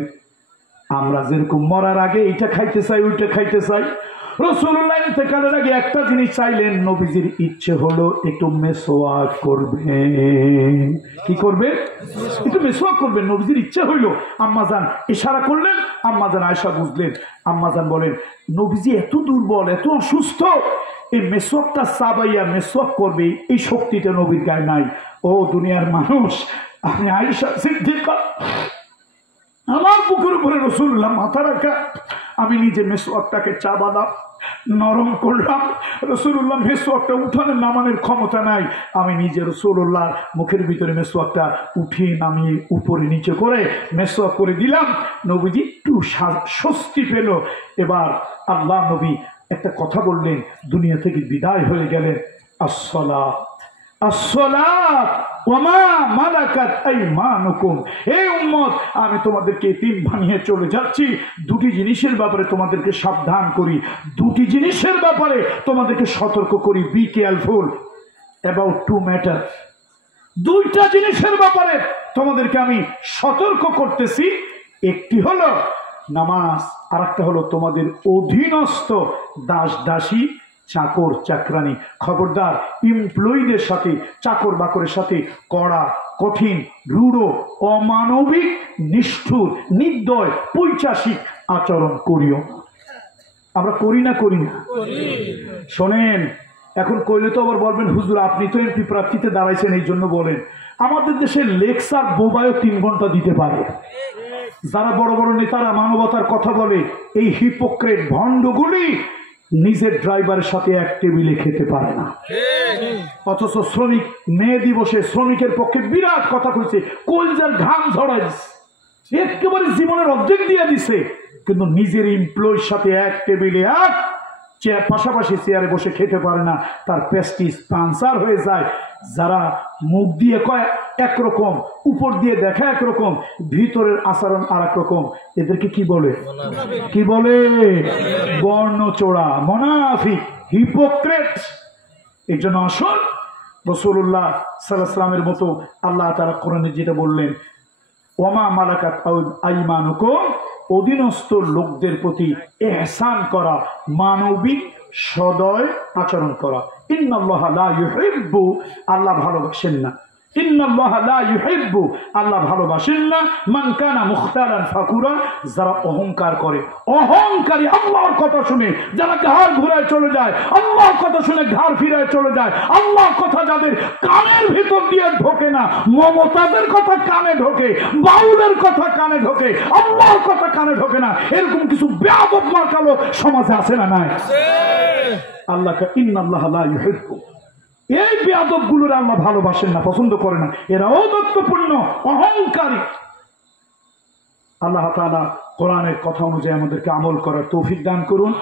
আমরা যেরকম মরার আগে এইটা খাইতে চাই, ওইটা খাইতে চাই, রাসূলুল্লাহ ইন্তেকালের আগে একটা জিনিস চাইলেন। নবীজির ইচ্ছে হলো একটু মেসওয়াক করবেন। কি করবে? একটু মেসওয়াক করবেন। নবীজির ইচ্ছে হইল। আম্মাজান ইশারা করলেন, আম্মাজান আয়েশা বুঝলেন। আম্মাজান বলেন, নবীজি এত দুর্বল, এত অসুস্থ, এই মেসওয়াকটা চাবাইয়া মেসওয়াক করবে, এই শক্তিটা নবীর গায়ে নাই। ও দুনিয়ার মানুষ, আমি আয়েশা সিদ্দিকা, আমার বুকের উপরে রাসূলুল্লাহ মাথা রাখা, আমি নিজে মেসওয়াকটাকে চাবালাম, নরম করলাম। রাসূলুল্লাহ মেসওয়াকটা উঠানে নামানোর ক্ষমতা নাই, আমি নিজে রাসূলুল্লাহর মুখের ভিতরে মেসওয়াকটা উঠিয়ে নামিয়ে উপরে নিচে করে মেসওয়াক করে দিলাম। নবীজি একটু স্বস্তি পেল। এবার আল্লাহ নবী একটা কথা বললেন, দুনিয়া থেকে বিদায় হয়ে গেলেন। আসসালাত, আসসালাত ওয়ামা মালাকাত আইমানুকুম। এই উম্মত, আমি তোমাদেরকে এতিম বানিয়ে চলে যাচ্ছি। 2টি জিনিসের ব্যাপারে তোমাদেরকে সাবধান করি, 2টি জিনিসের ব্যাপারে তোমাদেরকে সতর্ক করি। Be careful about 2 matter. দুইটা জিনিসের ব্যাপারে তোমাদেরকে আমি সতর্ক করতেছি। একটি হলো নামাজ, আর একটা হলো তোমাদের অধীনস্থ দাস দাসী, চাকর চাকরানি। খবরদার এমপ্লয়ীদের সাথে, চাকর বাকরের সাথে কড়া, কঠিন, রূঢ়, অমানবিক, নিষ্ঠুর, নির্দয়, পৈশাচিক আচরণ করিও। আমরা করি না? করি না? শোনেন, এখন কইলে তো আবার বলবেন হুজুর আপনি তো এমপি প্রার্থীতে দাঁড়াইছেন এই জন্য বলেন। আমাদের দেশের লেকচার বোবায়ও 3 ঘন্টা দিতে পারে। যারা বড় বড় নেতারা মানবতার কথা বলে, এই হিপোক্রেট ভণ্ডগুলি নিজের ড্রাইভারের সাথে এক টেবিলে খেতে পারে না। অথচ শ্রমিক মে দিবসে শ্রমিকের পক্ষে বিরাট কথা কইছে, কলজার ঘাম ঝরাই দিচ্ছে, একেবারে জীবনের অর্ধেক দিয়ে দিছে, কিন্তু নিজের এমপ্লয়ির সাথে এক টেবিলে পাশাপাশি চেয়ারে বসে খেতে পারে না। তার প্রেস্টিজ পাঞ্চার হয়ে যায়। যারা মুখ দিয়ে কয় একরকম, উপর দিয়ে দেখা একরকম, ভিতরের আচরণ আর এক রকম, এদেরকে কি বলে? কি বলে? বর্ণচোরা, মুনাফিক, হিপোক্রেট। এই জন্য আসল রাসূলুল্লাহ সাল্লাল্লাহু আলাইহি ওয়াসাল্লামের মতো আল্লাহ তাআলা কোরআনে যেটা বললেন, ওমা মালাকাত আইমানুকুম, অধীনস্থ লোকদের প্রতি ইহসান করা, মানবিক সদয় আচরণ করা। ইন্নাল্লাহা লা ইউহিব্বু, আল্লাহ ভালোবাসেন না। ইন্নাল্লাহা লা ইউহিব্বু, আল্লাহ ভালোবাসেন না মান কানা মুখতালান ফাকুরা, যারা অহংকার করে। অহংকারী, আল্লাহর কথা শুনে যারা ঘাড় ঘুরায় চলে যায়, আল্লাহর কথা শুনে ঘাড় ফিরায় চলে যায়, আল্লাহর কথা যাদের কানের ভিতর দিয়ে ঢোকে না, মমতাদের কথা কানে ঢোকে, বাউলের কথা কানে ঢোকে, আল্লাহর কথা কানে ঢোকে না, এরকম কিছু বেয়াদব মার্কালো সমাজে আছে না নাই? আল্লাহকে ইন্নাল্লাহা লা ইউহিব্বু, এই বেয়াদব গুলোর আল্লাহ ভালোবাসেন না, পছন্দ করে না। এরা ঔদ্ধত্যপূর্ণ, অহংকারী। আল্লাহ তাআলা কোরআনের কথা অনুযায়ী আমাদেরকে আমল করার তৌফিক দান করুন।